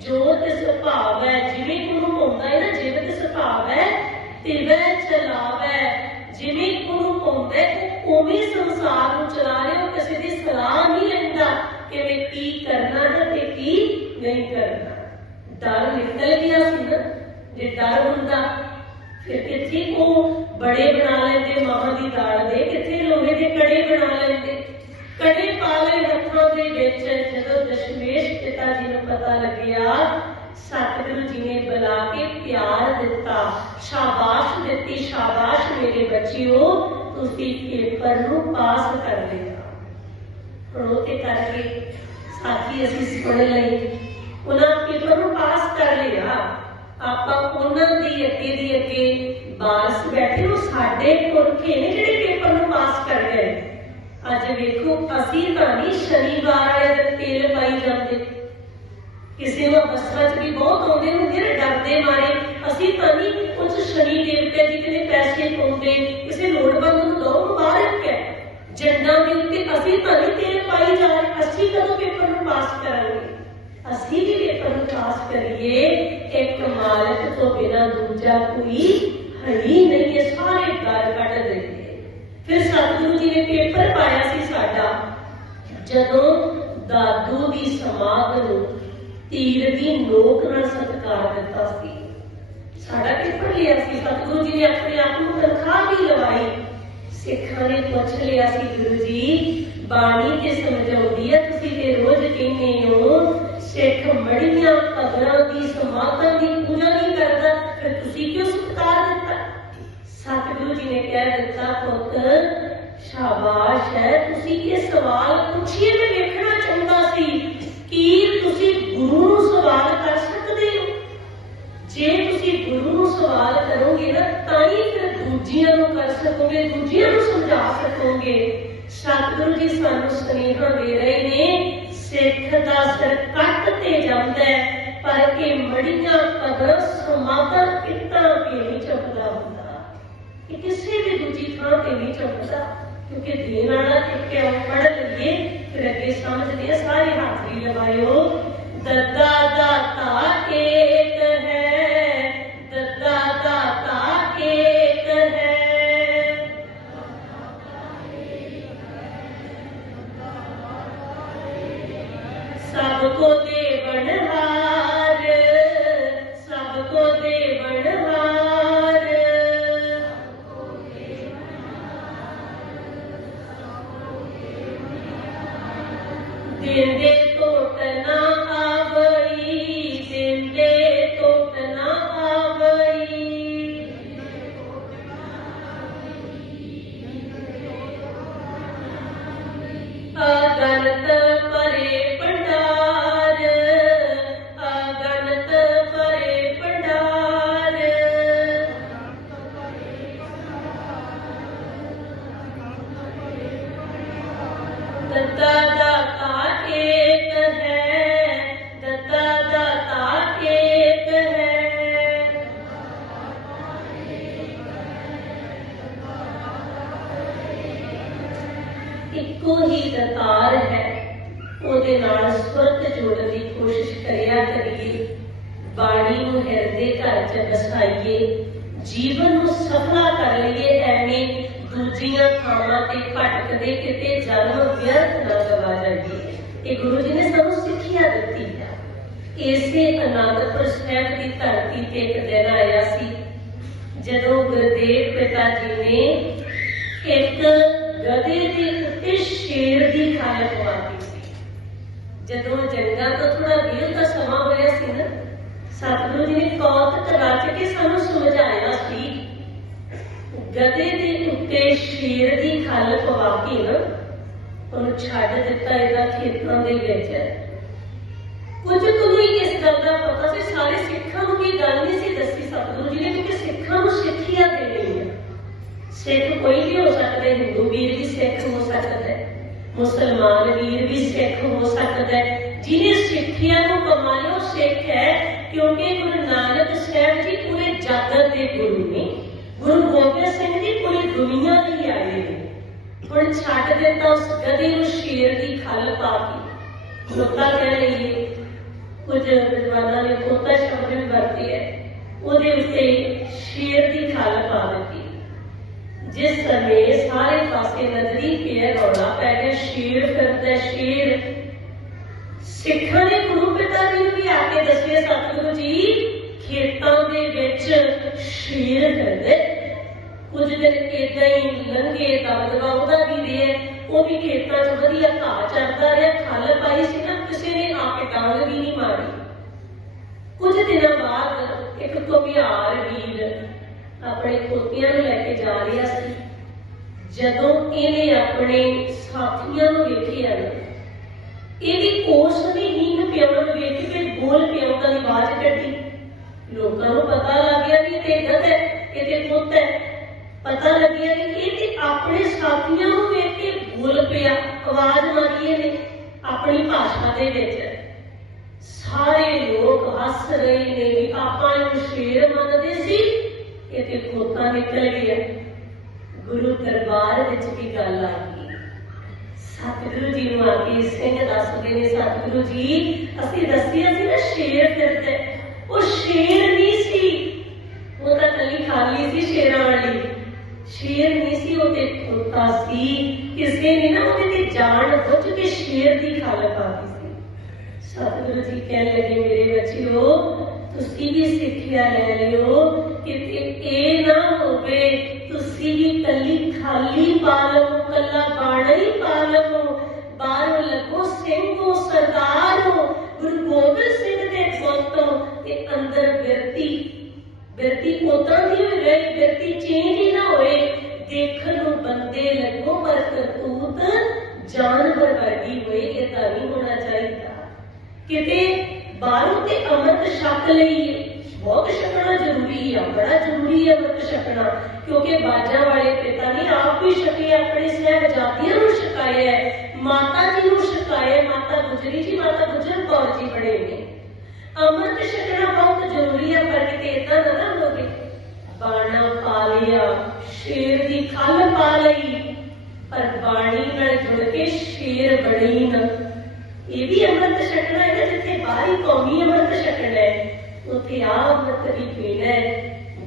जोत सुभाव है, जिवें गुरु पाउंदा है ना, जीवत सुभाव है तिवै चलावै। जिवें गुरु पाउंदा है उवें संसार नूं चला रहे हो, किसी की सलाह नहीं लैंदा कि की करना है ते की नहीं करना। डर निकल गया सी ना, जे डर हुंदा फिर किथे वो बड़े बना लेंदे मां दी दाल दे, किथे लोहे के कड़े बना लेंदे। कड़े पा ले हत्थों दे विच। जदों दशमेश पिता जी नूं पता लग्या, सतगुरु जी ने बुला के प्यार दिता, शाबाश दित्ती, शाबाश मेरे बच्चिओ तुसीं पेपर नूं पास कर लिया। हुण ओह ते करके साथी असीं सुण लई, उन्हां पेपर नूं पास कर लिया। आपां उन्हां दी अगे बारस बैठे, वो साडे पुरखे ने जिहड़े पेपर नूं पास कर गए। अज वेखो असीं तां नहीं शनिवार वाले दिन तेल पाई जांदे, किसी में बसां च भी बहुत आउंदे हुंदे ने डरदे मारे। असीं तां नहीं कुछ शनि देवते जी कने पैसे पाउंदे, किसी लोड़वंद नूं दो मुबारक है। जंडां दे उत्ते असीं तां नहीं तेल पाई जा रहे। असीं कदों पेपर नूं पास करांगे? असीं भी पेपर नूं पास करिए। एक मालक तो बिना दूजा कोई है ही नहीं है, सारे डर कट देंगे। फिर सतगुरु जी ने पेपर पाया सी साडा, जदों दादू दी समाध नूं तीर दी नोक नाल सत्कार दिता सी। साडा पेपर लिया सी, सतगुरु जी ने अपने आप नूं तनख्वाह भी लवाई। सिखां ने पुछ लिया सी, गुरु जी बाणी ते समझाउंदी है, तुसीं ते रोज कहने हो सिख मड़ियां कबरां दी समाधां दी पूजा नहीं करता, फिर तुसीं क्यों सत्कार दिता? सतगुरु जी ने कह दिता, पुत शाबाश है, तुसीं ये सवाल पूछिए। मैं देखना चाहता सी कि तुसीं गुरु नूं सवाल कर सकदे हो। जे तुसीं गुरु नूं सवाल करोगे ना, तां ही फिर दूजियां नूं कर सकोगे, दूजियां नूं समझा सकोगे। सतगुरु जी सानू सुनेहा दे रहे ने, सिख दा सिर कट ते जांदा है, पर ये मड़ियां कबर समाधां कितां के नहीं चुकदा हुंदा। ये किसी भी दूजी थां ते नहीं चुकदा, क्योंकि देण वाला ते पढ़ लईए फिर अगे समझदे आ। सारे हाजरी लगायो। दद्दा दाता एक है, दद्दा दाता अगणत परे भंडार, अगणत परे भंडार। दत्ता दाता एक है, दत्ता दाता एक है। इक्को ही दतार है, ਉਹਦੇ ਨਾਲ ਸੁਰਤ ਜੋੜਨ ਦੀ ਕੋਸ਼ਿਸ਼ ਕਰਿਆ ਕਰੀਏ। ਬਾਣੀ ਨੂੰ ਹਿਰਦੇ ਘਰ ਚ ਵਸਾਈਏ, ਜੀਵਨ ਨੂੰ ਸਫਲਾ ਕਰ ਲਈਏ। ਐਵੇਂ ਦੂਜੀਆਂ ਥਾਵਾਂ ਤੇ ਭਟਕਦੇ ਕਿਤੇ ਜਨਮ ਵਿਅਰਥ ਨਾ ਗਵਾ ਜਾਈਏ। ਇਹ ਗੁਰੂ ਜੀ ਨੇ ਸਾਨੂੰ ਸਿੱਖਿਆ ਦਿੱਤੀ ਹੈ। ਇਸੇ ਅਨੰਦਪੁਰ ਸਾਹਿਬ ਦੀ ਧਰਤੀ ਤੇ ਇੱਕ ਦਿਨ ਆਇਆ ਸੀ ਜਦੋਂ ਗੁਰਦੇਵ ਪਿਤਾ ਜੀ ਨੇ ਇੱਕ ਗਧੇ ਦੇ ਉੱਤੇ ਸ਼ੇਰ ਦੀ ਖੱਲ ਪਵਾਤੀ ਸੀ। ਜਦੋਂ ਜੰਗਾਂ ਤੋਂ ਥੋੜਾ ਵਿਹਲ ਦਾ ਸਮਾਂ ਹੋਇਆ ਸੀ ਨਾ, ਸਤਿਗੁਰੂ ਜੀ ਨੇ ਕੌਤਕ ਰਚ ਕੇ ਸਾਨੂੰ ਸਮਝਾਇਆ ਸੀ। ਗਧੇ ਦੇ ਉੱਤੇ ਸ਼ੇਰ ਦੀ ਖੱਲ ਪਵਾ ਕੇ ਨਾ ਉਹਨੂੰ ਛੱਡ ਦਿੱਤਾ ਇਹਦਾ ਖੇਤਾਂ ਦੇ ਵਿੱਚ। ਕੁਝ ਕੁ ਨੂੰ ਇਸ ਗੱਲ ਦਾ ਪਤਾ ਸੀ, ਸਾਰੇ ਸਿੱਖਾਂ ਨੂੰ ਇਹ ਗੱਲ ਨਹੀਂ ਸੀ ਦੱਸੀ ਸਤਿਗੁਰੂ ਜੀ ਨੇ, ਕਿਉਂਕਿ ਸਿੱਖਾਂ ਨੂੰ ਸਿੱਖਿਆ ਦੇਣੀ ਹੈ। ਸਿੱਖ ਕੋਈ ਵੀ ਹੋ ਸਕਦਾ ਹੈ, ਹਿੰਦੂ ਵੀਰ ਵੀ ਸਿੱਖ ਹੋ ਸਕਦਾ ਹੈ, ਮੁਸਲਮਾਨ ਵੀਰ ਵੀ ਸਿੱਖ ਹੋ ਸਕਦਾ ਹੈ। ਜਿਹਨੇ ਸਿੱਖਿਆ ਨੂੰ ਕਮਾਇਆ ਉਹ ਸਿੱਖ ਹੈ, ਕਿਉਂਕਿ ਗੁਰੂ ਨਾਨਕ ਸਾਹਿਬ ਜੀ ਪੂਰੇ ਜਗਤ ਦੇ ਗੁਰੂ ਨੇ। ਗੁਰੂ ਗੋਬਿੰਦ ਸਿੰਘ ਜੀ ਪੂਰੀ ਦੁਨੀਆ ਲਈ ਆਏ ਨੇ। ਹੁਣ ਛੱਡ ਦਿੱਤਾ ਉਸ ਗਧੇ ਨੂੰ ਸ਼ੇਰ ਦੀ ਖੱਲ ਪਾ ਕੇ। ਲੋਕਾਂ ਕਹਿ ਲਈਏ, ਕੁਝ ਵਿਦਵਾਨਾਂ ਨੇ ਖੋਤਾ ਸ਼ਬਦ ਵੀ ਵਰਤੇ ਹੈ, ਉਹਦੇ ਉੱਤੇ ਸ਼ੇਰ ਦੀ ਖੱਲ ਪਾ ਦਿੱਤੀ। ਜਿਸ ਸਮੇਂ ਸਾਰੇ ਪਾਸੇ ਨਜ਼ਰੀ ਪਿਆ, ਰੌਲਾ ਪੈ ਗਿਆ, ਸ਼ੇਰ ਫਿਰਦਾ ਸ਼ੇਰ। ਸਿੱਖਾਂ ਨੇ ਗੁਰੂ ਪਿਤਾ ਜੀ ਨੂੰ ਵੀ ਆ ਕੇ ਦੱਸਿਆ, ਸਤਿਗੁਰੂ ਜੀ ਖੇਤਾਂ ਦੇ ਵਿੱਚ ਸ਼ੇਰ ਫਿਰਦੇ। ਕੁਝ ਦਿਨ ਏਦਾਂ ਹੀ ਲੰਘੇ, ਦਬਦਬਾ ਉਹਦਾ ਵੀ ਰਿਹਾ, ਉਹ ਵੀ ਖੇਤਾਂ 'ਚ ਵਧੀਆ ਘਾਹ ਚਰਦਾ ਰਿਹਾ। ਖੱਲ ਪਾਈ ਸੀ ਨਾ, ਕਿਸੇ ਨੇ ਆ ਕੇ ਡੰਗ ਵੀ ਨਹੀਂ ਮਾਰੀ। ਕੁਝ ਦਿਨਾਂ ਬਾਅਦ ਇੱਕ ਘੁਮਿਆਰ ਵੀਰ ਆਪਣੇ ਪੋਤਿਆਂ ਨੂੰ ਲੈ ਕੇ ਜਾ ਰਿਹਾ ਸੀ। ਜਦੋਂ ਇਹਨੇ ਆਪਣੇ ਸਾਥੀਆਂ ਨੂੰ ਵੇਖਿਆ ਨਾ, ਇਹ ਵੀ ਉਸ ਦੀ ਨੀਂਦ ਪਿਆਉਣ ਨੂੰ ਵੇਖ ਕੇ ਬੋਲ ਪਿਆਉਂਦਾ ਦੀ ਆਵਾਜ਼ ਕੱਢੀ। ਲੋਕਾਂ ਨੂੰ ਪਤਾ ਲੱਗ ਗਿਆ ਵੀ ਤੇ ਗਧ ਹੈ, ਇਹਦੇ ਪੁੱਤ ਹੈ। ਪਤਾ ਲੱਗਿਆ ਕਿ ਇਹ ਤੇ ਆਪਣੇ ਸਾਥੀਆਂ ਨੂੰ ਵੇਖ ਕੇ ਬੋਲ ਪਿਆ, ਆਵਾਜ਼ ਮਾਰੀ ਇਹਨੇ ਆਪਣੀ ਭਾਸ਼ਾ ਦੇ ਵਿੱਚ। ਸਾਰੇ ਲੋਕ ਹੱਸ ਰਹੇ ਨੇ ਵੀ ਆਪਾਂ ਨੂੰ ਸ਼ੇਰ ਮੰਨਦੇ ਸੀ, ਇਹ ਤੇ ਖੋਤਾ ਨਿਕਲ ਗਿਆ। ਗੁਰੂ ਦਰਬਾਰ ਵਿੱਚ ਵੀ ਗੱਲ ਆ ਗਈ। ਸਤਿਗੁਰੂ ਜੀ ਨੂੰ ਆ ਕੇ ਸਿੰਘ ਦੱਸਦੇ ਨੇ, ਸਤਿਗੁਰੂ ਜੀ ਅਸੀਂ ਦੱਸਿਆ ਸੀ ਨਾ ਸ਼ੇਰ ਫਿਰਦਾ। ਉਹ ਸ਼ੇਰ ਨਹੀਂ ਸੀ, ਉਹ ਤਾਂ ਕੱਲੀ ਖਾਲੀ ਸੀ ਸ਼ੇਰਾਂ ਵਾਲੀ। ਸ਼ੇਰ ਨਹੀਂ ਸੀ, ਉਹ ਤੇ ਖੋਤਾ ਸੀ। ਕਿਸੇ ਨੇ ਨਾ ਉਹਦੇ ਤੇ ਜਾਣ ਬੁੱਝ ਕੇ ਸ਼ੇਰ ਦੀ ਖੱਲ ਪਾਤੀ ਸੀ। ਸਤਿਗੁਰੂ ਜੀ ਕਹਿਣ ਲੱਗੇ, ਮੇਰੇ ਬੱਚਿਓ ਤੁਸੀਂ ਵੀ ਸਿੱਖਿਆ ਲੈ ਲਿਓ, ਕਿਤੇ ਇਹ ਨਾ ਹੋਵੇ ਤੁਸੀਂ ਵੀ ਕੱਲੀ ਖਾਲੀ ਪਾ ਲਵੋ, ਕੱਲਾ ਬਾਣਾ ਹੀ ਪਾ ਲਵੋ। ਬਾਹਰੋਂ ਲੱਗੋ ਸਿੰਘੋ ਸਰਦਾਰੋ, ਗੁਰੂ ਗੋਬਿੰਦ ਸਿੰਘ ਦੇ ਪੁੱਤੋਂ ਤੇ ਅੰਦਰ ਬਿਰਤੀ ਉਦਾਂ ਦੀ ਹੋਈ ਰਹੇ, ਬਿਰਤੀ ਚੇਂਜ ਹੀ ਨਾ ਹੋਏ। ਦੇਖਣ ਨੂੰ ਬੰਦੇ ਲੱਗੋ ਪਰ ਕਰਤੂਤ ਜਾਨਵਰ ਵਰਗੀ ਹੋਏ। ਏਦਾਂ ਨਹੀਂ ਹੋਣਾ ਚਾਹੀਦਾ। ਕਿਤੇ ਬਾਹਰੋਂ ਤੇ ਅੰਮ੍ਰਿਤ ਛਕ ਲਈਏ, ਬਹੁਤ ਛਕਣਾ ਜ਼ਰੂਰੀ ਆ, ਬੜਾ ਜ਼ਰੂਰੀ ਹੈ ਅੰਮ੍ਰਿਤ ਛਕਣਾ, ਕਿਉਂਕਿ ਬਾਜਾਂ ਵਾਲੇ ਪਿਤਾ ਨੇ ਆਪ ਵੀ ਛਕੇ, ਆਪਣੇ ਸਾਹਿਬਜ਼ਾਦਿਆਂ ਨੂੰ ਛਕਾਇਆ, ਮਾਤਾ ਜੀ ਨੂੰ ਛਕਾਇਆ। ਮਾਤਾ ਗੁਜਰੀ ਜੀ, ਮਾਤਾ ਗੁਜਰ ਕੌਰ ਜੀ ਬਣੇ ਨੇ। ਅੰਮ੍ਰਿਤ ਛਕਣਾ ਬਹੁਤ ਜ਼ਰੂਰੀ ਹੈ, ਪਰ ਕਿਤੇ ਏਦਾਂ ਨਾ ਹੋਵੇ ਬਾਣਾ ਪਾ ਲਿਆ, ਸ਼ੇਰ ਦੀ ਖੱਲ ਪਾ ਲਈ, ਪਰ ਬਾਣੀ ਨਾਲ ਜੁੜ ਕੇ ਸ਼ੇਰ ਬਣੀ ਨਾ। ਇਹ ਵੀ ਅੰਮ੍ਰਿਤ ਛਕਣਾ ਹੈ। ਜਿੱਥੇ ਬਾਹਰੀ ਕੌਮੀ ਅੰਮ੍ਰਿਤ ਛਕਣਾ ਹੈ, ਉੱਥੇ ਆ ਅੰਮ੍ਰਿਤ ਵੀ ਪੀਣਾ ਹੈ।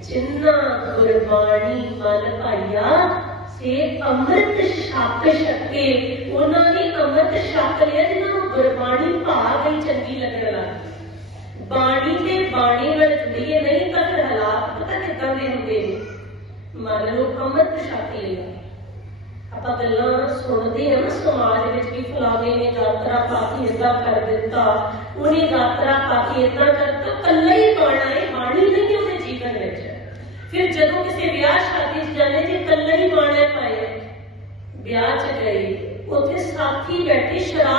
ਜਿੰਨਾ ਗੁਰਬਾਣੀ ਮਨ ਭਾਈਆ ਸੇ ਅੰਮ੍ਰਿਤ ਛਕ ਛਕੇ, ਉਹਨਾਂ ਨੇ ਅੰਮ੍ਰਿਤ ਛਕ ਲਿਆ ਜਿਹਨਾਂ ਨੂੰ ਗੁਰਬਾਣੀ ਭਾ ਗਈ, ਚੰਗੀ ਲੱਗਣ ਲੱਗ। ਬਾਣੀ ਤੇ ਬਾਣੀ ਨਾਲ ਜੁੜੀਏ, ਨਹੀਂ ਤਾਂ ਫਿਰ ਹਾਲਾਤ ਪਤਾ ਕਿੱਦਾਂ ਦੇ ਹੁੰਦੇ ਨੇ। ਮੰਨ ਲਓ ਅੰਮ੍ਰਿਤ ਛਕ ਲਿਆ, ਆਪਾਂ ਗੱਲਾਂ ਸੁਣਦੇ ਹਾਂ ਨਾ ਸਮਾਜ ਵਿੱਚ ਵੀ, ਫਲਾਣੇ ਨੇ ਗਾਤਰਾ ਪਾ ਕੇ ਏਦਾਂ ਕਰ ਦਿੱਤਾ, ਉਹਨੇ ਗਾਤਰਾ ਪਾ ਕੇ ਏਦਾਂ ਕਰਤਾ। ਕੱਲਾ ਹੀ ਬਾਣਾ ਹੈ, ਬਾਣੀ ਨਹੀਂ ਉਹਦੇ ਜੀਵਨ ਵਿੱਚ। ਫਿਰ ਜਦੋਂ ਕਿਸੇ ਵਿਆਹ ਸ਼ਾਦੀ 'ਚ ਜਾਂਦੇ, ਜੇ ਕੱਲਾ ਹੀ ਬਾਣਾ ਪਾਏ, ਵਿਆਹ 'ਚ ਗਏ, ਉੱਥੇ ਸਾਥੀ ਬੈਠੇ ਸ਼ਰਾਬ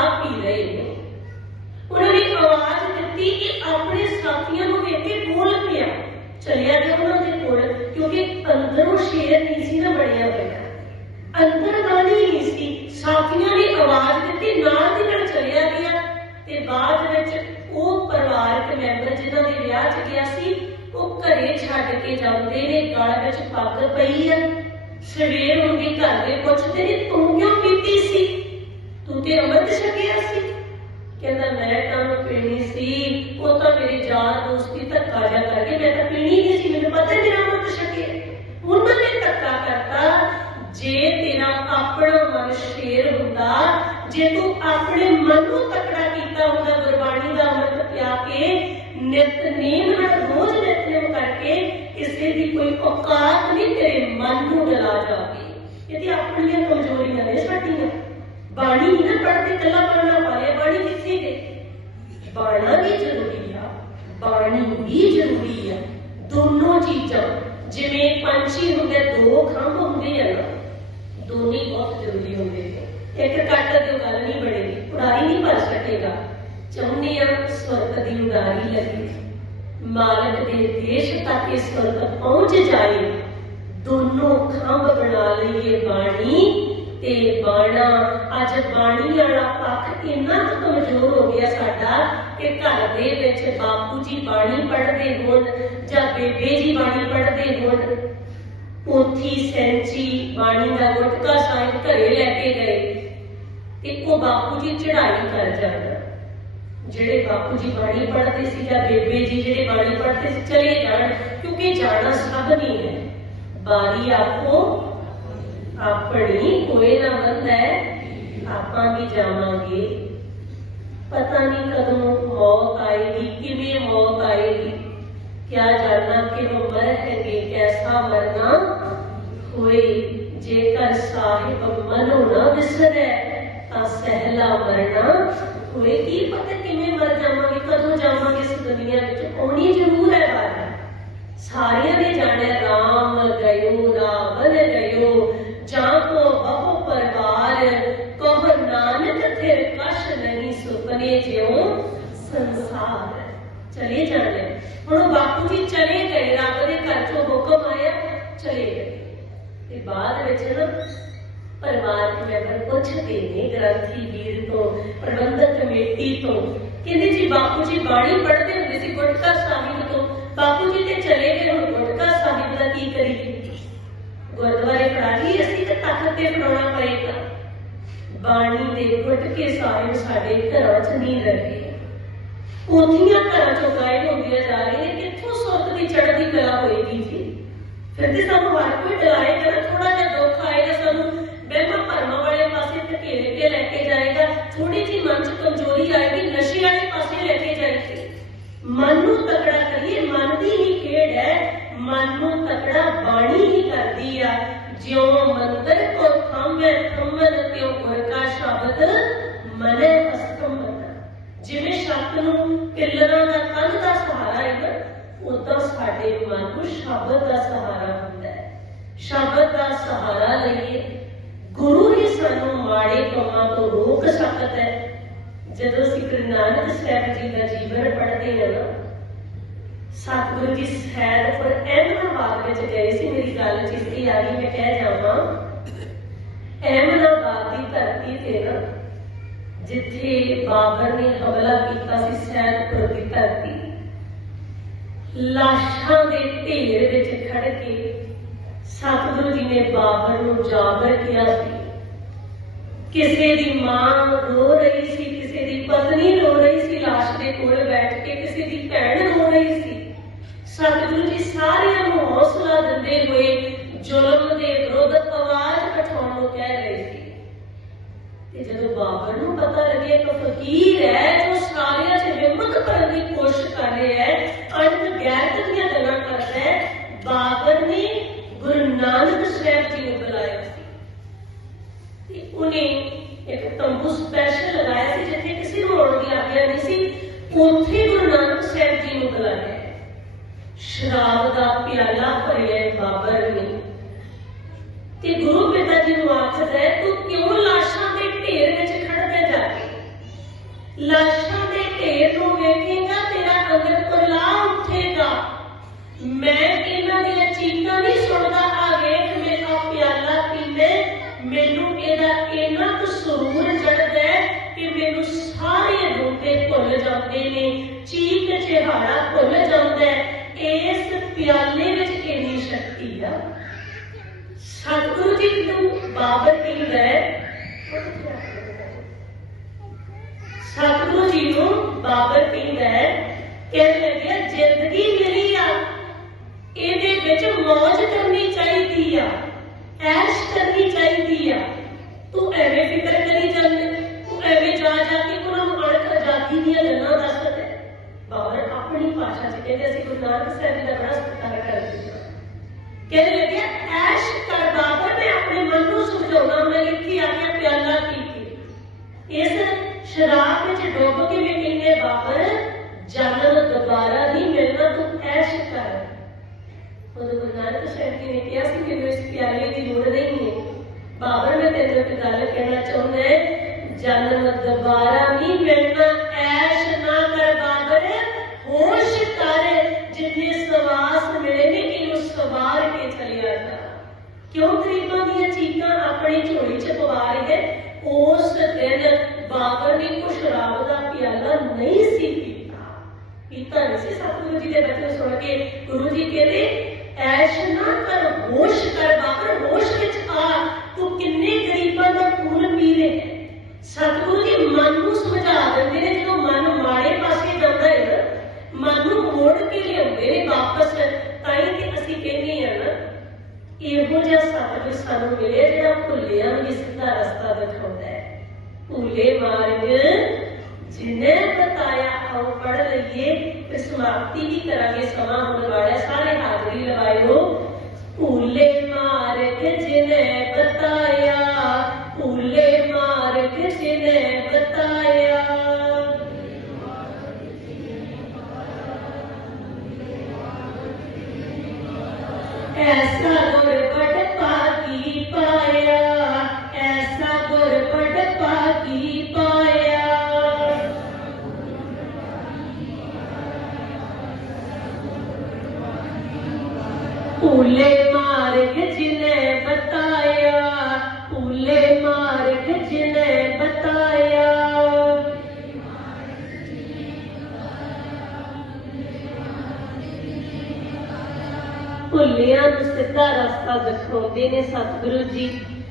ਸਾਥੀਆਂ ਨੇ ਆਵਾਜ਼ ਦਿੱਤੀ, ਨਾਲ ਦੀ ਨਾਲ ਚਲਿਆ ਗਿਆ ਤੇ ਬਾਅਦ ਵਿੱਚ ਉਹ ਪਰਿਵਾਰਕ ਮੈਂਬਰ ਜਿਨ੍ਹਾਂ ਦੇ ਵਿਆਹ 'ਚ ਗਿਆ ਸੀ ਉਹ ਘਰੇ ਛੱਡ ਕੇ ਜਾਂਦੇ ਨੇ, ਗਲ ਵਿੱਚ ਪੱਗ ਪਈ ਆ। ਸਵੇਰ ਹੁੰਦੀ ਘਰ ਦੇ ਪੁੱਛਦੇ ਨੇ ਤੂੰ ਕਿਉਂ ਪੀਤੀ ਸੀ, ਤੂੰ ਤੇ ਅੰਮ੍ਰਿਤ ਛਕਿਆ ਸੀ। ਕਹਿੰਦਾ ਮੈਂ ਤਾਂ ਪੀਣੀ ਸੀ, ਉਹ ਤਾਂ ਮੇਰੇ ਯਾਰ ਦੋਸਤੀ ਧੱਕਾ ਜਾ ਕਰਕੇ, ਮੈਂ ਤਾਂ ਪੀਣੀ ਨਹੀਂ ਸੀ, ਮੈਨੂੰ ਪਤਾ ਮੇਰਾ ਅੰਮ੍ਰਿਤ ਛਕਿਆ। ਉਹਨਾਂ ਨੇ ਧੱਕਾ ਕਰਤਾ। ਜੇ ਤੇਰਾ ਆਪਣਾ ਮਨ ਸ਼ੇਰ ਹੁੰਦਾ, ਜੇ ਤੂੰ ਆਪਣੇ ਮਨ ਨੂੰ ਤਕੜਾ ਕੀਤਾ ਹੁੰਦਾ ਗੁਰਬਾਣੀ ਦਾ ਅੰਮ੍ਰਿਤ ਪਿਆ ਕੇ, ਨਿਤਨੇਮ ਨਾਲ ਰੋਜ਼ ਨਿਤਨੇਮ ਕਰਕੇ, ਕਿਸੇ ਦੀ ਕੋਈ ਔਕਾਤ ਨਹੀਂ ਤੇਰੇ ਮਨ ਨੂੰ ਡਲਾ ਜਾਵੇ। ਇਹਦੀ ਆਪਣੀਆਂ ਕਮਜ਼ੋਰੀਆਂ ਨੇ ਸਾਡੀਆਂ। ਬਾਣੀ ਹੀ ਨਾ ਪੜ੍ਹਦੇ, ਕੱਲਾ ਪੜ੍ਹਨਾ ਪਾਇਆ, ਬਾਣੀ ਕਿੱਥੇ ਗਈ? ਬਾਣਾ ਵੀ ਜ਼ਰੂਰੀ ਆ, ਬਾਣੀ ਵੀ ਜ਼ਰੂਰੀ ਆ। ਦੋਨੋਂ ਚੀਜ਼ਾਂ, ਜਿਵੇਂ ਪੰਛੀ ਹੁੰਦੇ ਦੋ ਖੰਭ ਹੁੰਦੇ ਆ ਨਾ, ਦੋਨੇ ਬਹੁਤ ਜ਼ਰੂਰੀ ਹੁੰਦੇ ਨੇ। ਇੱਕ ਕੱਟ ਦਿਓ ਗੱਲ ਨਹੀਂ ਬਣੇਗੀ, ਉਡਾਰੀ ਨਹੀਂ ਭਰ ਸਕੇਗਾ। ਚਾਹੁੰਦੇ ਆ ਸਵਰਗ ਦੀ ਉਡਾਰੀ ਲੱਗੇ, ਮਾਲਕ ਦੇ ਦੇਸ਼ ਤੱਕ ਇਹ ਸਵਰਗ ਪਹੁੰਚ ਜਾਏ। ਦੋਨੋਂ ਖੰਭ ਬਣਾ ਲਈਏ ਬਾਣੀ ਤੇ ਬਾਣਾ। ਅੱਜ ਬਾਣੀ ਵਾਲਾ ਪੱਖ ਇੰਨਾ ਕੁ ਕਮਜ਼ੋਰ ਹੋ ਗਿਆ ਸਾਡਾ ਕਿ ਘਰ ਦੇ ਵਿੱਚ ਬਾਪੂ ਜੀ ਬਾਣੀ ਪੜ੍ਹਦੇ ਹੋਣ ਜਾਂ ਬੇਬੇ ਜੀ ਬਾਣੀ ਪੜ੍ਹਦੇ ਹੋਣ, ਪੋਥੀ ਸੈਂਚੀ ਬਾਣੀ ਦਾ ਗੁਟਕਾ ਸਾਹਿਬ ਘਰੇ ਲੈ ਕੇ ਗਏ ਤੇ ਉਹ ਬਾਪੂ ਜੀ ਚੜ੍ਹਾਈ ਕਰ ਜਾਂਦਾ। ਜਿਹੜੇ ਬਾਪੂ ਜੀ ਬਾਣੀ ਪੜ੍ਹਦੇ ਸੀ ਜਾਂ ਬੇਬੇ ਜੀ ਜਿਹੜੇ ਬਾਣੀ ਪੜ੍ਹਦੇ ਸੀ ਚਲੇ ਜਾਣ, ਕਿਉਂਕਿ ਜਾਣਾ ਸਭ ਨਹੀਂ ਹੈ। ਬਾਰੀ ਆਪੋ ਆਪਣੀ, ਕੋਈ ਨਾ ਬੰਦਾ ਆਪਾਂ ਵੀ ਜਾਵਾਂਗੇ। ਪਤਾ ਨਹੀਂ ਕਦੋਂ ਮੌਤ ਆਏਗੀ, ਕਿਵੇਂ ਮੌਤ ਆਏਗੀ, क्या जानना कि वो मर हैंगे, कैसा मरना होए। जेकर साहिब मनो न विसरै तां सहला मरना होए। की पता किवें मर जावांगे, कदों जावांगे इस दुनिया विच, आउणी जरूर है बार। सारियां ने जाना राम गयो रावण गयो, जां को बहु परवार, कहो नानक फिर कश नहीं सुपने ज्यों संसार। चले जाने ਹੁਣ ਬਾਪੂ ਜੀ ਚਲੇ ਗਏ, ਰੱਬ ਦੇ ਘਰ ਚੋਂ ਹੁਕਮ ਆਇਆ, ਚਲੇ ਗਏ। ਤੇ ਬਾਅਦ ਵਿੱਚ ਨਾ ਪਰਿਵਾਰਕ ਮੈਂਬਰ ਪੁੱਛਦੇ ਨੇ ਗ੍ਰੰਥੀ ਵੀਰ ਤੋਂ, ਪ੍ਰਬੰਧਕ ਕਮੇਟੀ ਤੋਂ, ਕਹਿੰਦੇ ਜੀ ਬਾਪੂ ਜੀ ਬਾਣੀ ਪੜ੍ਹਦੇ ਹੁੰਦੇ ਸੀ ਗੁਟਕਾ ਸਾਹਿਬ ਤੋਂ, ਬਾਪੂ ਜੀ ਤੇ ਚਲੇ ਗਏ, ਹੁਣ ਗੁਟਕਾ ਸਾਹਿਬ ਦਾ ਕੀ ਕਰੀਏ? ਗੁਰਦੁਆਰੇ ਫੜਾ ਲਈ ਅਸੀਂ ਤੇ ਤਖਤ ਤੇ ਫੜਾਉਣਾ ਪਏਗਾ। ਬਾਣੀ ਦੇ ਗੁਟਕੇ ਸਾਹਿਬ ਸਾਡੇ ਘਰਾਂ 'ਚ ਨਹੀਂ ਰਹੇ, ਪੋਥੀਆਂ ਘਰਾਂ ਚੋਂ ਗਾਇਬ ਹੁੰਦੀਆਂ ਜਾ ਰਹੀਆਂ। ਕਿੱਥੋਂ ਸੁਰਤ ਦੀ ਚੜ੍ਹਦੀ ਕਲਾ ਹੋਏਗੀ ਜੀ? ਫਿਰ ਤੇ ਸਾਨੂੰ ਹਰ ਕੋਈ ਡਰਾਏਗਾ, ਥੋੜਾ ਜਿਹਾ ਦੁੱਖ ਆਏਗਾ, ਸਾਨੂੰ ਵਹਿਮਾਂ ਭਰਮਾਂ ਵਾਲੇ ਪਾਸੇ ਧਕੇਲੇ ਕੇ ਲੈ ਕੇ ਜਾਏਗਾ, ਥੋੜੀ ਜਿਹੀ ਮਨ 'ਚ ਕਮਜ਼ੋਰੀ ਆਏਗੀ, ਨਸ਼ੇ ਵਾਲੇ ਪਾਸੇ ਲੈ ਕੇ ਜਾਏਗੀ। ਮਨ ਨੂੰ ਤਕੜਾ ਕਰੀਏ, ਮਨ ਦੀ ਹੀ ਖੇਡ ਹੈ, ਮਨ ਨੂੰ ਤਕੜਾ ਬਾਣੀ ਹੀ ਕਰਦੀ ਆ। ਜਿਉਂ ਮੰਦਰ ਕੋ ਥੰਮੇ ਥੰਮਨ ਤਿਉ ਗੁਰ ਕਾ ਸ਼ਬਦ ਮਨੇ ਅਸਤੰਭਨ। ਜਿਵੇਂ ਛੱਤ ਨੂੰ ਪਿੱਲਰਾਂ ਦਾ, ਕੰਧ ਦਾ ਸਹਾਰਾ ਹੈ, ਉਦਾਂ ਸਾਡੇ ਮਨ ਨੂੰ ਸ਼ਬਦ ਦਾ ਸਹਾਰਾ ਹੁੰਦਾ ਹੈ। ਸ਼ਬਦ ਦਾ ਸਹਾਰਾ ਲਈਏ, ਗੁਰੂ ਹੀ ਸਾਨੂੰ ਮਾੜੇ ਕੰਮਾਂ ਤੋਂ ਰੋਕ ਸਕਦਾ ਹੈ। ਜਦੋਂ ਅਸੀਂ ਗੁਰੂ ਨਾਨਕ ਸਾਹਿਬ ਜੀ ਦਾ ਜੀਵਨ ਪੜ੍ਹਦੇ ਹਾਂ ਨਾ, ਸਤਿਗੁਰੂ ਜੀ ਸੈਦਪੁਰ ਅਹਿਮਦਾਬਾਦ ਵਿੱਚ ਗਏ ਸੀ, ਮੇਰੀ ਗੱਲ ਚੇਤੇ ਆ ਗਈ, ਮੈਂ ਕਹਿ ਜਾਵਾਂ। ਅਹਿਮਦਾਬਾਦ ਦੀ ਧਰਤੀ ਤੇ ਨਾ, ਜਿੱਥੇ ਬਾਬਰ ਨੇ ਹਮਲਾ ਕੀਤਾ ਸੀ, ਸੈਦਪੁਰ ਦੀ ਧਰਤੀ, ਲਾਸ਼ਾਂ ਦੇ ਢੇਰ ਵਿੱਚ ਖੜ ਕੇ ਸਤਿਗੁਰੂ ਜੀ ਨੇ ਬਾਬਰ ਨੂੰ ਜਾਗਰ ਕਿਹਾ ਸੀ। ਕਿਸੇ ਦੀ ਮਾਂ ਰੋ ਰਹੀ ਸੀ, ਕਿਸੇ ਦੀ ਪਤਨੀ ਰੋ ਰਹੀ ਸੀ, ਲਾਸ਼ ਦੇ ਕੋਲ ਬੈਠ ਕੇ ਕਿਸੇ ਦੀ ਭੈਣ ਰੋ ਰਹੀ ਸੀ। ਸਤਿਗੁਰੂ ਜੀ ਸਾਰਿਆਂ ਨੂੰ ਹੌਸਲਾ ਦਿੰਦੇ ਹੋਏ ਜ਼ੁਲਮ ਦੇ ਵਿਰੁੱਧ ਆਵਾਜ਼ ਉਠਾਉਣ ਨੂੰ ਕਹਿ ਰਹੇ ਸੀ। ਤੇ ਜਦੋਂ ਬਾਬਰ ਨੂੰ ਪਤਾ ਲੱਗਿਆ ਕਿ ਫਕੀਰ ਹੈ ਜੋ ਸਾਰਿਆਂ 'ਚ ਹਿੰਮਤ ਕਰਨ ਦੀ ਕੋਸ਼ਿਸ਼ ਕਰ ਰਿਹਾ ਹੈ, ਅੰਤ ਗੈਰਤ ਦੀਆਂ ਗੱਲਾਂ ਕਰਦਾ ਹੈ, ਬਾਬਰ ਨੇ ਗੁਰੂ ਨਾਨਕ ਸਾਹਿਬ ਜੀ ਨੂੰ ਬੁਲਾਇਆ ਸੀ ਤੇ ਉਹਨੇ ਇੱਕ ਤੰਬੂ ਸਪੈਸ਼ਲ ਲਗਾਇਆ ਸੀ ਜਿੱਥੇ ਕਿਸੇ ਨੂੰ ਆਉਣ ਦੀ ਆਗਿਆ ਨਹੀਂ ਸੀ। ਉੱਥੇ ਗੁਰੂ ਨਾਨਕ ਸਾਹਿਬ ਜੀ ਨੂੰ ਬੁਲਾਇਆ। ਸ਼ਰਾਬ ਦਾ ਪਿਆਲਾ ਭਰਿਆ ਬਾਬਰ ਨੇ ਤੇ ਗੁਰੂ ਪਿਤਾ ਜੀ ਨੂੰ ਆਖਦਾ ਹੈ, ਤੂੰ ਕਿਉਂ ਲਾਸ਼ਾਂ ਦੇ ਢੇਰ ਵਿੱਚ ਖੜਦਾ ਜਾ ਕੇ? ਲਾਸ਼ਾਂ ਦੇ ਢੇਰ ਨੂੰ ਵੇਖੇਗਾ, ਤੇਰਾ ਅੰਦਰ ਪ੍ਰਲਾਹ ਉੱਠੇਗਾ। ਮੈਂ ਇਹਨਾਂ ਦੀਆਂ ਚੀਕਾਂ ਨਹੀਂ ਸੁਣਦਾ, ਆ ਵੇਖ ਮੇਰਾ ਪਿਆਲਾ ਪੀਂਦੇ, ਮੈਨੂੰ ਇਹਦਾ ਇੰਨਾ ਕੁ दिहाड़ा भुल जाता है। इस प्याले विच इन्नी शक्ति आ। सतगुरु जी नूं बाबर कहंदा है, सतगुरु जी नूं बाबर कहंदा है, कहने लगे जिंदगी मिली आ, इहदे विच मौज करनी चाहिदी आ, ऐश करनी चाहिदी आ। तू एवें फिक्र करी जाने, तू एवें जा जाके उन्हां नूं अणख आजादी दीआं गल्लां दसदा। बाबर अपनी भाषा च कहंदे असीं गुरु नानक साहिब जी दा बड़ा सत्कार करदे हां। कहने लगे ऐश कर बाबर, मैं अपने मन को समझाना, मैं लिखी आके प्याला पी इस शराब में डुब के मैं कहने बाबर जन्म दोबारा नहीं मिलना, तू ऐश कर। गुरु नानक साहिब जी ने कहा कि मैनूं इस प्याले की लोड़ नहीं है। बाबर मैं तेरे एक गल कहना चाहता है, जन्म दोबारा नहीं मिलना, ऐश ना कर बाबर, होश कर। जिन्ने सवास मिले ने इनू सवार के चलिया जा। क्यों गरीबां दीयां चीकां अपनी झोली च पवा रही है। उस दिन बाबर ने को शराब का प्याला नहीं सी पीता नहीं सी। सतगुरु जी के बचन सुन के गुरु जी कहते ऐश ना कर, होश कर बाबर, होश विच आ। तू किन्ने गरीबां दा खून पी रहे है। सतगुरु जी मन को समझा देंगे ने, जो मन माड़े पासे जाता है मन को मोड़ के लियाउंदे ने वापस। ताई कि असीं कहने आ ना, इहो जिहा सतगुर सानूं मिले जिहड़ा भुल्लियां नूं सीधा रस्ता दिखाउंदा है। भूले मार्ग जिन्हें बताया। आओ पढ़ लईए, फिर समाप्ति भी करांगे। समा होने वाला, सारे हाजरी लगाओ। भूले मार्ग जिन्हें बताया, भूले मार्ग जिन्हें बताया। ऐसा गुर बड़ पागी पाया, ऐसा गुर बड़ पागी पाया। भूले मार्ग जिन्हें बताया, भूले मार्ग जिन्हें बताया। भुलिया नूं सीधा रास्ता दिखाउंदे ने सतगुरु जी।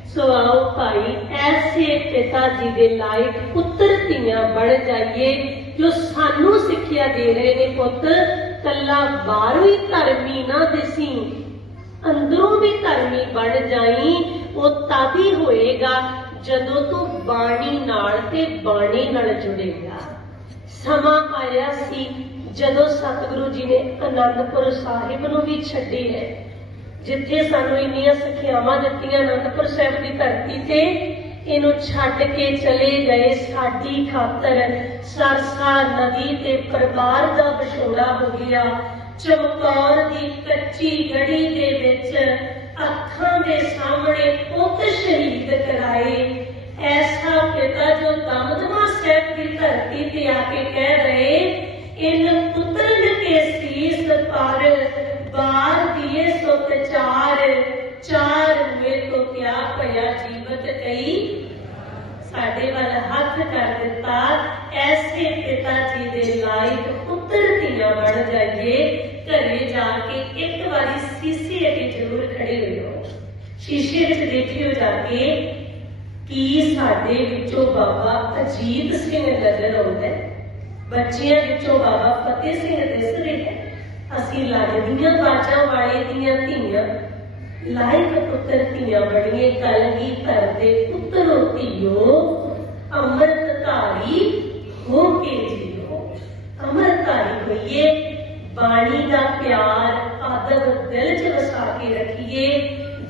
सो आओ भाई ऐसे पिता जी दे लायक पुत्र धीआं बन जाइए, जो सानू सिक्ख्या दे रहे ने। पुत कला बाहरों ही धर्मी ना दिसी, अंदरों भी धर्मी बन जाई। वो तद ही होएगा जदों तू बाणी नाल ते बाणी नाल जुड़ेगा। समा आया सी जदों सतगुरु जी ने आनंदपुर साहिब नूं भी छड्डे है, जिथे सानू इन्नियां सिक्ख्यावां दित्तियां। आनंदपुर साहिब की धरती ते इनू छड्ड के चले गए साडी खातर। सरसा नदी ते परिवार दा विछोड़ा हो गया। चमकौर दी कच्ची गढ़ी दे विच अखां दे सामने पुत शहीद कराए। ऐसा पिता जो दमदमा साहिब की धरती ते आके कह रहे, इन पुत्रन के शीस पर बार दिए सुत चार, चार हुए तो क्या भया जीवत कई। साडे वाल हथ कर दिता। ऐसे पिता जी दे लायक पुत्र धीआं बन जाइए। घरे जाके एक बारी शीशे अगे जरूर खड़े हो, शीशे विच देखियो जाके कि साडे विचों बाबा अजीत सिंह नजर आउंदा है, बच्चियां विचों बाबा फतेह सिंह दिस रहे हैं। असीं लगदियां बाजां वाले दियां धीआं लायक पुत्र धीआं बणीए। कलगीधर दे पुत्रो धीओ, अमृतधारी हो के जियो। अमृतधारी होइए, बाणी का प्यार आदब दिल च वसा के रखिए।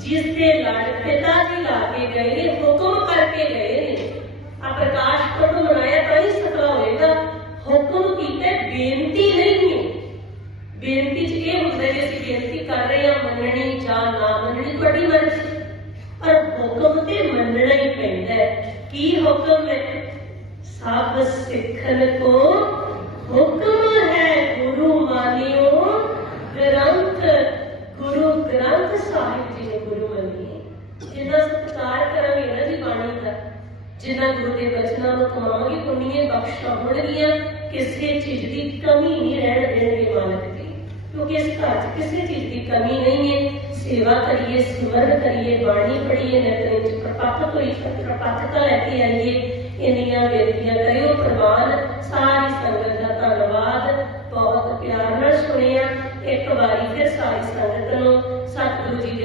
जिसके लड़ पिता जी ला के गए, हुक्म करके गए ने। आ प्रकाश पर्व मनाया तो ही सफल होएगा। हुक्म कीते, बेनती नहीं है। बेनती च यह होता है कि असं बेनती कर रहे हैं, मननी या ना मननी बड़ी मर्जी, पर हुक्म तो मनना ही पैंदा है। की हुक्म है? सब सिखन को हुक्म है गुरु मानियो ग्रंथ। गुरु ग्रंथ साहिब जी ने गुरु मनिए। जिन्ना सत्कार करांगे ना जी बाणी का, जिन्ना गुरु के वचनों को कमांगे, उन्नियां बख्शां होणगियां। ਕਿਸੇ ਚੀਜ਼ ਦੀ ਕਮੀ ਨਹੀਂ ਰਹਿਣ ਦੇਣਗੇ ਮਾਲਕ ਜੀ, ਕਿਉਂਕਿ ਇਸ ਘਰ 'ਚ ਕਿਸੇ ਚੀਜ਼ ਦੀ ਕਮੀ ਨਹੀਂ ਹੈ। ਸੇਵਾ ਕਰੀਏ, ਸਿਮਰਨ ਕਰੀਏ, ਬਾਣੀ ਪੜ੍ਹੀਏ, ਨਿਤਨੇਮ 'ਚ ਪ੍ਰਪੱਥ ਹੋਈ ਪ੍ਰਪੱਥਤਾ ਲੈ ਕੇ ਆਈਏ। ਇੰਨੀਆਂ ਬੇਨਤੀਆਂ ਕਰਿਓ ਪ੍ਰਵਾਨ। ਸਾਰੀ ਸੰਗਤ ਦਾ ਧੰਨਵਾਦ, ਬਹੁਤ ਪਿਆਰ ਨਾਲ ਸੁਣਿਆ। ਇੱਕ ਵਾਰੀ ਫਿਰ ਸਾਰੀ ਸੰਗਤ ਨੂੰ ਸਤਿਗੁਰੂ ਜੀ